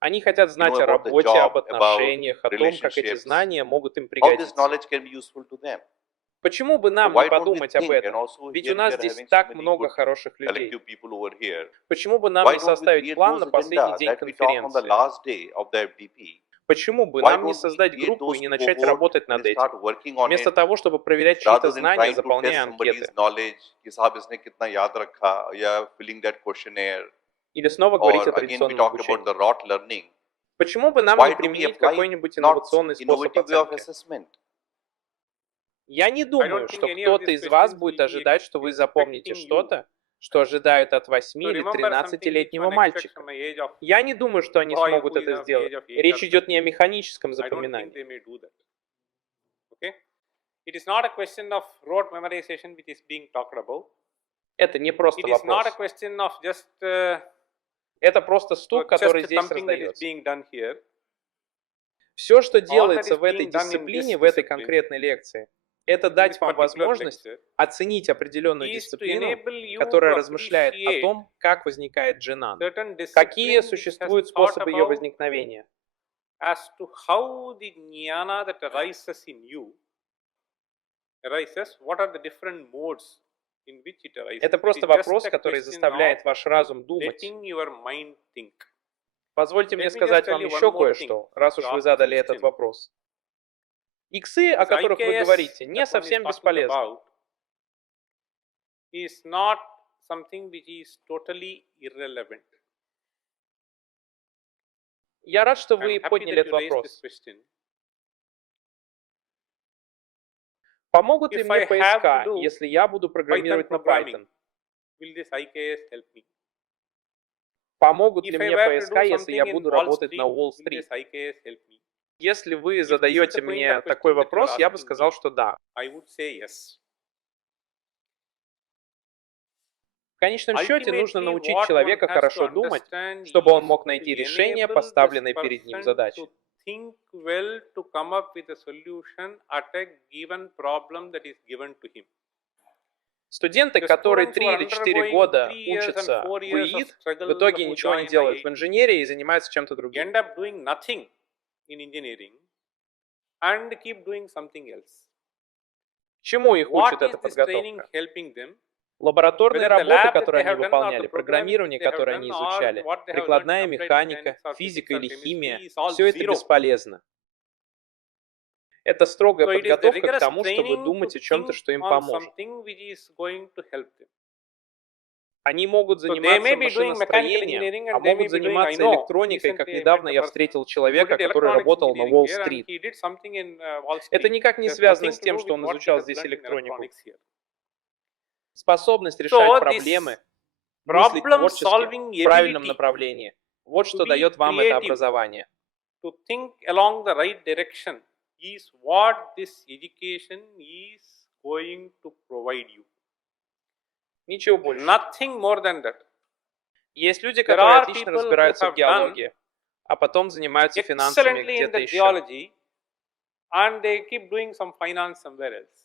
Они хотят знать о about the работе, job, об отношениях, о том, как эти relationships, знания могут им How this пригодиться. knowledge can be useful to them. Почему бы So нам why не don't we подумать об think, and этом? also Ведь here у нас we are здесь having so так many много good хороших людей. collective people over here. Почему бы нам Why не don't we составить create план those на последний agenda день that we talk on the конференции? last day of the FDP? Почему бы Why нам не don't we создать create группу и those не начать cohort работать and над этим, start working on вместо it того, чтобы проверять чьи-то rather than знания, trying to заполняя test somebody's анкеты? knowledge कि साहब इसने कितना याद रखा या filling that questionnaire Или снова говорить о or again we традиционном talk about обучении? the rote learning. Почему бы нам Why не do we применить apply какой-нибудь not инновационный способ innovative way of оценки? assessment? Я не думаю, think что any of кто-то these из вас questions будет will be ожидать, что вы запомните expecting you что-то, что ожидают от 8 So или remember something which 13-летнего one expects мальчика. from the age of Я не думаю, что они boy смогут who is это of the сделать. age of 8 Речь or идет не о 13. механическом I don't think запоминании. they may do that. Okay? It is not a question of rote memorization which is being talked about. Это не просто It is not a вопрос. question of just Это просто стук, который just здесь something that is раздается. being done here. Все, что that делается is в этой being done in дисциплине, this в этой discipline, конкретной лекции, это in дать this вам particular возможность lecture, оценить определенную is to дисциплину, enable you которая to размышляет о appreciate том, как возникает джнана, certain какие discipline which has существуют thought способы ее about возникновения, as to how the jnana that arises in you arises, what are the different modes in which it arises. это It просто is just вопрос, a который question заставляет of ваш разум думать. letting your mind think. Позвольте мне Let me just сказать tell вам you one еще more кое-что, thing. раз You уж вы asked задали this этот question. вопрос. Иксы, о This которых вы IKS говорите, не that one is совсем talking бесполезны. about is not something which is totally irrelevant. Я рад, что I'm вы happy подняли that этот you raised this вопрос. question. Помогут ли If мне I have to поиска, do если я буду программировать на programming, Python? will this IKS help me? Помогут If ли I мне were to поиска, do если я something in буду Wall работать Street, на will Уолл-стрит? this IKS help me? Если вы If this is задаете the kind мне of такой question that you are вопрос, я бы asking сказал, me, что да. I would say yes. В конечном счете нужно Ultimately, научить what one человека has to хорошо думать, understand чтобы он is мог to найти решение enable this поставленной перед ним person задачи. to think well to come up with a solution at a given problem that is given to him. Студенты, The которые students who are 3 или 4 undergoing года 3 years and учатся 4 в years of ИИТ, в struggle итоге who ничего не join делают в IIT инженерии и занимаются чем-то другим. end up doing nothing in engineering and keep doing something else. Чему их учит What is эта this training подготовка? helping them? Лабораторные Whether the работы, lab that которые they они have done or выполняли, the programming программирование, that they have которое done они or изучали, what they have learned in прикладная applied механика, mechanics or physics физика or или chemistry химия, is all все это zero. бесполезно. Это строгая So it is the подготовка к rigorous тому, чтобы training to думать о чем-то, think что им on поможет. something which is going to help them. Они могут So they заниматься may be doing mechanical машиностроением, engineering а and they may могут be doing, I заниматься know, электроникой, как recently I met недавно a я person встретил who человека, did который electronics работал на engineering here and Уолл-стрит. he did something in Wall Это Street никак не that has связано nothing с to тем, do что with он what he изучал has здесь learned in электронику. electronics here. Способность решать So проблемы, this мыслить problem творчески solving в правильном ability направлении. Вот to что be дает вам это creative, образование. to think along the right direction is what this education is going to provide you. Ничего больше. Nothing more than that. Есть люди, There которые are отлично people who разбираются в have done геологии, а потом занимаются финансами excellently in где-то the еще. geology and they keep doing some finance somewhere else.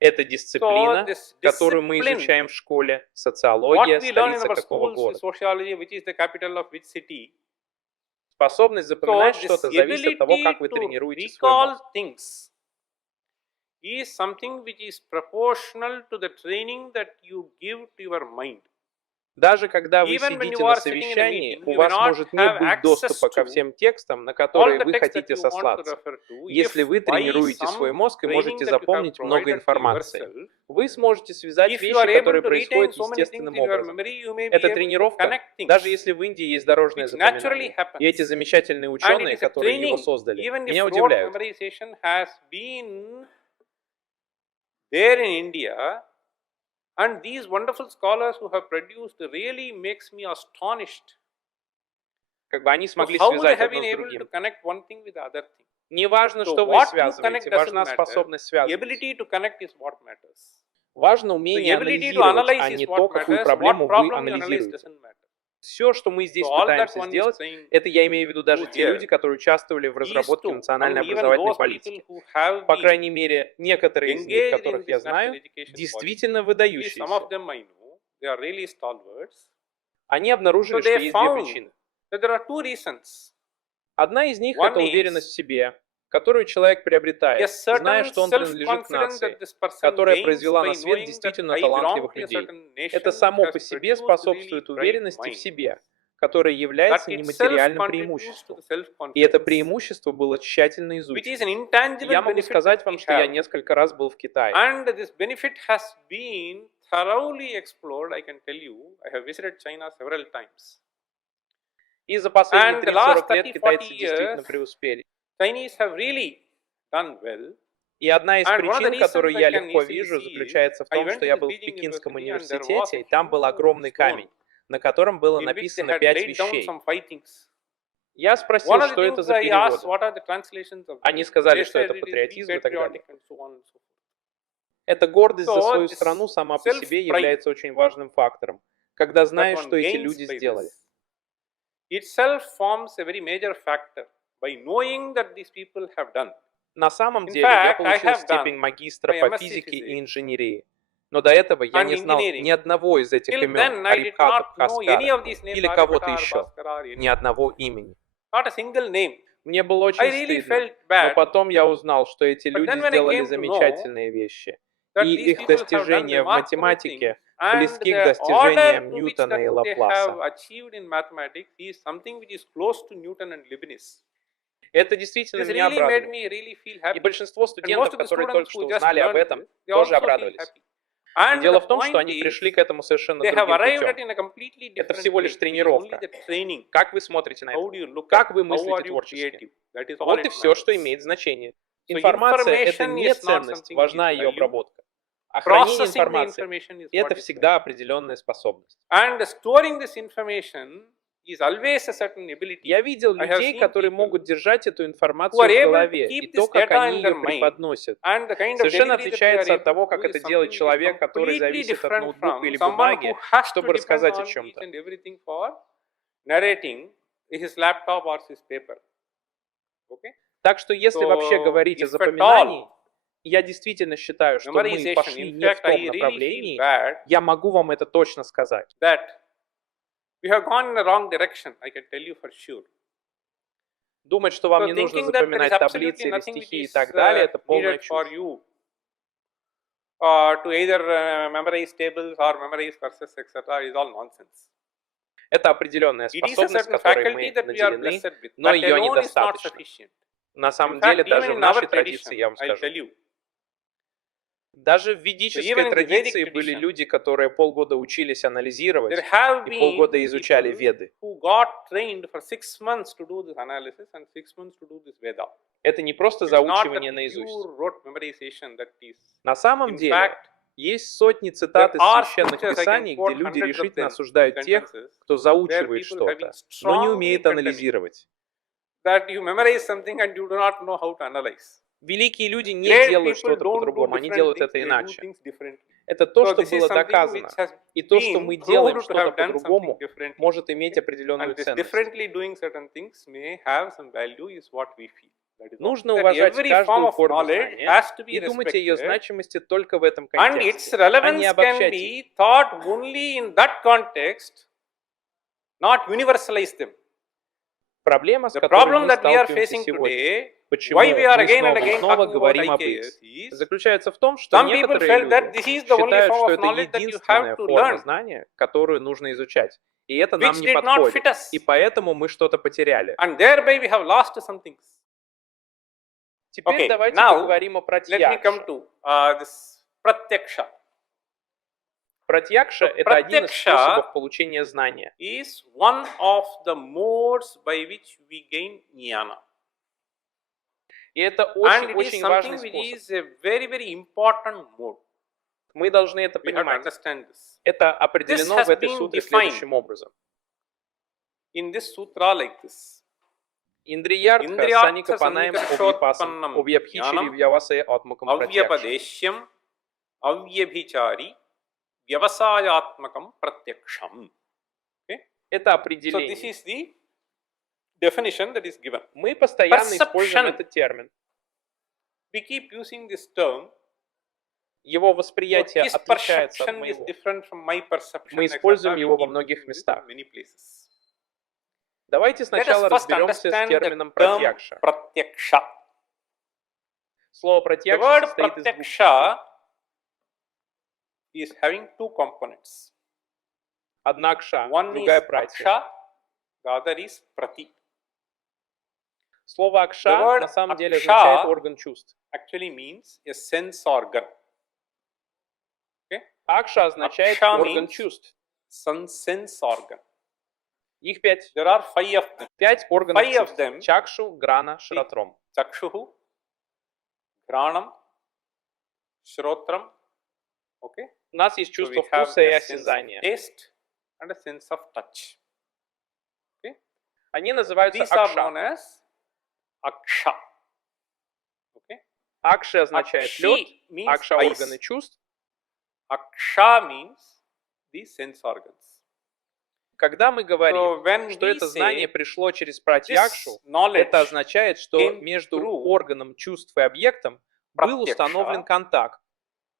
Это дисциплина, So this которую мы discipline, изучаем в школе, what социология, we learn in столица our какого schools is города. sociology, which is the capital of which city. Способность So запоминать this что-то зависит от того, ability как вы to тренируете свой recall мозг. things is something which is proportional to the training that you give to your mind. Даже когда вы Even when сидите you на are sitting in a совещании, meeting, у you may вас not может не have быть access доступа ко to всем текстам, на all которые the вы text that хотите you want to сослаться. refer to. Если If вы by тренируете свой some мозг и training можете that you have запомнить много provided to информации, yourself, вы сможете связать if you вещи, are able которые to retain происходят so many things естественным in your образом. memory, you may be Эта able to тренировка, connect даже things, если в Индии есть дорожное which naturally запоминание, и эти happens. замечательные And it ученые, is a которые его training, создали, even if меня rote удивляют. memorization has been there in India, and these wonderful scholars who have produced really makes me astonished. Как бы они So смогли how they связать have одно been с able to другим. connect one thing with the other thing? Не важно, So что вы what you связываете, connect doesn't важна matter. способность The связывать. ability to connect is what matters. Важно The умение ability to анализировать, analyze а is не what то, какую matters. проблему What вы problem you analyze анализируете. doesn't matter. Все, что мы здесь So all that пытаемся one is сделать, saying это я имею в виду даже do те here люди, которые участвовали в is разработке to, национальной even образовательной those политики. people who have По been крайней мере, некоторые из них, engaged in которых this я national знаю, education действительно policy, some выдающиеся. of them I know, they are really stalwarts. Они So обнаружили, что they есть две found причины. that there are two reasons. Одна из них – One это is уверенность в себе, которую человек a приобретает, зная, certain что он принадлежит к self-confidence нации, that this person которая gains произвела by на свет knowing that действительно I belong талантливых to a людей. certain nation Это which само has по себе produced really способствует bright уверенности в minds. себе, которая является That itself нематериальным contributes to преимуществом. the И это self-confidence, преимущество было тщательно which is изучено. an И intangible я могу benefit сказать that вам, we что я have. несколько раз был в Китае. And this benefit has been thoroughly explored, I can tell you. I have visited China several times. И за последние And the last 30-40 лет 30-40 китайцы действительно years, преуспели. Chinese have really done well. И одна из And one of the причин, которую reasons I я can легко easily вижу, see is, заключается в I том, went что to я this был в Beijing Пекинском University and there was университете, a и там был огромный huge камень, на котором было in which they написано had 5 laid down вещей. some 5 things. Я спросил, One of the что это things за I asked, переводы. what are the translations of Они them? сказали, They что said это it is being патриотизм и так далее. patriotic and so on and so forth. Эта гордость за So, свою this страну сама по себе self-pride является очень важным фактором, когда that знаешь, one что эти gains люди by сделали. this itself forms a very major factor by knowing that these people have done. На самом In деле, я fact, I получил have степень done магистра my по MSc физике и physics инженерии, но до этого я and не знал engineering. ни одного из этих Till имен, then, I did Арипхатов, not know any Хаскара of these names, или кого-то Aripata or еще, Bhaskara or ни anyone. одного имени. Not a single name. Мне было I очень really стыдно, felt но bad. потом я узнал, что эти But люди then when I сделали came to know замечательные вещи, that и these их people have done достижения в remarkable математике things, and близки к the достижениям order to which Ньютона и that they have Лапласа. achieved in mathematics is something which is close to Newton and Leibniz. Это действительно This меня really made обрадовало. me really feel И happy. большинство And most студентов, of the которые students только что who just узнали об learned этом, this, they тоже also feel обрадовались. happy. И And дело the в том, что point они is, пришли к этому совершенно they have другим arrived at путем. in a completely Это different всего лишь place. It is тренировка. only the training. Как вы смотрите на How это? do you look Как at вы it? How мыслите are you творчески? creative? That is all Вот it и все, что matters. имеет значение. So Информация — это information не is not ценность, something важна which is ее value. обработка. А хранение Processing the информации information is — это what is всегда value. определенная способность. And storing this information is always a certain ability. Я видел I have людей, seen которые people могут держать эту who информацию are в able to голове, и keep то, this как data они in ее their mind, преподносят, and the kind of совершенно delivery that they are отличается от able того, to как do это is делает something which is человек, который completely зависит от different ноутбука from или someone who бумаги, has to чтобы depend рассказать о on each чем-то. and everything for narrating his laptop or his paper. Okay? Так что если вообще So, говорить о if at запоминании, all, я действительно считаю, что мы memorization, пошли in не в fact, I том really feel направлении, bad я могу вам это точно сказать. that we have gone in the wrong direction, I can tell you for sure. Думать, что вам So не нужно thinking that there is запоминать таблицы absolutely или nothing which стихи и is так далее, это полная needed for чушь. you to either memorize tables or memorize curses, etc., is all nonsense. Это определенная It is a способность, certain которой faculty мы that we are наделены, blessed with. но That ее alone is not недостаточно. sufficient. На In самом деле, fact, даже even в in нашей our традиции, tradition, я вам I'll скажу, tell you, даже в so ведической even in the Vedic традиции были tradition, люди, которые полгода учились анализировать there have и полгода been изучали people Веды. who got trained for 6 months to do this analysis and 6 months to do this Veda. Это не просто It's not заучивание that наизусть. pure rote memorization that is. На самом In деле, fact, есть сотни there цитат из are священных scriptures, I can писаний, где quote люди hundreds of решительно them, осуждают тех, sentences, кто where заучивает people have been что-то, но не strongly умеет condemned анализировать. that you memorize something and you do not know how to analyze. Великие люди не Great делают people что-то don't do по-другому, они different делают things, это they do иначе. things differently. Это то, So что this is было something доказано. which has И то, что been мы делаем proved to что-то have done по-другому, something differently. может иметь определенную And this ценность. differently doing certain things may have some value is what we feel. That is all. Нужно That уважать every form каждую of форму knowledge знания has to be и думать о ее respected, значимости только в этом and its контексте, а не relevance can обобщать их. be thought only in that context, not universalize them. Проблема, с The которой problem мы that we are сталкиваемся facing сегодня, today, почему why we are мы again and снова и again снова talking about говорим об IKS, X, is заключается в том, что some people некоторые felt that люди this is the only считают, form что of это knowledge that you единственная have to форма learn, знания, которую нужно изучать. И это нам which не did not подходит. fit us. И поэтому мы что-то потеряли. And thereby we have lost some things. Теперь Okay, давайте now поговорим о let me come пратьякше. to this pratyaksha. Пратьякша — это один из Пратьякша способов получения знания. Is one of the modes by which we gain jnana. И это And it is очень-очень важный something which способ. is a very, very important mode. Мы должны это We have to понимать. understand this. Это определено has в этой been сутре defined. следующим образом. In this sutra like this. Индриярдха Индриярдха саникапанаем саникаршотпаннам обвипасам, обвьябхичери янам, вьявасе атмакам пратьякша. Avyapадeshyam, avyabhichari, vyavasayatmakam pratyaksham. Okay? Это So this определение. is the definition that is given. Мы постоянно Perception. используем этот термин. We keep using this term. Его So восприятие his отличается от perception is моего. different from my perception. Мы etc. используем We его во keep многих using this местах. in many places. Давайте Let us сначала first разберемся с understand термином the term пратьякша. pratyaksha. Слово The пратьякша word состоит из двух частей. pratyaksha is having two components. Одна кша, One другая is пратья. aksha, the other is prati. Слово The акша word на самом деле aksha означает орган чувств. actually means a sense organ. Okay? Акша означает Aksha орган means чувств. Some sense organ. Их 5. There are 5 of them. 5 органов 5 of чувств. them. Чакшу, грана, шратром. Chakshuhu, Granam, Shrotram. Okay? У нас есть So чувство we have вкуса и a sense of осязания. taste and a sense of touch. Они называются These are known акша. as aksha. Okay? Акши означает лед, Akshi means Акша — eyes. органы чувств. Aksha means the sense organs. Когда мы говорим, So when что we это знание say пришло через пратьякшу, this knowledge это означает, что came между through органом чувств и объектом был пратьякша, установлен контакт.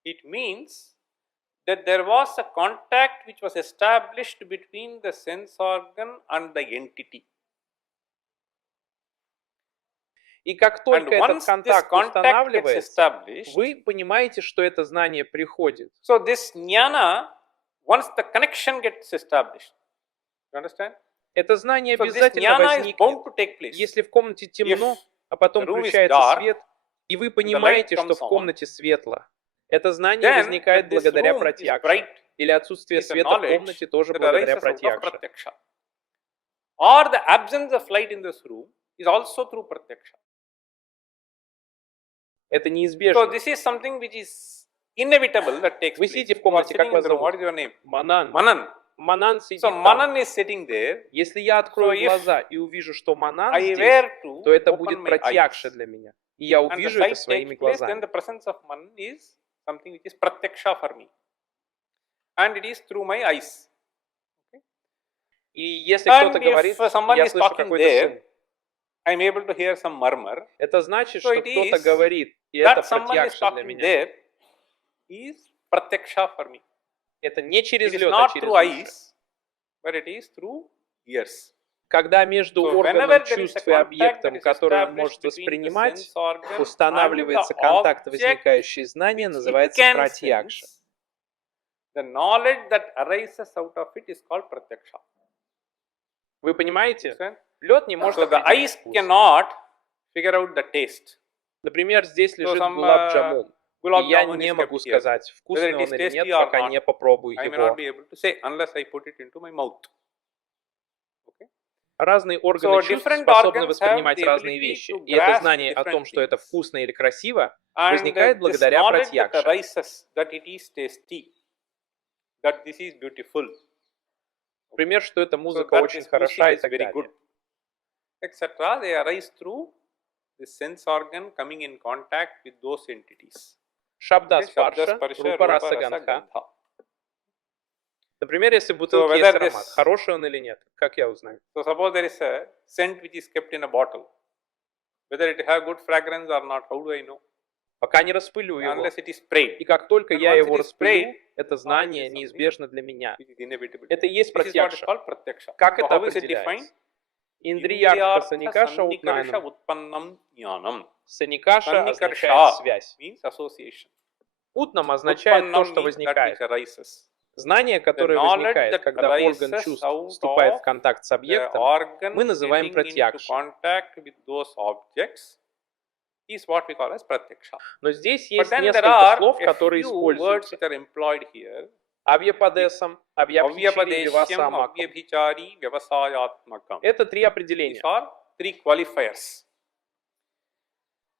it means that there was a contact which was established between the sense organ and the entity. И как And только этот once this контакт contact gets устанавливается, established, вы понимаете, что это знание приходит. so this jnana, once the connection gets established, you understand? Это знание So this обязательно jnana is возникнет, bound to take place. если в комнате темно, а потом the room is включается dark, свет, и вы light понимаете, что comes в on, комнате светло. Это знание then возникает that this благодаря room is пратьякше. bright Или отсутствие is a света в knowledge комнате тоже that благодаря arises out of пратьякше. pratyaksha. Or the absence of light in this room is also through pratyaksha. Это So неизбежно. this is something which is inevitable that takes Вы place. сидите в You are комнате, как sitting in вас the room. What зовут? is your name? Манан. Manan. Манан сидит So там. Manan is sitting there. Если я открою So if глаза и увижу, что Манан I здесь, were to то это open будет my пратьякша eyes для меня. И я and the увижу это sight своими takes place, then глазами. the presence of Manan is something which is pratyaksha for me. And it is through my eyes. И если And кто-то if говорит, someone я is слышу talking какой-то there, шум, I am able to hear some murmur. это значит, So что it кто-то is говорит, и это that someone is пратьякша для talking меня. there is pratyaksha for me. Это не через It is лед, а not через through уши. eyes, but it is through ears. Когда между So органом whenever there is a чувств и contact объектом, that is который он established может between the воспринимать, sense organ устанавливается and the контакт, object возникающий знание, which it называется can пратьякша. sense, the knowledge that arises out of it is called pratyaksha. Вы понимаете? Understand? Лед не может So the определить eyes вкус. cannot figure out the taste. Например, здесь лежит some, гулаб-джамун, Gulab и я jamun не is могу kept here. сказать, Whether вкусный it он is или нет, tasty or пока not, не попробую I may его. not be able to say unless I put it into my mouth. Okay? Разные органы So чувств different способны organs have воспринимать the разные ability вещи. to И это grasp знание о different том, что это things. вкусно или красиво, And возникает this благодаря knowledge that пратьякше. arises that it is tasty, that this is beautiful, Например, что эта so музыка that очень this хороша и music is так very далее. good, etc. They arise through the sense organ coming in contact with those entities. Шабда Okay? Shabda, спарша, sparsha, рупа rupa, раса rasa, гандха. gandha. Например, если в бутылке whether есть аромат, this- хороший он или нет, как я узнаю? So suppose there is a scent which is kept in a bottle. Whether it have good fragrance or not, how do I know? Пока не распылю его. Unless it is sprayed. И как только And я once его it is распылю, sprayed, это знание неизбежно для меня. Which is inevitable. Это и есть This is what is пратьякша. called pratyaksha. Как So это how is it defined? определяется? Индрiyartха саникаша Sannikarasha утнанам. utpannam jnanam. Саникаша означает Sannikarasha связь. means association. Утнам означает то, Utpannam что means that возникает. which arises. Знание, которое knowledge возникает, that когда орган arises чувств out вступает of в контакт с The объектом, organ мы называем getting into пратьякшей. contact with those objects is what we call as pratyaksha. Но здесь But есть then there несколько are слов, a которые few words используются. which are employed here. Авьяпадесам, авьяпхичири, Avyabadeshyam, вивасамакам. avyabhichari, vyavasayatmakam. Это три определения. These are three qualifiers.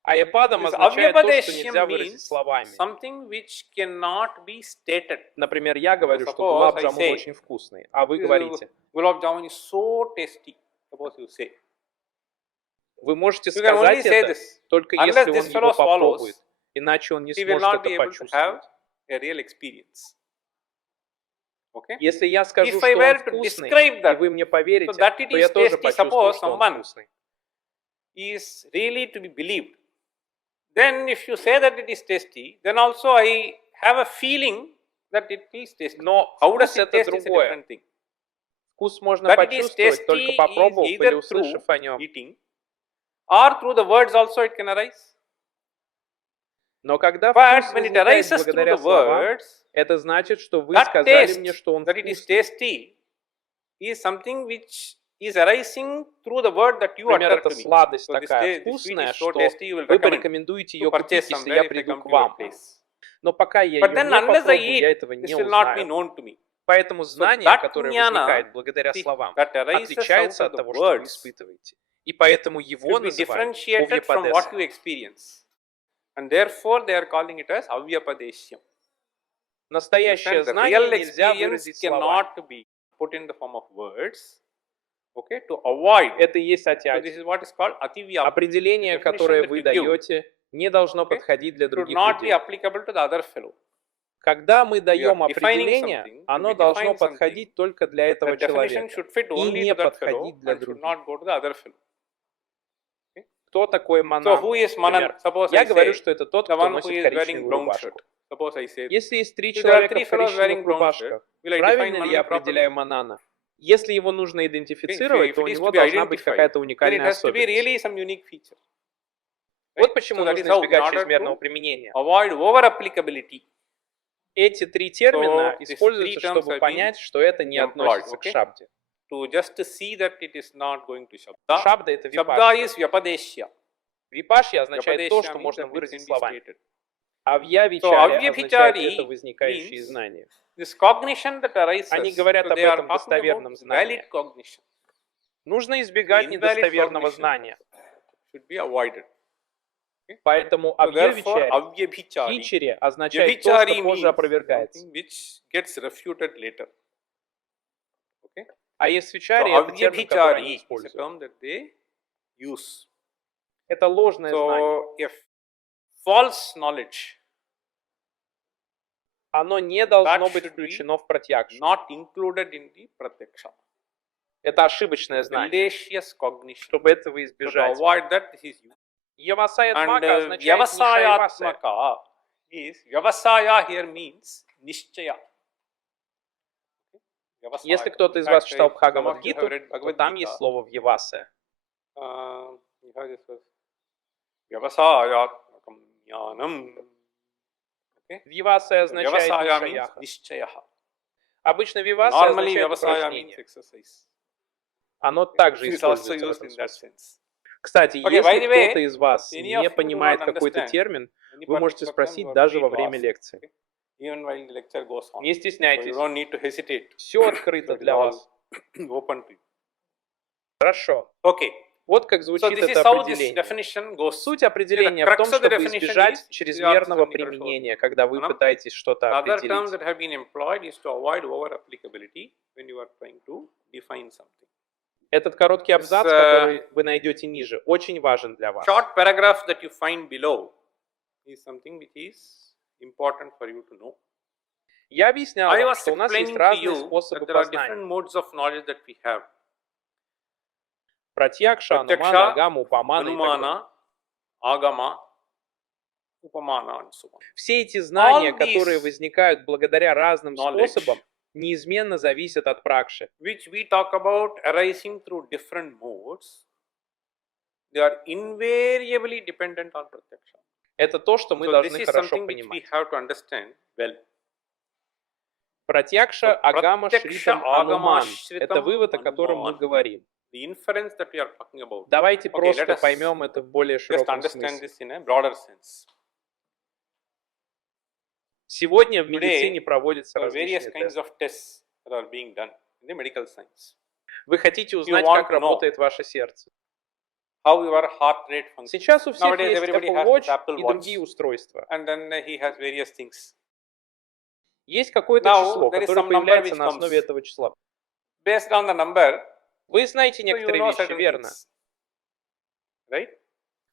Аяпадам This означает то, что avyabadeshyam нельзя выразить means словами. something which cannot be stated. Например, я говорю, что Suppose гулаб I джамун say, очень вкусный, а вы This говорите. Gulab jamun is so tasty. Suppose you say. Вы можете You can only сказать say это, this. только Unless если он this его fellow попробует, swallows, иначе он не he will сможет not be это able to have почувствовать. a real experience. Okay? Если я скажу, If что I он were to вкусный, describe и that, вы мне поверите, so that it то is я тоже tasty, почувствую, suppose что он someone вкусный. is really to be believed. Then if you say that it is tasty, then also I have a feeling that it is tasty. Но How does вкус it это taste is a другое. different thing. Вкус можно That it is почувствовать, только tasty попробовав is или either услышав through о нем. eating or through the words also it can arise. Но когда But вкус when it возникает arises through благодаря the словам, words, это значит, что вы that сказали taste, мне, что он that it is вкусный. tasty, is something which is arising through the word that you Например, utter это to me. сладость So this такая taste, this sweet вкусная, is so что tasty, you will вы recommend порекомендуете to ее купить, purchase если somewhere я if I приду come к to your вам. place. Но пока я ее But then не unless I попробую, я eat, этого this не will not be узнаю. known to me. Поэтому So знание, that которое jnana, возникает благодаря see, словам, that arises отличается out от of того, the что вы words, испытываете. И поэтому его should be называют differentiated from what you овьяпадесом. experience. And therefore they are calling it as avyapadeshyam. Настоящее The знание real нельзя experience выразить словами. cannot be put in the form of words, okay, to avoid. Это и есть So атяти. this is what is called ativya. Определение, Definition которое that вы you give. даете, не должно Okay. подходить для should других not be людей. applicable to the other fellow. Когда мы даем are defining определение, something, оно when we должно define something, подходить только для этого The definition человека should fit и only не to that fellow подходить для and should других. not go to the other fellow. Кто такой So Манан? who is Manan? Например, Suppose я I говорю, say что это тот, the кто one who носит is wearing коричневую brown рубашку. shirt. Suppose I say Если есть 3 if there are человека three в fellows коричневых wearing brown shirt, рубашках, will I define правильно ли Manan я properly? определяю Манана? Если его нужно идентифицировать, If то it у is него to be должна быть identified, какая-то then it уникальная has to be особенность. really some unique feature. Вот Right? почему So that нужно is how, in избегать order чрезмерного to применения. avoid over applicability. Эти 3 термина So, these используются, three terms чтобы have понять, что это не employed, относится к okay? шабде. To just to see that it is not going to Shabda. Шабда — это Shabda випашья. is Vyapadeshya. Випашья означает то, Vyapadeshya что means можно that which выразить can be словами. stated. Авья-вичари означает авья-вичари это возникающие means знания. This cognition that arises, Они говорят so об they are этом talking достоверном about знании. valid cognition. Нужно избегать Invalid недостоверного cognition знания. should be avoided. Поэтому So therefore, авья-вичари, avyabhichari, вичари означает то, что vyabhichari позже means опровергается. something which gets refuted later. Okay? А есть So вичари — это термин, который они avyabhichari is a используют. term that they use. Это ложное знание. So if false knowledge Оно не должно that быть should be включено в пратьякшу. not included in the pratyaksha. Это ошибочное знание. Fallacious cognition. Чтобы этого So to избежать. avoid that, this is used. Явасаятмака And означает нишайваса. vyavasayatmaka is vyavasaya here means nishchaya. Okay? Если Vyavasaya. кто-то из In вас fact, читал some of you Бхагавад-гиту, have read то Bhagavad там Gita. есть слово «вьяваса». You have this verse. Vyavasayatmakam jnanam. Okay? Вьяваса означает Vyavasaya means нишаяха. nishchayaha. Обычно виваса Normally, означает vyavasaya means упражнение. exercise. Оно также It is also используется в used этом in that смысле. sense. Кстати, Okay, by если the way, кто-то из вас any не of you do понимает not какой-то understand термин, any вы можете particular term, спросить you are даже free во to время ask. лекции. Okay? Even while the lecture goes on. Не So you стесняйтесь, don't need to hesitate. все открыто So it is для all вас. open to you. Хорошо. Okay. Вот как So звучит this is это how this определение. definition goes. Суть определения The в том, crux of the чтобы definition избежать is чрезмерного the применения, когда вы Anam. пытаетесь что-то The other terms определить. that have been employed is to avoid over applicability when you are trying to define something. Этот короткий абзац, This, который вы найдете ниже, очень важен для вас. Short paragraph that you find below is something which is important for you to know. Я объяснял I вам, was что у нас есть explaining to разные you способы that there are познания. different modes of knowledge that we have. Пратьякша, анумана, Pratyaksha, агама, упамана и так далее. Anumana, Agama, Upamana and so on. Все эти знания, All these которые возникают благодаря разным knowledge, способам, неизменно зависят от пракши. which we talk about arising through different modes, they are invariably dependent on pratyaksha. Это то, что мы So this должны is хорошо something which we понимать. have to understand well. Пратьякша, агама, Pratyaksha, шритам, agama, ануман. shritam, Это вывод, о котором мы anuman. говорим. The inference that we are talking about. Давайте Okay, просто let us поймем это в более Just широком understand смысле. this in a broader sense. Сегодня в Today, медицине проводятся There are various различные kinds тесты. of tests that are being done in the medical science. Вы хотите узнать, want как to know работает ваше сердце. How your heart rate functions. Сейчас у всех Nowadays, есть everybody Apple has Watch this Apple и Watch. другие устройства. And then he has various things. Есть какое-то Now, число, there is которое some number появляется which на основе comes. этого числа. Based on the number, Вы знаете so you некоторые know вещи, certain верно? things. Right?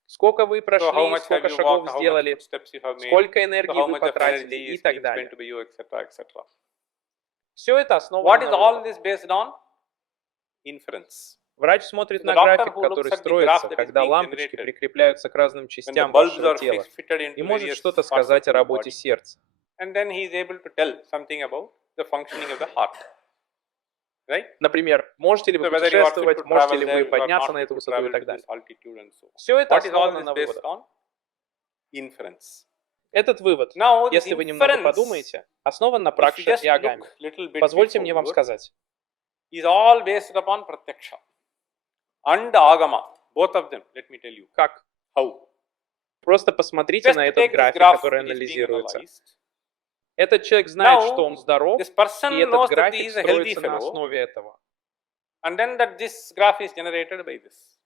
Сколько вы So how прошли, much have сколько you шагов walked, how сделали, much steps you have made, сколько so энергии how вы much of потратили energy и is так being далее. spent to you, etc., etc. Все это What основано is на all выводе. this based on? Inference. Врач смотрит The на doctor график, who looks который at the graph строится, that is когда being лампочки generated, прикрепляются к разным When the частям bulbs вашего are тела, fitted into и может various что-то parts сказать of о the работе body. сердца. And then he is able to tell something about the functioning of the heart. Right? Например, можете ли So вы whether you are fit путешествовать, to можете travel ли there, вы you are подняться not на fit эту to высоту и travel так to далее. this altitude and so on. Все это What is all основано this на based выводах. on? Inference. Этот вывод, Now, this если вы немного inference, подумаете, основан на if you пракше just и агаме. look little bit Позвольте мне вам before, сказать. is all based upon pratyaksha and agama. Both of them, let me tell you. Как? How? Просто посмотрите Just на take этот this график, graph который which is being анализируется. analyzed. Этот человек знает, Now, что он здоров, This person и этот knows that he график is a healthy строится на fellow, основе этого. and then that this graph is generated by this.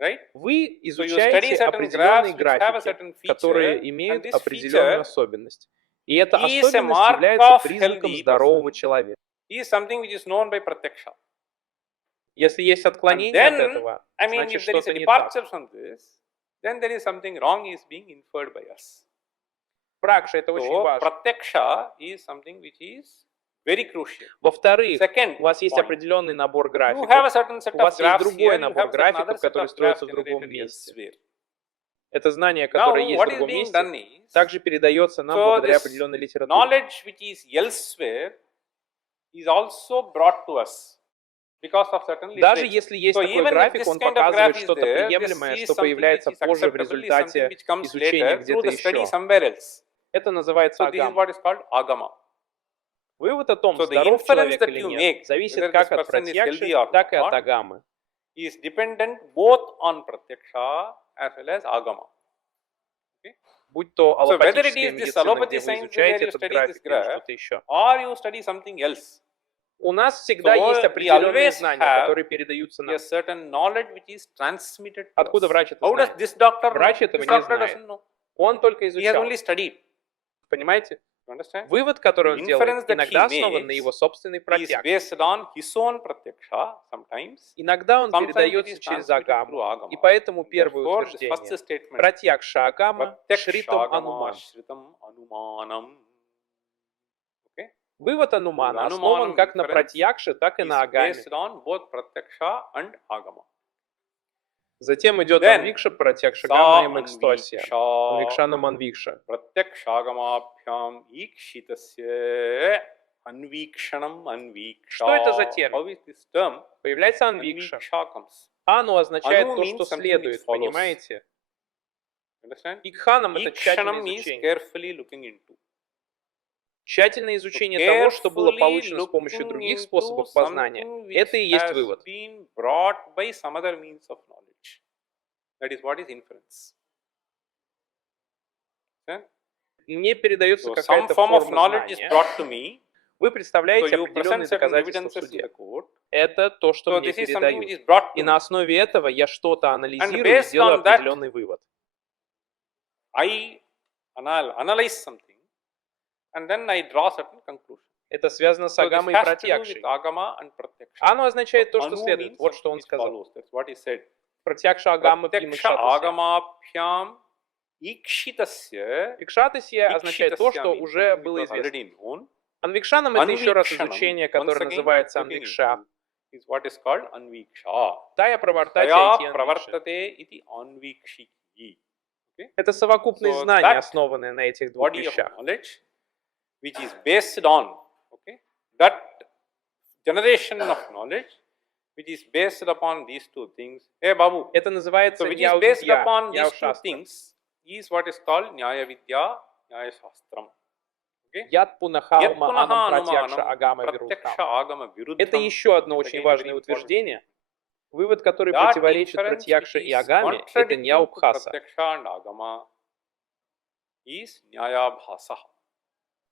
Right? Вы So you study изучаете certain определенные graphs which have a графики, certain feature, которые and имеют this определенную feature особенность. И эта is a особенность mark является of признаком healthy здорового person. человека. is something which is known by pratyaksha. Если есть And отклонение от then, этого, I mean, значит if there is что-то a не так. departure from this, then there is something wrong is being inferred by us. Пракша — это очень So важно. pratyaksha is something which is very crucial. Во-вторых, Second у вас есть point. определенный набор You графиков. have a certain set У of вас есть graphs другой here, you набор have certain other графиков, set которые of строятся graphs в другом generated месте. elsewhere. Это знание, Now, которое есть в what is другом being месте, done is, также передается нам so благодаря this определенной литературе. knowledge which is elsewhere is also brought to us because of certain Даже literature. если есть So такой even if график, this он kind of показывает graph is что-то there, приемлемое, this is что something появляется which is позже в acceptable, is something результате which comes изучения later through где-то the study еще. somewhere else. Это называется So this is агама. what is called agama. Вывод о том, So the здоров inference человек that или you нет, make, зависит whether как this от person is пратьякши, healthy or так и от not, агамы. is dependent both on pratyaksha as well as agama. Будь то So whether it аллопатическая is this медицина, allopathy где вы science where изучаете you этот study this график или graph, что-то еще. or you study something else. У нас всегда So есть we определенные always знания, have которые передаются нам. a certain knowledge which is transmitted to Откуда us. врач это How does знает? this doctor know? Врач этого This не doctor знает. doesn't know. Он только He has изучал. only studied. Понимаете? You understand? Вывод, который он The делает, inference that иногда he основан на makes его собственной He is пратьякше. based on his own pratyaksha sometimes. Иногда он Sometimes it передается is через transmitted through агаму. agama. И поэтому первое Therefore, this утверждение first statement, пратьякша агама шритам pratyaksha ануман. shritam anumanam. Okay? Вывод анумана Ануманам основан как на inference пратьякше, так и на Is агаме. based on both pratyaksha and agama. Затем идет Then, анвикша, пратьякшагама и мекстосия. Anviksha Анвикшанам анвикша. Pratyakshagamabhyam ikshitasya anvikshanam anviksha. Что это за термин? How is this term? Появляется анвикша. Anviksha comes. Ану означает Anu то, means что something следует, which follows. понимаете? Understand? Икханам это тщательное Ikshanam is изучение. carefully looking into. Тщательное изучение того, что было получено с помощью Looking других into способов познания. something which Это и есть has вывод. been brought by some other means of knowledge. That is what is inference. Okay? Мне передается So some какая-то form of форма knowledge is знания. brought to me. Вы So представляете you определенные present certain доказательства в evidences in суде. the court. Это то, что So мне this is something which передают. is brought И to на me. основе этого я что-то анализирую и based делаю on that, определенный вывод. I analyze something and then I draw certain conclusion. Это связано с So this агамой и has to do пратьякшей. with agama and pratyaksha. Оно означает то, что Anu следует. means Вот что он something which сказал. follows. That's what he said. Пратьякша агама Pratyaksha пимакшатасья. agamabhyam ikshitasya. Пикшатасья означает то, что means уже something было which was известно. already known. Анвикшанам это еще раз Anvikshanam, изучение, once которое again, называется looking анвикша. into is what is called anviksha. Тая правартатия Taya ити анвикша. pravartate iti anvikshiki. Это совокупность So знаний, that основанные на этих двух Body of вещах. knowledge which is based on, okay, that generation of knowledge which is based upon these two things. Hey Babu, Это называется so which is based ньяудья, upon these two ньяушастра. things is what is called Nyaya Vidya, Nyaya Shastram. Okay? Яд пунахаума анам Yat пратьякша punaha агама pratyaksha вирудхам. agama viruddham. Это еще одно It's очень again важное very important. утверждение. Вывод, который That противоречит inference пратьякше which и is агаме, это contradicting to ньяубхаса. pratyaksha and agama is Nyaya Bhasa.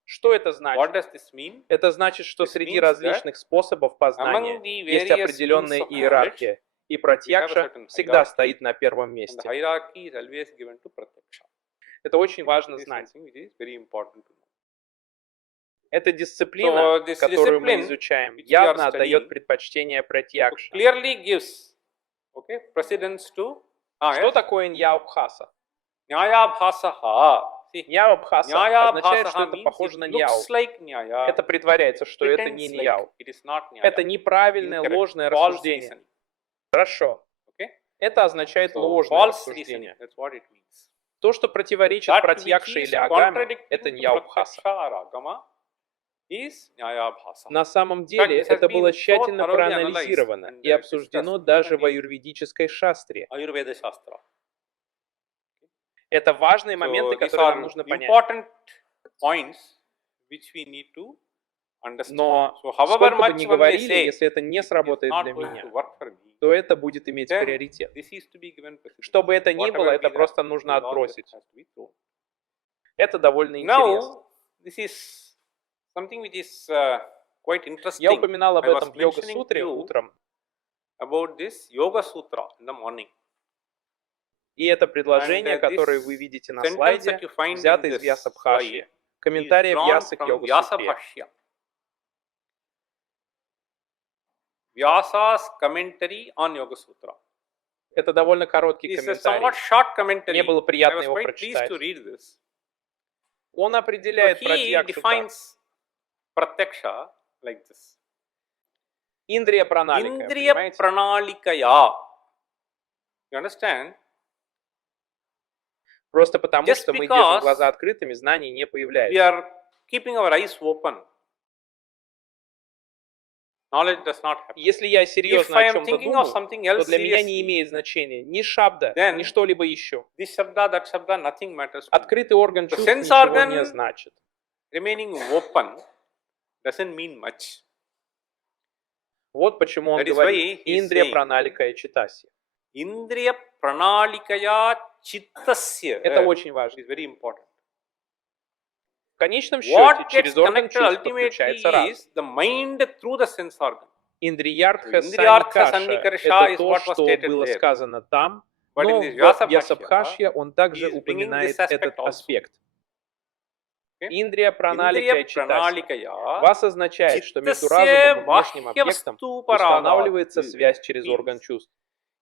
Что это What значит? does this mean? Это значит, что This среди means различных способов познания Among the есть various определенная means of иерархия, и пратьякша certain всегда hierarchy, стоит на первом And the месте. hierarchy is always given to pratyaksha. Это очень важно This is знать. something which is very important to know. Эта дисциплина, So this которую мы discipline изучаем, which we are явно отдает studying предпочтение пратьякше. Clearly gives, okay, precedence to Что такое ньяубхаса? Nyaya Bhasaha. See, Ньяубхаса Nyaya означает, что Bhasaha это means похоже it на ньяу. looks like Nyaya, Это притворяется, что это pretends не like ньяу. it is not Nyaya. Это неправильное, Incorrect. ложное False рассуждение. reasoning. Хорошо. Okay? Это означает So, ложное false рассуждение. reasoning, that's what it means. То, что противоречит That пратьякше which is или агаме, contradicting это to ньяубхаса. pratyaksha or agama is Nyaya Bhasa. На самом деле, this has это было been so тщательно thoroughly проанализировано analyzed and и обсуждено discussed даже even в in аюрведической шастре. Ayurveda Shastra. Это важные So моменты, these которые нам are нужно понять. important points which we need to understand. Но So however сколько бы much ни one may говорили, say если это не it is сработает not для going меня, to work for me, то это будет иметь then приоритет. this is to be given precedence. Что бы это ни Whatever было, be это that, просто this нужно is all that отбросить. has to be thrown. Это довольно интересно. Now, this is something which is quite interesting. Я упоминал об I was этом в mentioning йога-сутре to you утром. about this Yoga Sutra in the morning. И это предложение, And, которое this вы видите на sentence слайде, that you find взято in из this Вьясабхашьи, slide комментария is drawn Вьясы к from йога-сутре. Vyasa-bhashya. Vyasa's commentary on Yoga Sutra. Это довольно короткий It's a комментарий. somewhat short commentary. Мне было I приятно was его quite pleased прочитать. to read this. Он So определяет he пратьякшу так. defines pratyaksha like this. Индрия праналика, Indriya понимаете? pranalikaya. You understand? Просто потому, Just что мы because держим глаза открытыми, знаний не We появляется. are keeping our eyes open. Knowledge does not happen. Если я If серьезно I о am чем-то thinking of думаю, something то else для меня не seriously, имеет значения ни шабда, then ни что-либо еще. this shabda, that shabda, nothing matters. to me. Открытый орган The чувств sense ничего organ не значит. remaining open doesn't mean much. Вот почему он That is говорит why he is индрия saying, праналика и читасья. Indriya pranalikaya chittasya Это очень важно. is very important. В конечном What счете через gets орган connected чувств ultimately подключается разум. is the mind through the sense organ. Индрiyartha Indriyartha санникаша sannikarša – это is то, what was что stated было there. сказано там, But но in this в Vyasabhashya, Вьясабхашья он также he is bringing упоминает this aspect этот also. аспект. Okay? Индрия праналика Indriya и читасья. pranalikaya Вас означает, что между chittasya разумом и внешним объектом vahyavastuparagat. устанавливается связь через орган чувств.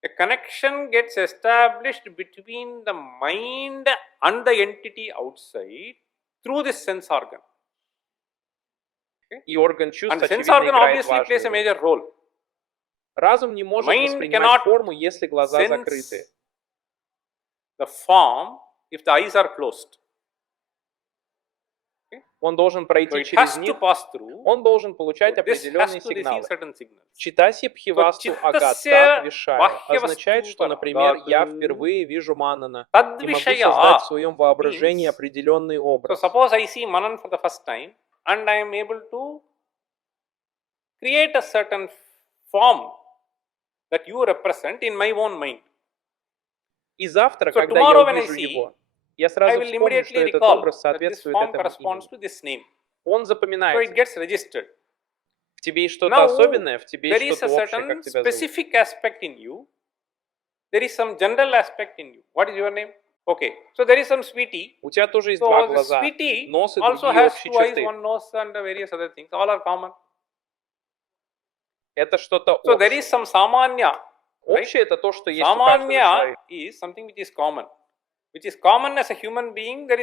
A connection gets established between the mind and the entity outside through this sense organ. И орган чувств, And sense очевидно, organ играет obviously plays a важную роль. major role. Разум не может Mind воспринимать cannot форму, если глаза sense закрыты. the form if the eyes are closed. Он должен So пройти it через has to них, pass through. он должен получать So this has определенные to receive сигналы. certain signals. Читаси бхивасту So, агат читтасya тат вишая вахьявасту означает, что, например, я парагат впервые вижу манана Tad и могу vishaya создать в своем воображении means- определенный So образ. suppose I see Manan for the first time and I am able to create a certain form that you represent in my own mind. И завтра, So когда я tomorrow when I увижу see, его, я I сразу will вспомню, что immediately этот recall образ that this соответствует form этому corresponds имени. to this name. Он So it запоминается. gets registered. В тебе есть что-то Now особенное, в тебе there есть is a что-то общее, certain как тебя зовут. specific aspect in you. There is some general aspect in you. What is your name? Okay. So there is some sweetie. У тебя тоже есть два So the глаза, sweetie нос и also другие has общие two eyes, черты. one nose, and various other things. All are common. Это что-то So there общее. is some samanya. Общее это то, что есть у каждого Samanya человека. is something which is common. Which is common as a human being, which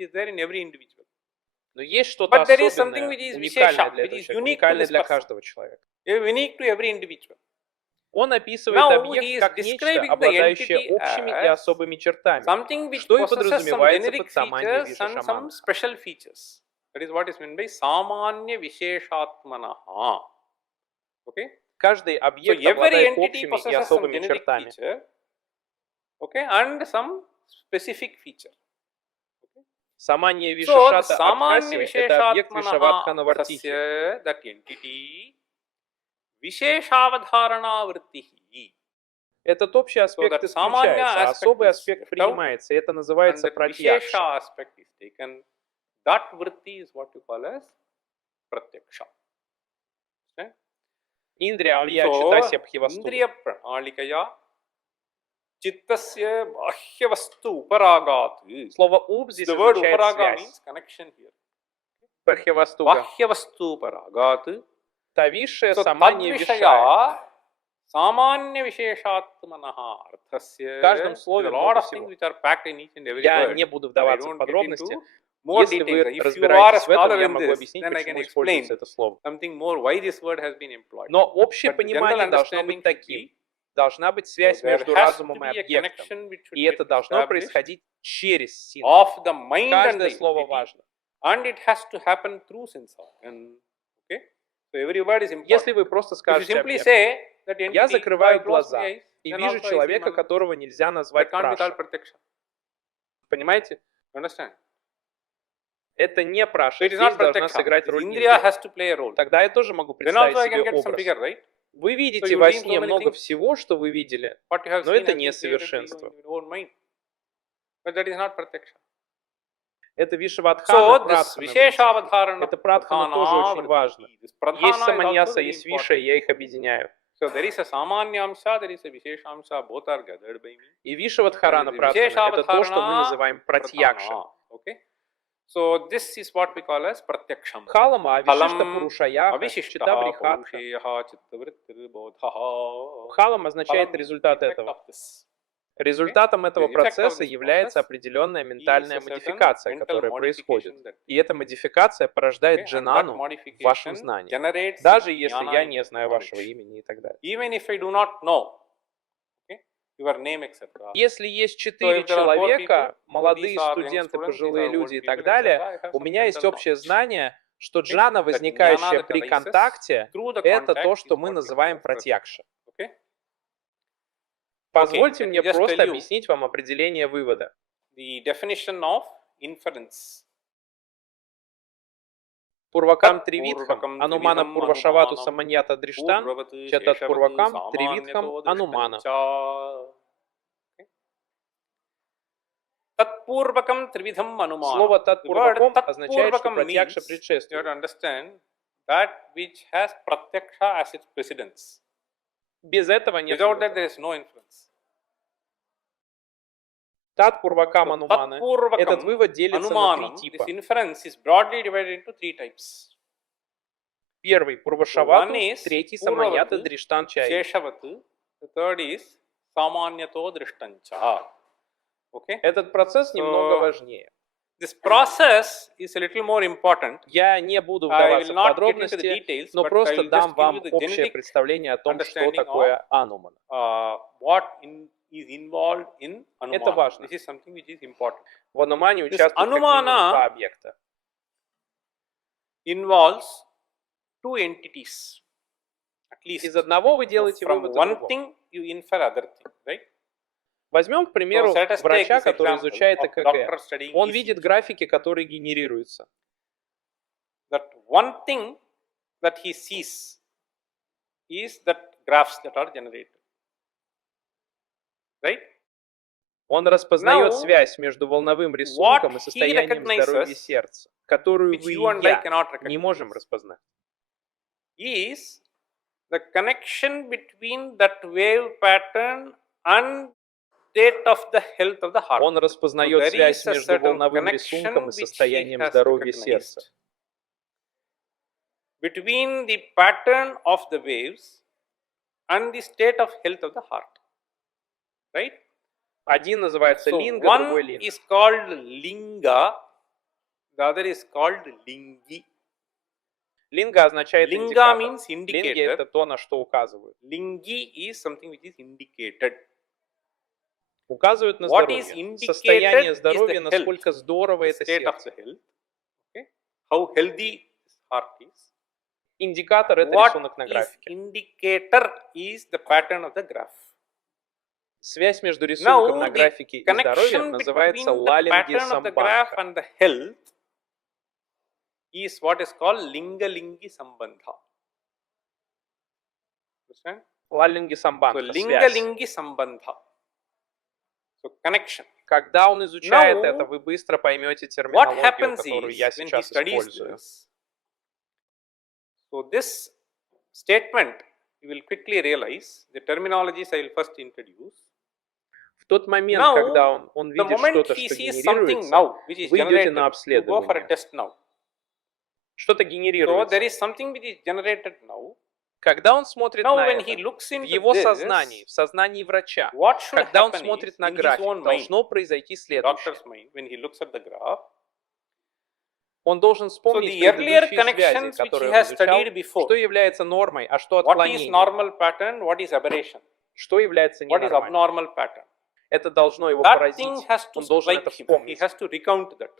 is there in every individual. Но есть что-то But there is something особенное, which is уникальное vishesha, для which этого is человека, unique to уникальное this для person. каждого человека. Unique to every individual. Он описывает Now he объект is как нечто, describing the обладающее entity общими и as особыми чертами, something which что и possesses some подразумевается generic под саманья features and some вишешамана. special features. That is what is meant by samanya visheshatmanaha. Okay? Каждый So объект every обладает entity общими и possesses some особыми generic чертами. feature. Okay? And some specific feature. Саманья So вишешата samanya абхасия – это объект visheshatmanaha вишавадхана вартихи. tasya, that entity visheshavadharana vrittihi. Этот общий аспект that samanya исключается, а aspect особый is аспект left out, принимается, и это And называется that пратьякша. vishesha aspect is taken. That vritti is what you call as pratyaksha. Okay? Индрия алия So, читасья бхивасту. indriya pranalikaya chittasya vahyavastu uparagāt. Слово «уп» здесь The word означает uparaga means связь. connection here. Бхивастуга. Vahyavastu uparagāt. Та висшая So саманья вишая. tadvishaya samanya visheshatmanaha arthasya. В каждом слове There are a lot много of всего. things which are packed in each and every Я word. не буду I вдаваться don't в get подробности. into more Если вы details. If you are a разбираетесь в этом, scholar я in могу this, объяснить, then I почему can используется explain это слово. something more why this word has been employed. Но общее But the понимание general должно understanding быть should таким. be, Должна быть so связь there между has to разумом и be a объектом. connection which should И get это должно established происходить через синтез. of the mind and Каждое the слово entity, важно. and it has to happen through sense organ. Okay? So every word is important. Если вы просто If you скажете simply объект, say that я entity, закрываю I close my глаза eyes, и then вижу also I see человека, Manan. которого нельзя That назвать can't be called праша. pratyaksha. Понимаете? You understand? Это не So праша. it is Здесь not должна pratyaksha. сыграть This роль Indriya индрия. has to play a role. Тогда я тоже могу Then also представить I can себе get some образ. figure, right? Вы So видите you во dream so сне many много things. всего, что вы видели, What you have но seen это has не been created in совершенство. your own mind. But that is not pratyaksha. Это вишавадхана, So this прадхана. visheshavadharana, Это прадхана тоже очень важно. This pradhana Есть is also саманьяса, very есть виша, important. я их объединяю. So there is a samanyamsha, there is a visheshamsha, both are gathered by me. И вишавадхарана, That is прадхана, это то, что мы visheshavadharana, называем пратьякша. Pradhana. Okay. So this is what we call as pratyaksham. Халама, авишишта Палам, пурушаяха, avishishtaha читаврихатха. purusheyaha chittavrittiriboddhaha. Халам означает Палам is результат the effect этого. of this. Результатом этого The effect of процесса this является process определенная is ментальная a certain модификация, mental которая происходит. modification that- И эта модификация порождает Okay, and that джанану в вашем modification знании. generates Даже если jnana я in не знаю knowledge. вашего имени и так далее. Even if I do not know, okay, your name, etc. Если есть So 4 if there are 4 человека, people, молодые these are young студенты, students, пожилые these are люди old и так people, далее, etc., I have у some меня есть mental общее knowledge. знание, что Okay? джана, That возникающая jnana that при arises контакте, through the это contact то, is что what мы we называем call as пратьякша. Okay? Позвольте let мне me just просто tell you объяснить вам определение вывода. the definition of inference. Пурвакам Тат тривитхам, пурвакам анумана тривидхам пурвашавату ануманам, саманьята дриштан, Purvavati четат sheshavati пурвакам samanyato тривитхам анумана. drishtancha. Okay? Tatpurvakam trividham anumana. Слово The word татпурваком означает, что tatpurvakam пратьякша means you have предшествует. to understand that which has pratyaksha as its precedence. Без этого нет Without that вывода. there is no inference. Татпурвакам ануманы. Этот Tatpurvakam вывод делится на 3 anumanam, this типа. inference is broadly divided into 3 types. Первый пурвашавату, One is третий саманьята Purvavati, дриштан чай. Sheshavati, the third is samanyato drishtancha. Okay? Этот процесс немного важнее. This process is a little more important. Я не буду I вдаваться will в not get into the подробности, details, но but I просто will дам just give вам you the общее genetic представление о том, что understanding такое анумана. what is involved in Это anumana. важно. This is something which is important. В анумане This участвуют как минимум анумана 2 объекта. Involves 2 entities. At least. Из одного вы делаете From вывод о one другом. thing you infer other thing, right? Возьмем, к примеру, So let us take врача, this который example изучает of ЭКГ. doctor studying Он ECG. видит графики, которые генерируются. That one thing that he sees is that graphs that are generated. Right? Он распознает Now, связь между волновым рисунком и he состоянием здоровья recognizes, сердца, которую which вы you and и I я cannot не recognize, можем распознать. is the connection between that wave pattern and state of the health of the heart. Он распознает there связь is a между certain волновым connection рисунком и which he состоянием has здоровья recognized. сердца. Between the pattern of the waves and the state of health of the heart. Right? Один называется So линга, другой one линга. is called linga, the other is called lingi. Линга означает Linga индикатор. means Линги indicator. это то, на что указывают. Lingi is something which is indicated. Указывают на What is здоровье. indicated Состояние is здоровья, the health, насколько здорово the это state of сердце. the health. Okay? How healthy this heart is. Индикатор это What рисунок на is графике. indicator is the pattern of the graph. Связь между рисунком Now на the графике и здоровьем connection называется between the лалинги pattern of the graph самбандха. and the health is what is called linga-lingi sambandha. Understand? Лалинги So самбандха, связь. linga-lingi sambandha. So connection. Когда он изучает Now, это, вы быстро поймете What терминологию, happens которую is я when he сейчас studies использую. this, so this statement you will quickly realize the terminologies I will first introduce. В тот момент, Now, когда он The видит moment что-то, he что sees something генерируется, now which is вы идете generated, на you go for a обследование. test now. Что-то So генерируется. there is something which is generated now. Когда он смотрит Now на when это, he looks в into его this, сознании, в сознании врача, what should когда он happen смотрит is на in his график, own mind, должно произойти следующее. doctor's mind, when he looks at the graph, Он должен so вспомнить the earlier предыдущие связи, connections which he которые он has изучал, studied before, что является нормой, а что what is отклонением, normal pattern, what is aberration, что является what is ненормальным. abnormal pattern. Это должно его That поразить. thing has to Он должен это strike him. He вспомнить. has to recount that.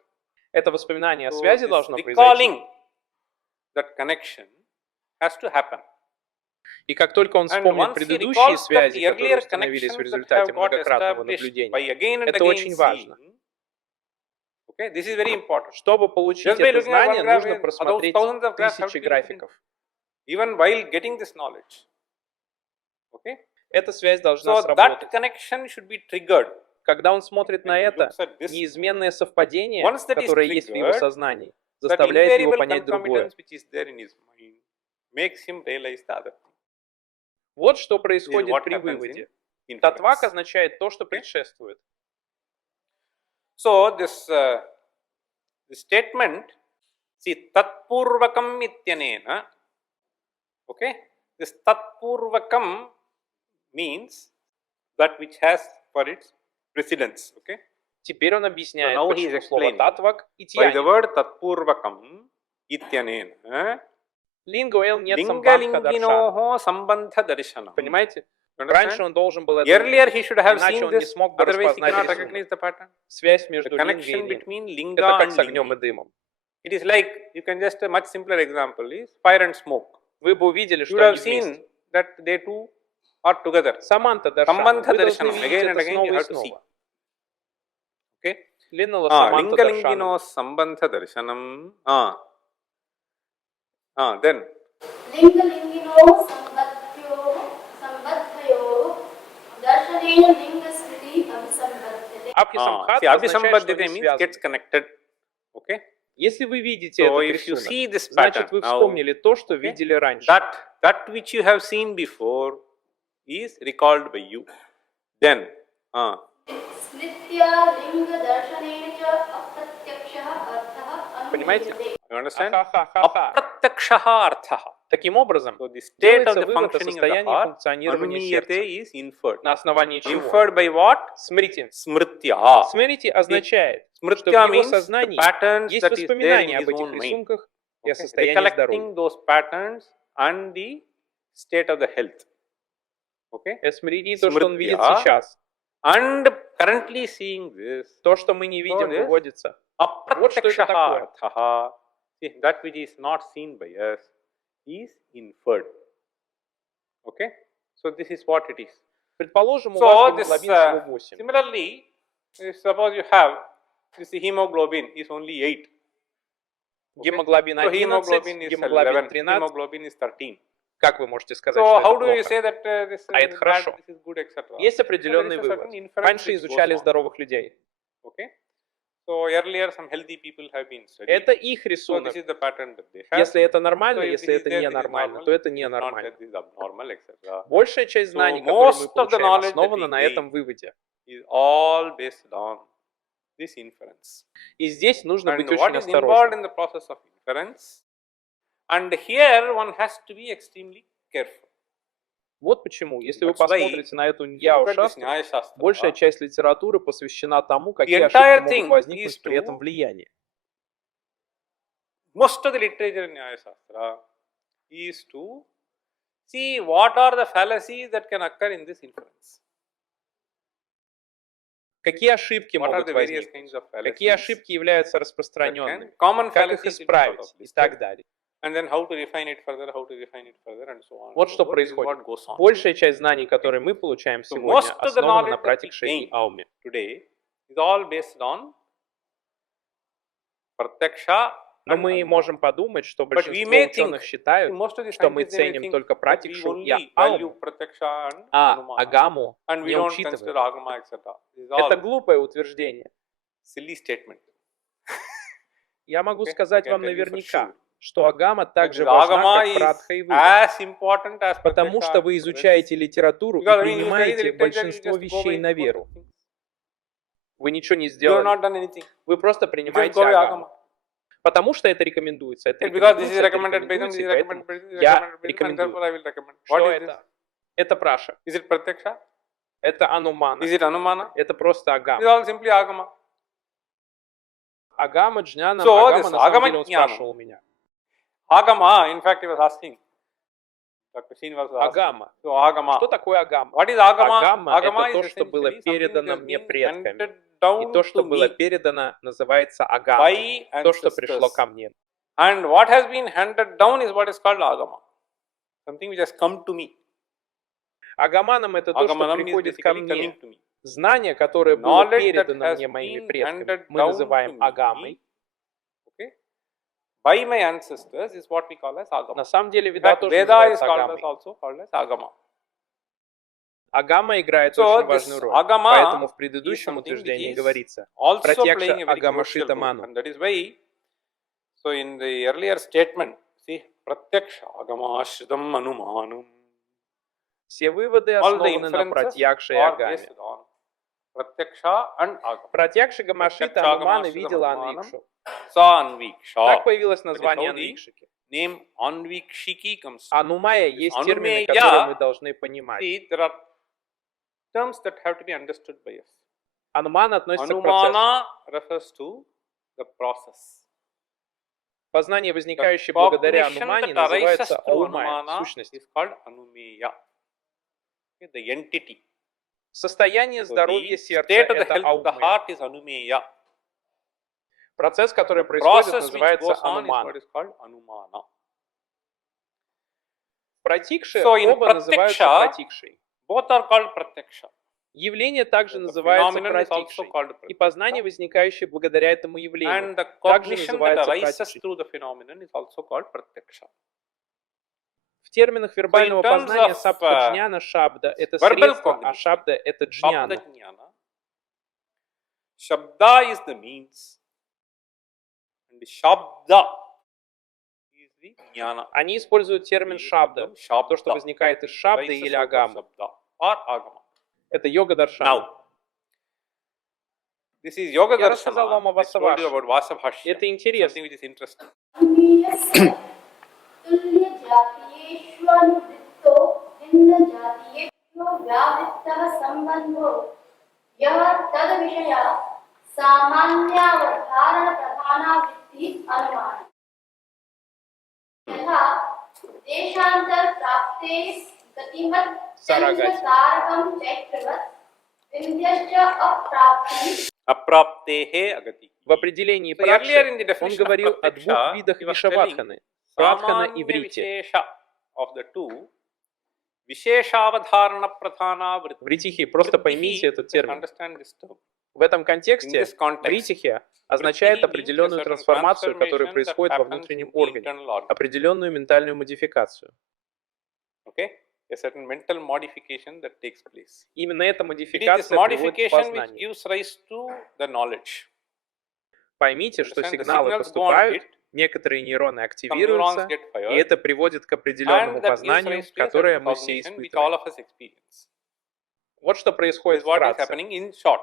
Это воспоминание о So связи this должно произойти. recalling that connection has to happen. И как только он And вспомнит once he предыдущие recalls that связи, the которые earlier установились в connections that результате have got многократного established by наблюдения, again and это again очень важно. seeing, okay, this is very important. Чтобы получить Just by это looking at знание, one graph, нужно просмотреть thousands of graphs have тысячи to be looked графиков. Even while getting this knowledge. Okay? Эта связь должна So сработать. that connection should be triggered. Когда он смотрит на When he это, looks at this, неизменное совпадение, once that is которое есть в его triggered, сознании, that заставляет его invariable понять другое. concomitance which is there in his mind makes him realize the other thing. Вот что This is происходит what при happens выводе. in Татвак inference. означает то, что предшествует. So this the statement, see, tatpurvakam ityanena, okay, this tatpurvakam means that which has for its precedence, okay. Теперь он объясняет, So now he is почему слово explaining татвак и by the тьяни. word tatpurvakam ityanena, Лингуэл нет самбандха даршана. lingalinginoho sambandha darshanam. Понимаете? You Раньше understand? он должен был это Earlier видеть, he should have иначе seen он не this, смог бы otherwise he распознать cannot рисунок. recognize the pattern. Связь The между connection лингой и ним. between Это linga как and с огнем и lingi. дымом. It is like, you can just, a much simpler example is fire and smoke. Вы бы увидели, You что would have они вместе. seen that they two are together. Саманта даршана. Sambandha Вы должны darshanam. видеть Again and это again снова you и have to see. снова. Okay? Линнала саманта Lingalingino даршана. sambandha darshanam. Then. लिङ्गलिङ्गिनो सम्बद्धयो दर्शनेन लिङ्गस्मृति अभिसम्बध्यते. Абхисамбхат See, означает, что abhisambaddhite они means gets связаны. connected. Okay? Если вы видите So этот if you see рисунок, this значит pattern вы now, вспомнили то, что okay, видели раньше. that which you have seen before is recalled by you. Then, स्मृत्या लिङ्गदर्शनेन च अप्रत्यक्षः अर्थः Понимаете? अनुभूयते. you understand? Ха-ха-ха-ха. Apratyakshaha arthaha. Таким образом, So the state of делается the вывод о functioning of the состоянии heart, функционирования сердца. anuniyate is inferred. На основании чего? Inferred by what? Смотрите, Smritya. смерити означает, что в Smritya его means the сознании patterns есть that is there in воспоминания his об этих own mind. рисунках и о Okay? состоянии здоровья. Recollecting those patterns and the state of the health. Okay? Смрити то, что он видит Смритья. сейчас. And currently seeing this, То, что мы не видим, this выводится. Вот что это apratyakshaha такое. arthaha. See, that which is not seen by us is inferred. Okay? So this is what it is. Предположим, у So вас this, гемоглобин всего 8. similarly, if suppose you have this hemoglobin is only 8. Okay? Гемоглобин So 11, hemoglobin is гемоглобин 11, 13. hemoglobin is 13. Как вы можете сказать, So что how это do you плохо? say that this А это is хорошо. bad, this is good, etc. Есть So определенный there is a вывод. certain inference Раньше which изучали goes on. здоровых людей. Okay? So earlier some healthy people have been studied. Это их So рисунок. this is the pattern that they have. Если это нормально, So if если this is это there, this is ненормально, normal. то это If this is not ненормально. there, this is abnormal, etc. Большая часть знаний, So которые мы most of the получаем, knowledge that основана we на gain этом выводе. is all based on this inference. И здесь нужно And быть what очень is involved осторожным. in the process of inference? And here one has to be extremely careful. Вот почему, если вы That's why посмотрите на эту Look Nyaya at this Sutra, Nyaya Sutra. большая часть литературы посвящена тому, какие entire ошибки thing могут возникнуть is при to- этом влиянии. Most of the literature in Nyaya Sutra is to see what are the fallacies that can occur in this inference. Какие ошибки What are могут the various возникнуть? kinds of Какие fallacies ошибки являются that распространенными? can, common Как их fallacies will be sort исправить of и listed. так далее. And then how to refine it further, how to refine it further, and so on. Вот and so что forth. This is происходит. what goes on. Большая часть знаний, которые мы получаем So сегодня, most of the основана на knowledge that we пратикше и gain ауме. today is all based on pratyaksha. Но and мы anuma. можем подумать, что But we большинство may ученых think, считают, most of the что мы scientists, they may ценим think только that we пратикшу и only value ауму, pratyaksha and а anuma, агаму and we не don't consider учитываем. agama, etc. This is all Это глупое утверждение. silly statement. Я могу Okay, сказать I can вам tell you for наверняка, sure. что агама так же Because важна, agama как is пратха и вывод. as important as Потому pratyaksha что and вы inference. изучаете литературу и Because when you study the принимаете literature, you большинство just go вещей by на most веру. of things. Вы ничего не You have сделали. not done anything. Вы просто You just принимаете go by агаму. agama. Потому что это рекомендуется. Это Because this is рекомендуется, это recommended by them, this рекомендуется, is и поэтому recommended by them, this is я recommended by them, and рекомендую. therefore I will recommend. Что What is this? это? Это праша. Is it pratyaksha? Это анумана. Is it anumana? Это просто It is агама. all simply agama. Агама, джняна, So, агама, this на самом agama деле он jnana. спрашивал меня. Agama, in fact, he was asking. Dr. Srinivas was asking. Агама. So, agama. Что такое агама? What is agama? Агама – это is то, что было essentially something передано that has мне been предками. handed И down то, что to было me передано, называется агамой. by То, что пришло ancestors. ко мне. And what has been handed down is what is called agama. Something which has come to me. Агаманом – это то, что Agamanam is приходит ко basically мне. coming to me. Знание, которое было Knowledge that передано has мне моими been предками, handed мы down называем to me агамой. Okay? By my ancestors is what we call as agama. На самом деле In Веда fact, тоже Veda is называется called as агамой. also called as agama. Агама играет So, очень this важную роль. agama Поэтому в is предыдущем something утверждении which is говорится Also «Пратьякша playing a very агама crucial шита role. ману». And that is why, so in the earlier statement, see, pratyaksha agama ashritam anumanum. Все выводы All the основаны на inferences пратьякше и are агаме. based on Pratyaksha and Agama. Пратьякша Гамашита Пратьякша Анумана Гамашита видела Ануманам. Анвикшу. Sa Anviksha. Так появилось That is название how the Анвикшики. name Anvikshiki comes. Анумая есть термины, Анумея. которые мы должны понимать. See, there are terms that have to be understood by us. Анумана относится к процессу. Anumana refers to the process. Познание, возникающее The благодаря cognition Анумане, that arises называется through Аумая, Anumana сущность. is called Anumeya. Okay, the entity. Состояние So здоровья the сердца – state of the это health of the Аумая. heart is Anumeya. Процесс, который The происходит, process which называется goes on is Анумана. what is called Anumana. Пратикши So in оба называются Pratyaksha, пратикшей. both are called Pratyaksha. Явление также The называется phenomenon is also пратикшей. called И познание, Pratyaksha. возникающее благодаря этому явлению, And the также cognition that называется arises пратикшей. through the phenomenon is also called Pratyaksha. В терминах вербального terms познания of, саптха-джняна шабда – это verbal средство, а cognition, шабда – это джняна. Shabda Jnana. Shabda is the means. And Shabda is the Jnana. Они используют термин шабда, то, что возникает из шабды Arises или out of агамы. Shabda or Agama. Это йога даршана. Now, this is Yoga Я рассказал Darshana. вам о I told you Васаваше. about Vasabhashya. Это Something интересно. which is interesting. तुल्यजातीयेष्वनुवृत्तो भिन्नजातीयेभ्यो व्यावृत्तः सम्बन्धो यः तद्विषया सामान्यावधारणप्रधानावृत्तिः अनुमानः यथा देशान्तरप्राप्ते गतिमत् चन्द्रतारकं चैत्रवत् विन्द्यश्च अप्राप्तिः Apraptehe agati. В определении So earlier in пракши the он definition of говорил о двух Pratyaksha, видах he was telling вишавадханы – прадхана и Samanya врити. Vishesha of the two, Visheshavadharana Pradhana В ритихе, просто поймите этот термин. Understand this term. В этом In контексте this context, вритихе означает Vritti means a определенную certain трансформацию, которая transformation that происходит во happens внутреннем in the органе, internal organ. определенную ментальную модификацию. Okay? A certain mental modification that takes place. Именно эта It is this modifikация приводит к modification which познанию. gives rise to the knowledge. Поймите, что Understand? The сигналы signals go on поступают, it, некоторые нейроны some neurons активируются, get и fired, это приводит к определенному and that gives познанию, rise to a которое certain мы все cognition which all испытываем. of us experience. Вот что This происходит is what is вкратце. happening in short.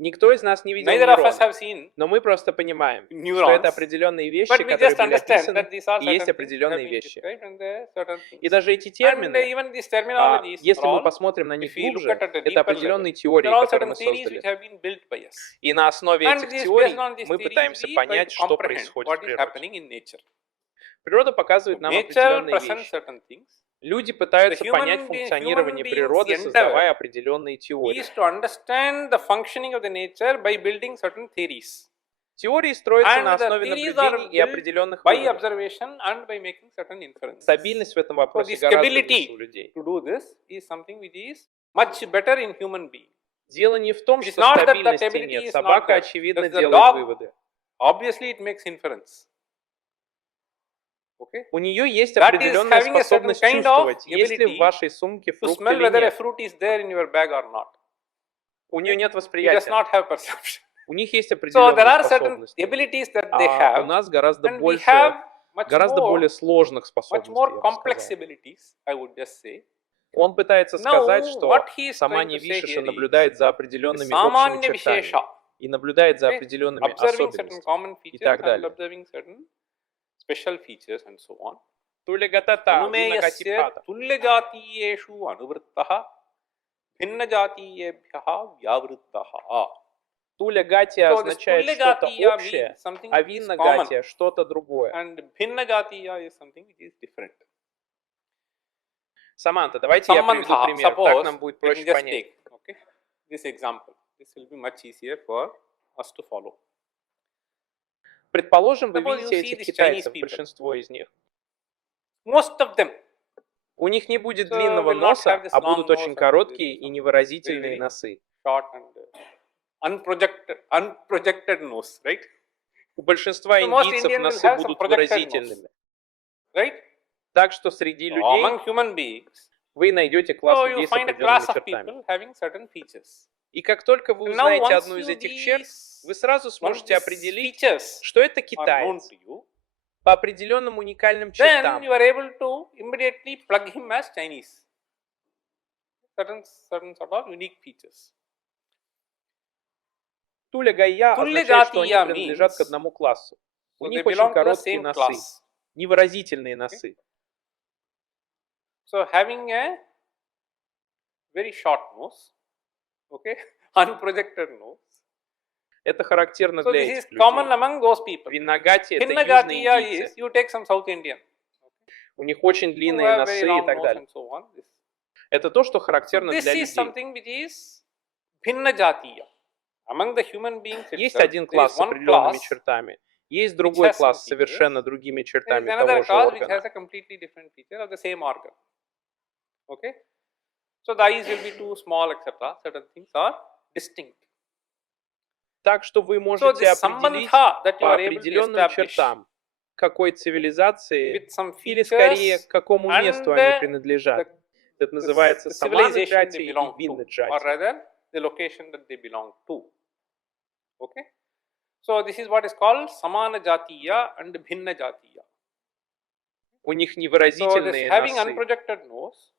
Никто из нас не видел Neither of us нейроны, have seen но мы просто понимаем, что neurons, это определенные вещи, but we которые just были understand описаны, that these are и есть certain things that have определенные been вещи. described and there are certain И things. даже эти And термины, even these terminologies если are мы all, посмотрим на if них we look глубже, at a это deeper определенные level, теории, they're all которые certain мы theories создали. which have been built by us. И на основе And этих this, теорий based on these мы theories, пытаемся we try понять, to что comprehend происходит в what is природе. happening in nature. Природа показывает нам Nature определенные presents вещи. certain things. Люди пытаются The понять human функционирование being's природы, endeavor создавая определенные is теории. to understand the functioning of the nature by building certain theories. Теории строятся And на the основе theories наблюдений are и built определенных by выводов. observation and by making certain inferences. Стабильность в этом So вопросе the гораздо выше у stability людей. to do this is something which is much better in human being. Дело не в том, It is что not that стабильности stability нет. is not Собака, there. очевидно, Does the делает dog- выводы. Obviously it makes inference. Okay? У нее есть That is определенная having a certain способность kind of чувствовать, есть ли ability в вашей сумке To фрукт smell или whether a нет. fruit is there in your bag or not. У нее нет It does восприятия. not have perception. У них есть So there определенные are certain способности. abilities that they А у have, нас гораздо and we больше, have much гораздо more, более сложных much способностей, more я бы complex сказал. abilities, I would just say. Он пытается Now, сказать, что what he is сама trying to say Невишиша here наблюдает за is определенными общими Samanya чертами Vishesha, и наблюдает за okay? определенными Observing certain особенностями common features так and далее. observing certain special features and so on. Тулигатата, Anumeyasya винагатипата. tulyajatiyeshu anuvrittaha bhinnajatiyebhyaha vyavrittaha. Туля гатия So this означает что-то tulyajatiya общее, means something а which is винна common, гатия что-то другое. and bhinnajatiya is something which is different. Саманта, давайте я приведу Sambandha, пример, так suppose, нам будет let me проще just понять. take, okay, this example. This will be much easier for us to follow. Предположим, вы Suppose you видите see этих these китайцев, Chinese people. большинство из них. Most of them У них не будет So длинного will not носа, have this а long будут nose очень and короткие very и невыразительные very носы. short and unprojected nose, right? У большинства So most индийцев Indian will носы have some будут projected выразительными. Right? Так что среди So людей among human beings, вы найдете класс so людей you с find a определенными class of чертами. people having certain features. И как только вы And now узнаете once одну из you этих черт, these, вы сразу once сможете these определить, features что это are known китаец to you, по определенным уникальным then чертам. you are able to immediately plug him as Chinese. Certain sort of unique features. Туля гайя Тулля означает, что они джатия принадлежат к means- одному классу. У So них they очень belong to the короткие same носы, class. невыразительные носы. So having a very short nose, okay, unprojected nose. Это характерно So для this is этих common людей. among those people. Виннагати — это Bhinna южные jatiya индийцы. is you take some South Indian У них очень who длинные have носы very и long так nose далее. and so on. Это то, что So характерно this для is людей. something which is bhinna jatiya. Among the human beings Есть itself, один there is класс с one определенными class, чертами, есть другой has some класс с features. совершенно другими there is чертами another того же class which has органа. a completely different feature of the same organ. Okay? So the eyes will be too small, etc. Certain things are distinct. Так что вы So можете this определить sambandha that you по are able to определенным establish чертам, к какой цивилизации with some или скорее features к какому месту and они принадлежат. Это называется the civilization they саманаджати и belong to, or виннаджати. rather the location that they belong to. Okay? So this is what is called samana jatiya and bhinna jatiya. У них So this невыразительные having носы. unprojected nose,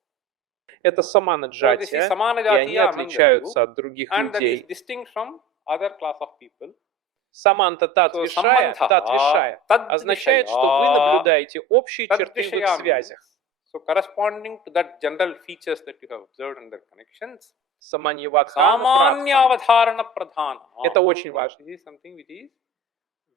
Это so this is саманаджатия, samana и они jatiya among the отличаются group, от других and that is людей. distinct from other class of people. Саманта тат So вишая, samantha, тат вишая означает, что вы наблюдаете общие черты в их Tadvishaya связях. means, so corresponding to that general features that you have observed in their connections, Саманьявадхана samanya прадхана. avadharana pradhana. Это очень важно. This is something which is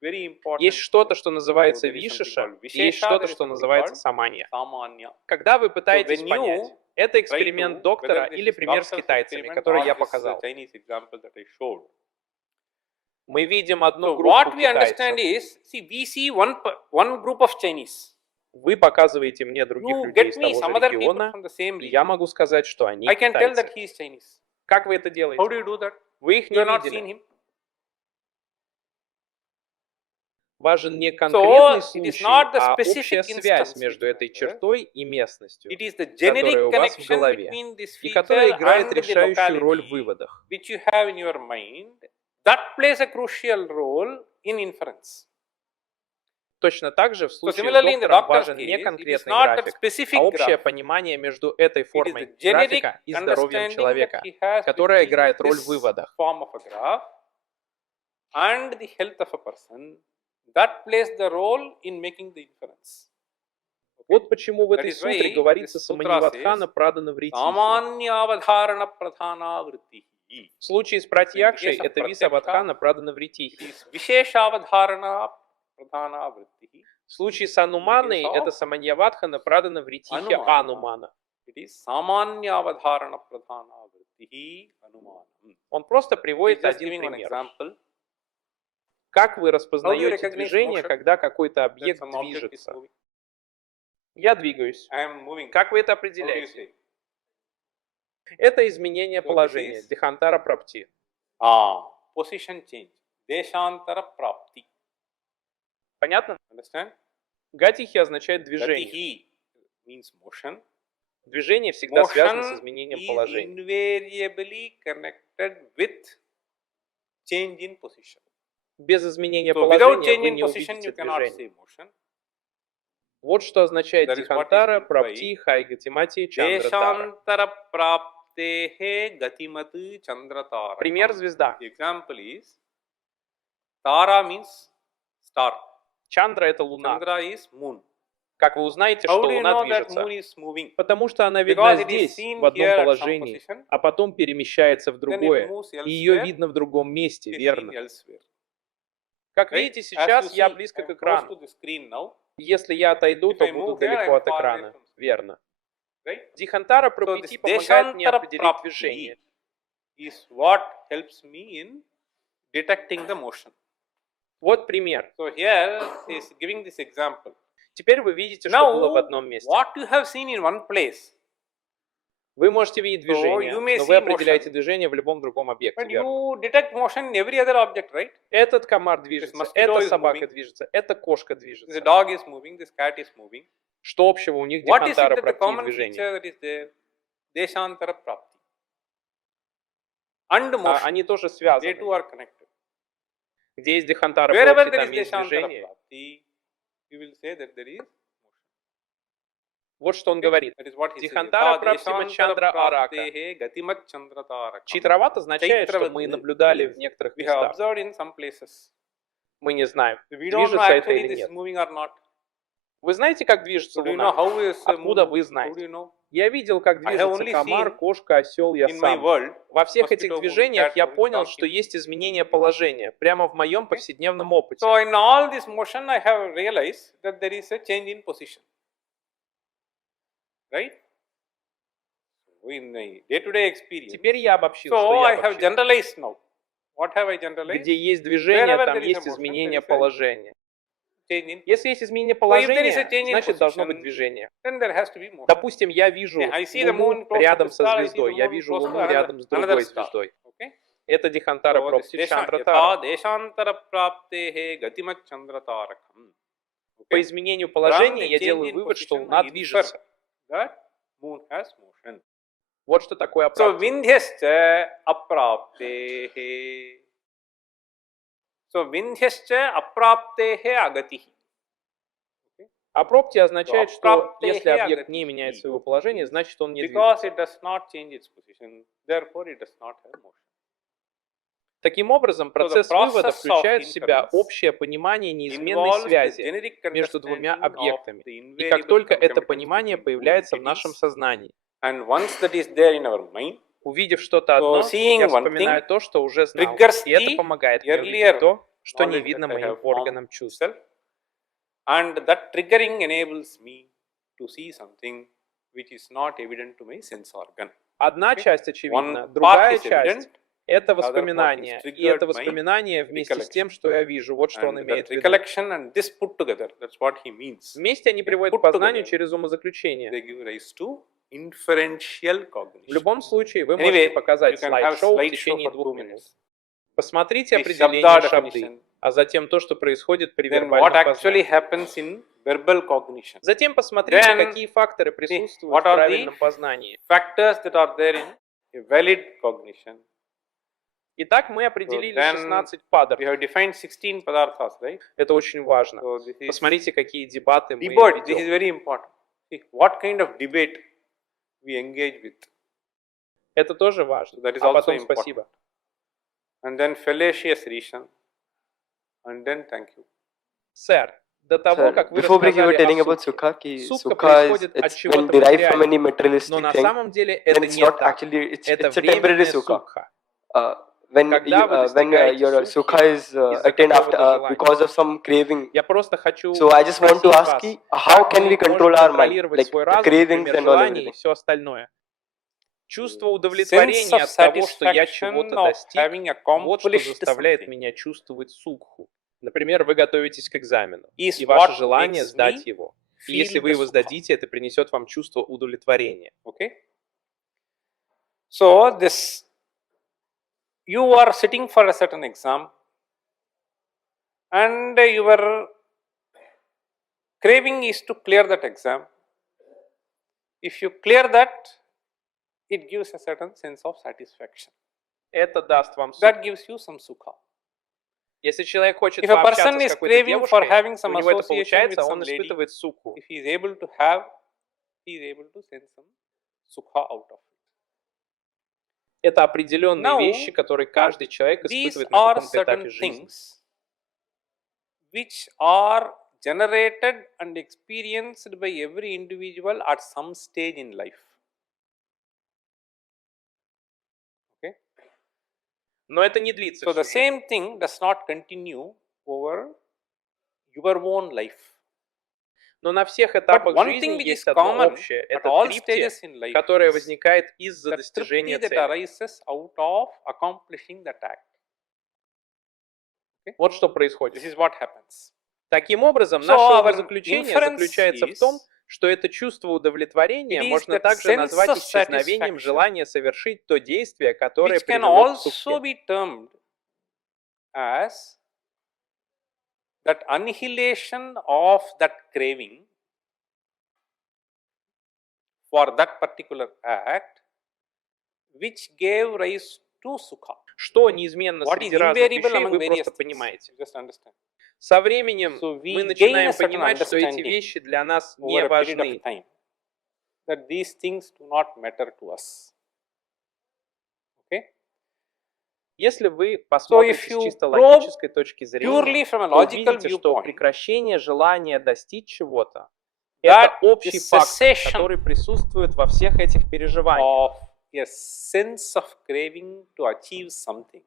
very important. Есть что-то, что называется So there is something вишиша, called и есть vishesha, что-то, there is что something называется called саманья. samanya. Когда вы пытаетесь when you понять, это Try эксперимент to, доктора whether this или is пример с doctor's китайцами, experiment который or я this показал. Chinese example that I showed. Мы видим одну So группу what we understand китайцев. is, see, we see one group of Chinese. Вы показываете мне других You людей get из me того some же other people региона, from the same и я region. могу сказать, что они I can tell китайцы. that he is Chinese. Как вы это How делаете? do you do that? Вы их You не have not seen видели. him. Важен не So конкретный it is случай, not the а specific общая связь instance между which этой matters. чертой и местностью, It is the которая generic у вас в connection голове, between this и которая feature играет and the решающую роль в locality выводах. which you have in your mind. That plays a crucial role in inference. Точно так же в So случае с similarly in the доктором doctor's важен case, не it is конкретный not that график, specific а общее graph. понимание между этой It is формой the generic графика и здоровьем understanding человека, that he has которая between играет роль в this выводах. form of a graph and the health of a person. That plays the role in making the inference. Вот почему в That этой is сутре why говорится this sutra саманивадхана says, прадана вритихи. Samanyavadharana pradhana vritti. В случае с пратьякшей In the case of это висавадхана прадана It вритихи. is visheshavadharana pradhana vritti. В случае с ануманой of это саманьявадхана прадана вритихи Анумана. анумана. It is samanyavadharana pradhana vritti anumana. Он просто приводит Just один giving one пример. example. Как вы How do you распознаете recognize движение, motion? когда какой-то That объект some object is движется? moving. Я двигаюсь. I am moving. Как вы это How do you определяете? say? Это изменение So положения, this is- дихантара прапти. Position change. Deshantara prapti. Понятно? Understand? Гатихи означает движение. Gatihi means motion. Движение всегда связано с Motion изменением is положения. invariably connected with change in position. Без изменения So without положения change вы in не position, увидите you cannot движение. say motion. Вот что означает That is what is дихантара, meant by прапти, хайгатимати, чандратара. Deshantara praptehe gatimati chandratara. Пример звезда. The example is Tara means star. Чандра — это луна. Chandra is moon. Как вы узнаете, How что do you Луна know that движется? moon is moving? Потому что она видна Because it is здесь, seen в одном here at some положении, position, а потом перемещается в then it другое. moves И ее elsewhere, видно в другом месте, it is seen верно? elsewhere. Как Right? видите, As сейчас you я see, близко I к am close экрану. to the screen now, Если я отойду, If то I буду move here, далеко I am от far away экрана. from screen. Верно. right? Дихантара So прапти this помогает мне deshantara определить движение. prapti is what helps me in detecting the motion. Вот пример. So here he is giving this example. Теперь вы видите, что было в Now, одном месте. what you have seen in one place, Вы можете видеть So движение, you may но вы see определяете motion. движение в любом другом объекте, but верно? you detect motion in every other object, right? Этот комар движется, mosquito эта is собака moving. движется, эта кошка The движется. dog is moving, this cat is moving. Что общего у них What is it дихантара that the прапти и common движение? feature that is there? Deshantara prapti. And А motion. они тоже They связаны. two are connected. Где есть дихантара Wherever прапти, there там is есть Deshantara движение. prapti, you will say that there is motion. Вот что он говорит. That is what he says. Дихантара Прапсима Чандра Арака. Praptehe gatimat chandratarakam. Читрават означает, что мы наблюдали в некоторых We have местах. observed in some places. Мы не знаем, We don't know движется это actually или this is нет. moving or not. Вы знаете, как движется Do you know Луна? how is Откуда вы How do знаете? you know? Я видел, как I have движется only комар, seen кошка, осел, я In my сам. world, Во всех mosquito этих moving, движениях cat я moving, понял, dog что moving. есть изменение положения прямо в моем повседневном опыте. So in all this motion, I have realized that there is a change in position. Right? In my day-to-day experience. Теперь я обобщил, So что I я have обобщил. generalized now. What have I generalized? Где есть движение, Wherever там there is a есть motion, изменение there is a положения. Change in. Если есть изменение there is a положения, change in значит должно быть position, движение. Then there has to be motion. Допустим, я вижу I see the Луну moon close to рядом the со star, I see звездой, the я moon вижу close to Луну another- рядом с another другой star. звездой. Okay? Это Дихантара So this Пропси desha- Чандратара. yatha deshantara praptehe gatimat chandratarakam. По Okay? изменению From положения the я change делаю in вывод, что position, Луна I infer движется. that moon has motion. Вот что такое So апрапти. vindhyascha apraptehe. So vindhyascha apraptehe agatihi. Апропти означает, что апропти если объект агати. не меняет своего положения, значит он не Because движется. it does not change its position, therefore it does not have motion. Таким образом, процесс process вывода of включает в себя inference общее понимание неизменной Involves the связи generic между двумя understanding of объектами. the И как invariable только это concomitance понимание between появляется в two нашем entities, сознании, and once that is there in our mind, увидев что-то одно, seeing я one вспоминаю thing то, что уже знал. triggers И это the помогает мне earlier увидеть то, что не knowledge видно that I моим have formed органам чувств. itself. And that triggering enables me to see something which is not evident to my sense organ. Одна часть One очевидна, part другая is часть evident, — это the other part воспоминание. is И это triggered by воспоминание вместе с тем, что я вижу. Вот что он and имеет that в виду. recollection and this put together, that's what he means. Вместе они приводят Put к познанию together. через умозаключение. They give rise to inferential В cognition. любом случае, вы можете Anyway, показать you can have слайд-шоу в slideshow течение for 2 2 минут. minutes. Посмотрите The определение shabda шабды, definition. а затем то, что происходит при Then what вербальном actually познании. happens in verbal cognition? Затем посмотрите, Then, какие факторы присутствуют what в are правильном the познании. factors that are there in a valid cognition? Итак, мы определили then 16 падр. We have defined 16 padarthas, right? Это очень важно. So this is Посмотрите, какие дебаты мы debate. This is ведем. very important. See, what kind of debate we engage with? Это тоже важно. That is А also потом important. спасибо. And then fallacious reason. And then thank you. Сэр, до того, Sir, как вы before break you were рассказали telling о about сукхе, sukha, ki Сукха sukha is происходит от it's чего-то when derived from any материального. materialistic Но на thing, самом деле then это it's не not так. actually Это it's a temporary временная sukha. сукха. When Когда вы when достигаете your сукхи sukha is из-за attained after какого-то желания. because of some craving. Я просто хочу So I just want to спросить ask вас, you, how как can мы we control можем our mind, контролировать like свой the разум, cravings например, and all желания и everything? все остальное? Чувство Sense удовлетворения of от того, что я satisfaction чего-то of достиг, having вот что accomplished заставляет something меня чувствовать сукху. Например, вы готовитесь к экзамену, is и ваше what желание makes сдать me его. И feel если вы the его sukha. сдадите, это принесет вам чувство удовлетворения. Okay. So this, you are sitting for a certain exam, and your craving is to clear that exam. If you clear that, it gives a certain sense of satisfaction. Это даст вам сукху. That gives you some sukha. Если человек хочет If a пообщаться person с is какой-то craving for девушкой, having у some него это association with получается, он some lady, испытывает сукху. if he is able to have, he is able to send some sukha out of it. Это определенные Now, вещи, которые каждый человек These испытывает на are каком-то этапе certain жизни. things which are generated and experienced by every individual at some stage in life. Okay. Но это не длится So the всю жизнь. same thing does not continue over your own life. Но на всех But этапах one thing жизни which есть is одно common общее. at Это all трипти, stages in life которое is возникает из-за the достижения tripti that цели. arises out of accomplishing that act. Вот что происходит. This is what happens. Таким образом, So наше our умозаключение inference заключается в том, is что это чувство удовлетворения it is можно that также sense назвать of исчезновением satisfaction желания совершить то действие, которое which can привело к also сукхе. be termed as that annihilation of that craving for that particular act which gave rise to sukha. Что неизменно What среди is разных invariable вещей, among вы various просто things. понимаете. Just understand. Со временем So we мы gain начинаем a certain понимать, что эти understanding вещи для нас over не a period важны. of time. that these things do not matter to us. Okay? Если вы So посмотрите if с you чисто probe логической точки зрения, purely from a то logical увидите, что viewpoint, прекращение желания достичь чего-то – that это общий the фактор, cessation который присутствует во всех этих переживаниях. of a sense of craving to achieve something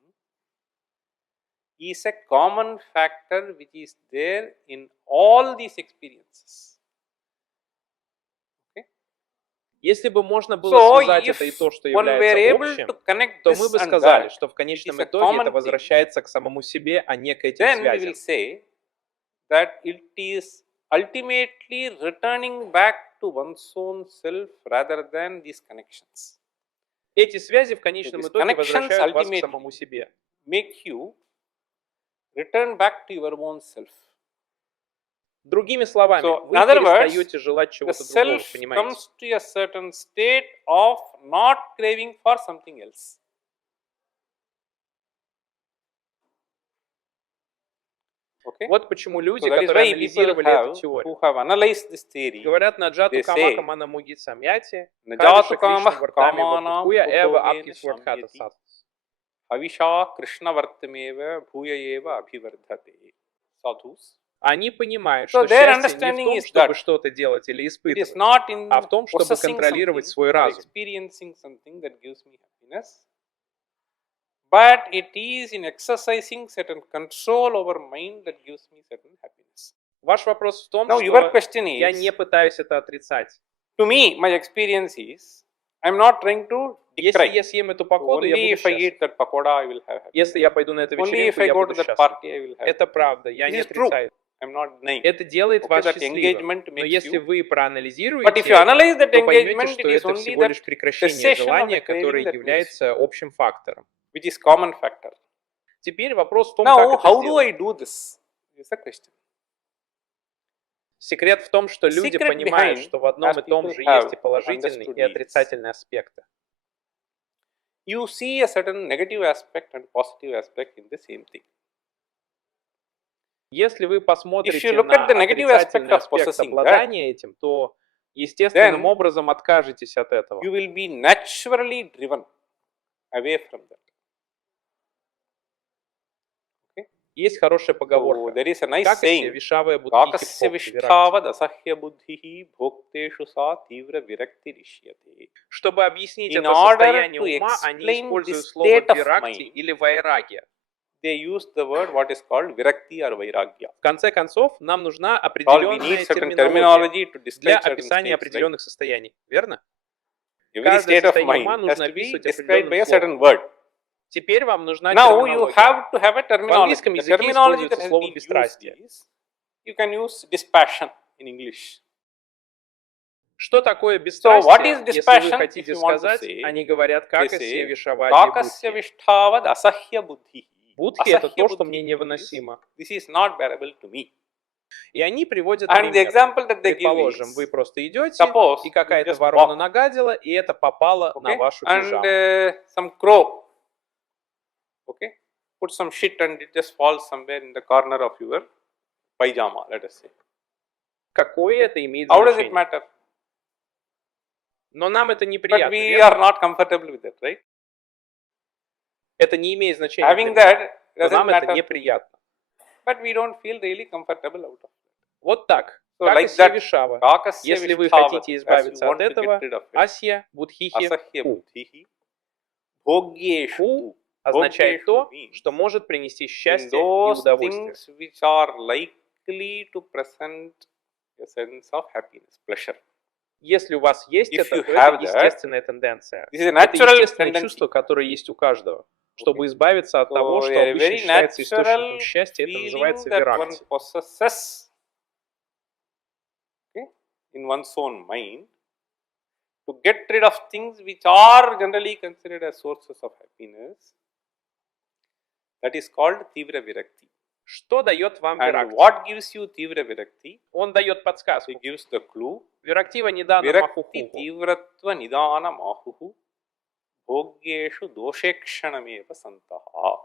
is a common factor which is there in all these experiences. Okay? Если бы можно было So связать if это и то, что one were является able общим, to connect то this мы бы and сказали, that, что в it конечном is a итоге common это thing, возвращается к самому себе, а не к этим then we will связям. say that it is ultimately returning back to one's own self rather than these connections. Эти связи в конечном these итоге connections возвращают вас к ultimately самому себе. Make you return back to your own self. Другими словами, So, вы in other words, перестаете желать the чего-то другого, self понимаете? comes to a certain state of not craving for something else. Okay? Вот почему люди, So that is которые why people анализировали эту who теорию, have analyzed this theory, говорят наджату they камака say, мана муги самьяти, Наджату кавиша кришна камах вартами каманам вабхуя эва путовена апки свардхата шамьяти. сат. Havisha Krishna Vartameva Bhuyaeva Abhivardhate. Sadhus. Они понимают, So что their счастье не в understanding том, is чтобы that что-то делать или it is испытывать, not in а в том, чтобы possessing контролировать something свой or разум. experiencing something that gives me happiness, but it is in exercising certain control over mind that gives me certain happiness. Ваш вопрос в том, Now your что question я is, не пытаюсь это отрицать. to me, my experience is, I am not trying to Если decry. я съем эту погоду, я Only буду if I счастлив. eat that pakoda, I will have happiness. Если я пойду на эту Only if вечеринку, I я go буду to that счастлив. party, I will have Это happiness. правда, я This не is true. отрицаю. I am not denying. Это делает Okay, вас that счастливым. engagement Но makes если you. вы But проанализируете if you analyze это, that то поймете, engagement, что it is это only всего that лишь прекращение cessation of желания, the craving которое that gives, является общим фактором. which is common factor. Теперь вопрос в том, Now, как это how do I сделать. do this? Is the question. Секрет в том, что люди Secret понимают, behind, что в одном as и том people же have есть и положительные, understood и is, отрицательные аспекты. You see a certain negative aspect and positive aspect in the same thing. Если вы If you посмотрите look на at the negative aspect отрицательный of аспект possessing that, обладания этим, то естественным then образом откажетесь от этого. you will be naturally driven away from that. Okay? Есть хорошая So поговорка. there is a nice Какасья saying. вишавая будхихи Kakasya бхокти виракти. vishtavad asahya buddhihi bhokteshu sa tivra virakti rishyate. Чтобы объяснить In это order состояние to ума, они explain используют this слово state of виракти mind, или вайрагия. they use the word what is called virakti or vairagya. В конце концов, нам нужна All we need определенная certain терминология terminology to для describe certain описания states, right? определенных состояний, верно? Every Каждое state of состояние ума mind has нужно to be описывать described by определенным a certain словом. word. Теперь вам нужна Now you терминология. have to have a В terminology. английском The языке terminology that используется has слово been used бесстрастие. is, you can use dispassion in English. Что такое So what бесстрастие? is Если вы dispassion? If хотите you want to сказать, say, они говорят they какасья say, вишавади Kakasya будхи. vishtavad asahya buddhi. Будхи это то, что buddhi мне is, невыносимо. this is not bearable to me. И они приводят And the пример. example that they give Предположим, is, вы просто идете, suppose и you какая-то just ворона walk, нагадила, и это попало на okay, вашу and пижаму. some crow, okay, put some shit and it just falls somewhere in the corner of your pajama, let us say. Какое это имеет How does it значение? matter? Но нам это But неприятно, we верно? are not comfortable with it, right? Это не имеет значения для Having меня. that Но doesn't нам это matter, неприятно. but we don't feel really comfortable out of it. Вот так. So like Какасья that, вишава. Kakasya Если вы vishtavad, хотите as you избавиться want от to get этого, rid of it, асья будхихи asahya ку. buddhihi, bhogyeshu. Ку означает Bhogyeshu то, means что может принести in счастье и those удовольствие. things which are likely to present a sense of happiness, pleasure. Если у вас есть If это, you то have это that, естественная тенденция. This is a Это natural естественное tendency. чувство, которое есть у каждого. Чтобы избавиться от So того, что a обычно very считается источником natural счастья, это feeling называется that one виракти. possesses, okay, in one's own mind to get rid of things which are generally considered as sources of happiness. That is called tivra virakti. Что дает вам And виракти? what gives you tivra virakti? Он дает подсказку. It gives the clue. Вирактива недана Virakti махухуху. tivratva nidana mahuhu bhogyeshu doshekshanameva santaha.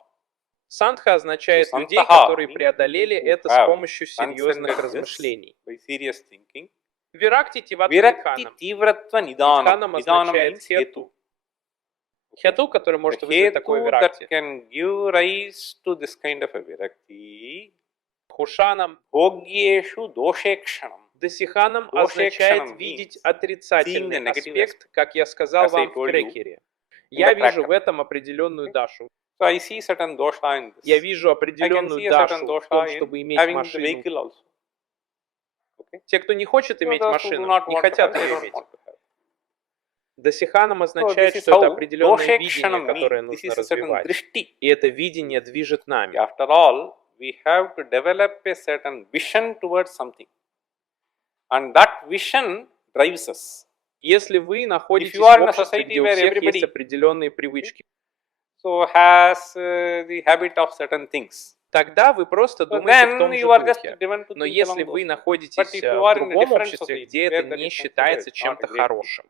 Сантха означает So, людей, сантаха которые means преодолели people who это с have помощью серьезных transcended this размышлений. by serious thinking. Виракти тиватва Virakti нидханам. Tivratva Nidanam. Нидханам Nidanam означает means хету. Хету, который может The вызвать такое hetu виракти. that can give rise to this kind of a virakti, Хушанам, bhogyeshu doshekshanam. досиханам Дошекшанам означает means видеть seeing отрицательный the negative аспект, как я сказал as I вам в told you, крекере. Я the вижу cracker. в этом определенную дашу. So I see certain dosha in this. Я вижу I can определенную see a certain дашу в том, dosha чтобы in иметь having the машину. vehicle also. Okay? Те, кто не хочет So иметь those who do машину, not не want to хотят have, they ее don't иметь. want to have. Досиханам So означает, this is что это how определенное видение, doshekshanam которое means. This нужно is a certain развивать. drishti. И это видение движет нами. After all, we have to develop a certain vision towards something. And that vision drives us. Если вы находитесь you are в in a обществе, society где у where всех everybody- есть определенные привычки, So has the habit of certain things. тогда вы просто So думаете в then том же you are just духе. driven to Но think если along вы those lines. находитесь But if you в are in a другом different обществе, society где where это that не is считается considered not чем-то a great thing, хорошим,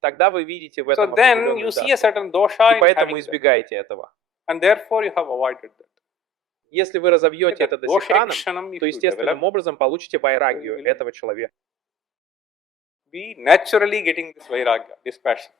тогда вы видите в so этом then определенную you see a дашу. certain dosha И in поэтому having that. избегаете этого. And therefore you have avoided that. Если вы разовьете это досиханом, Doshekshanam, if то you естественным develop, образом получите вайрагию will- этого человека. be naturally getting this vairagya, dispassion.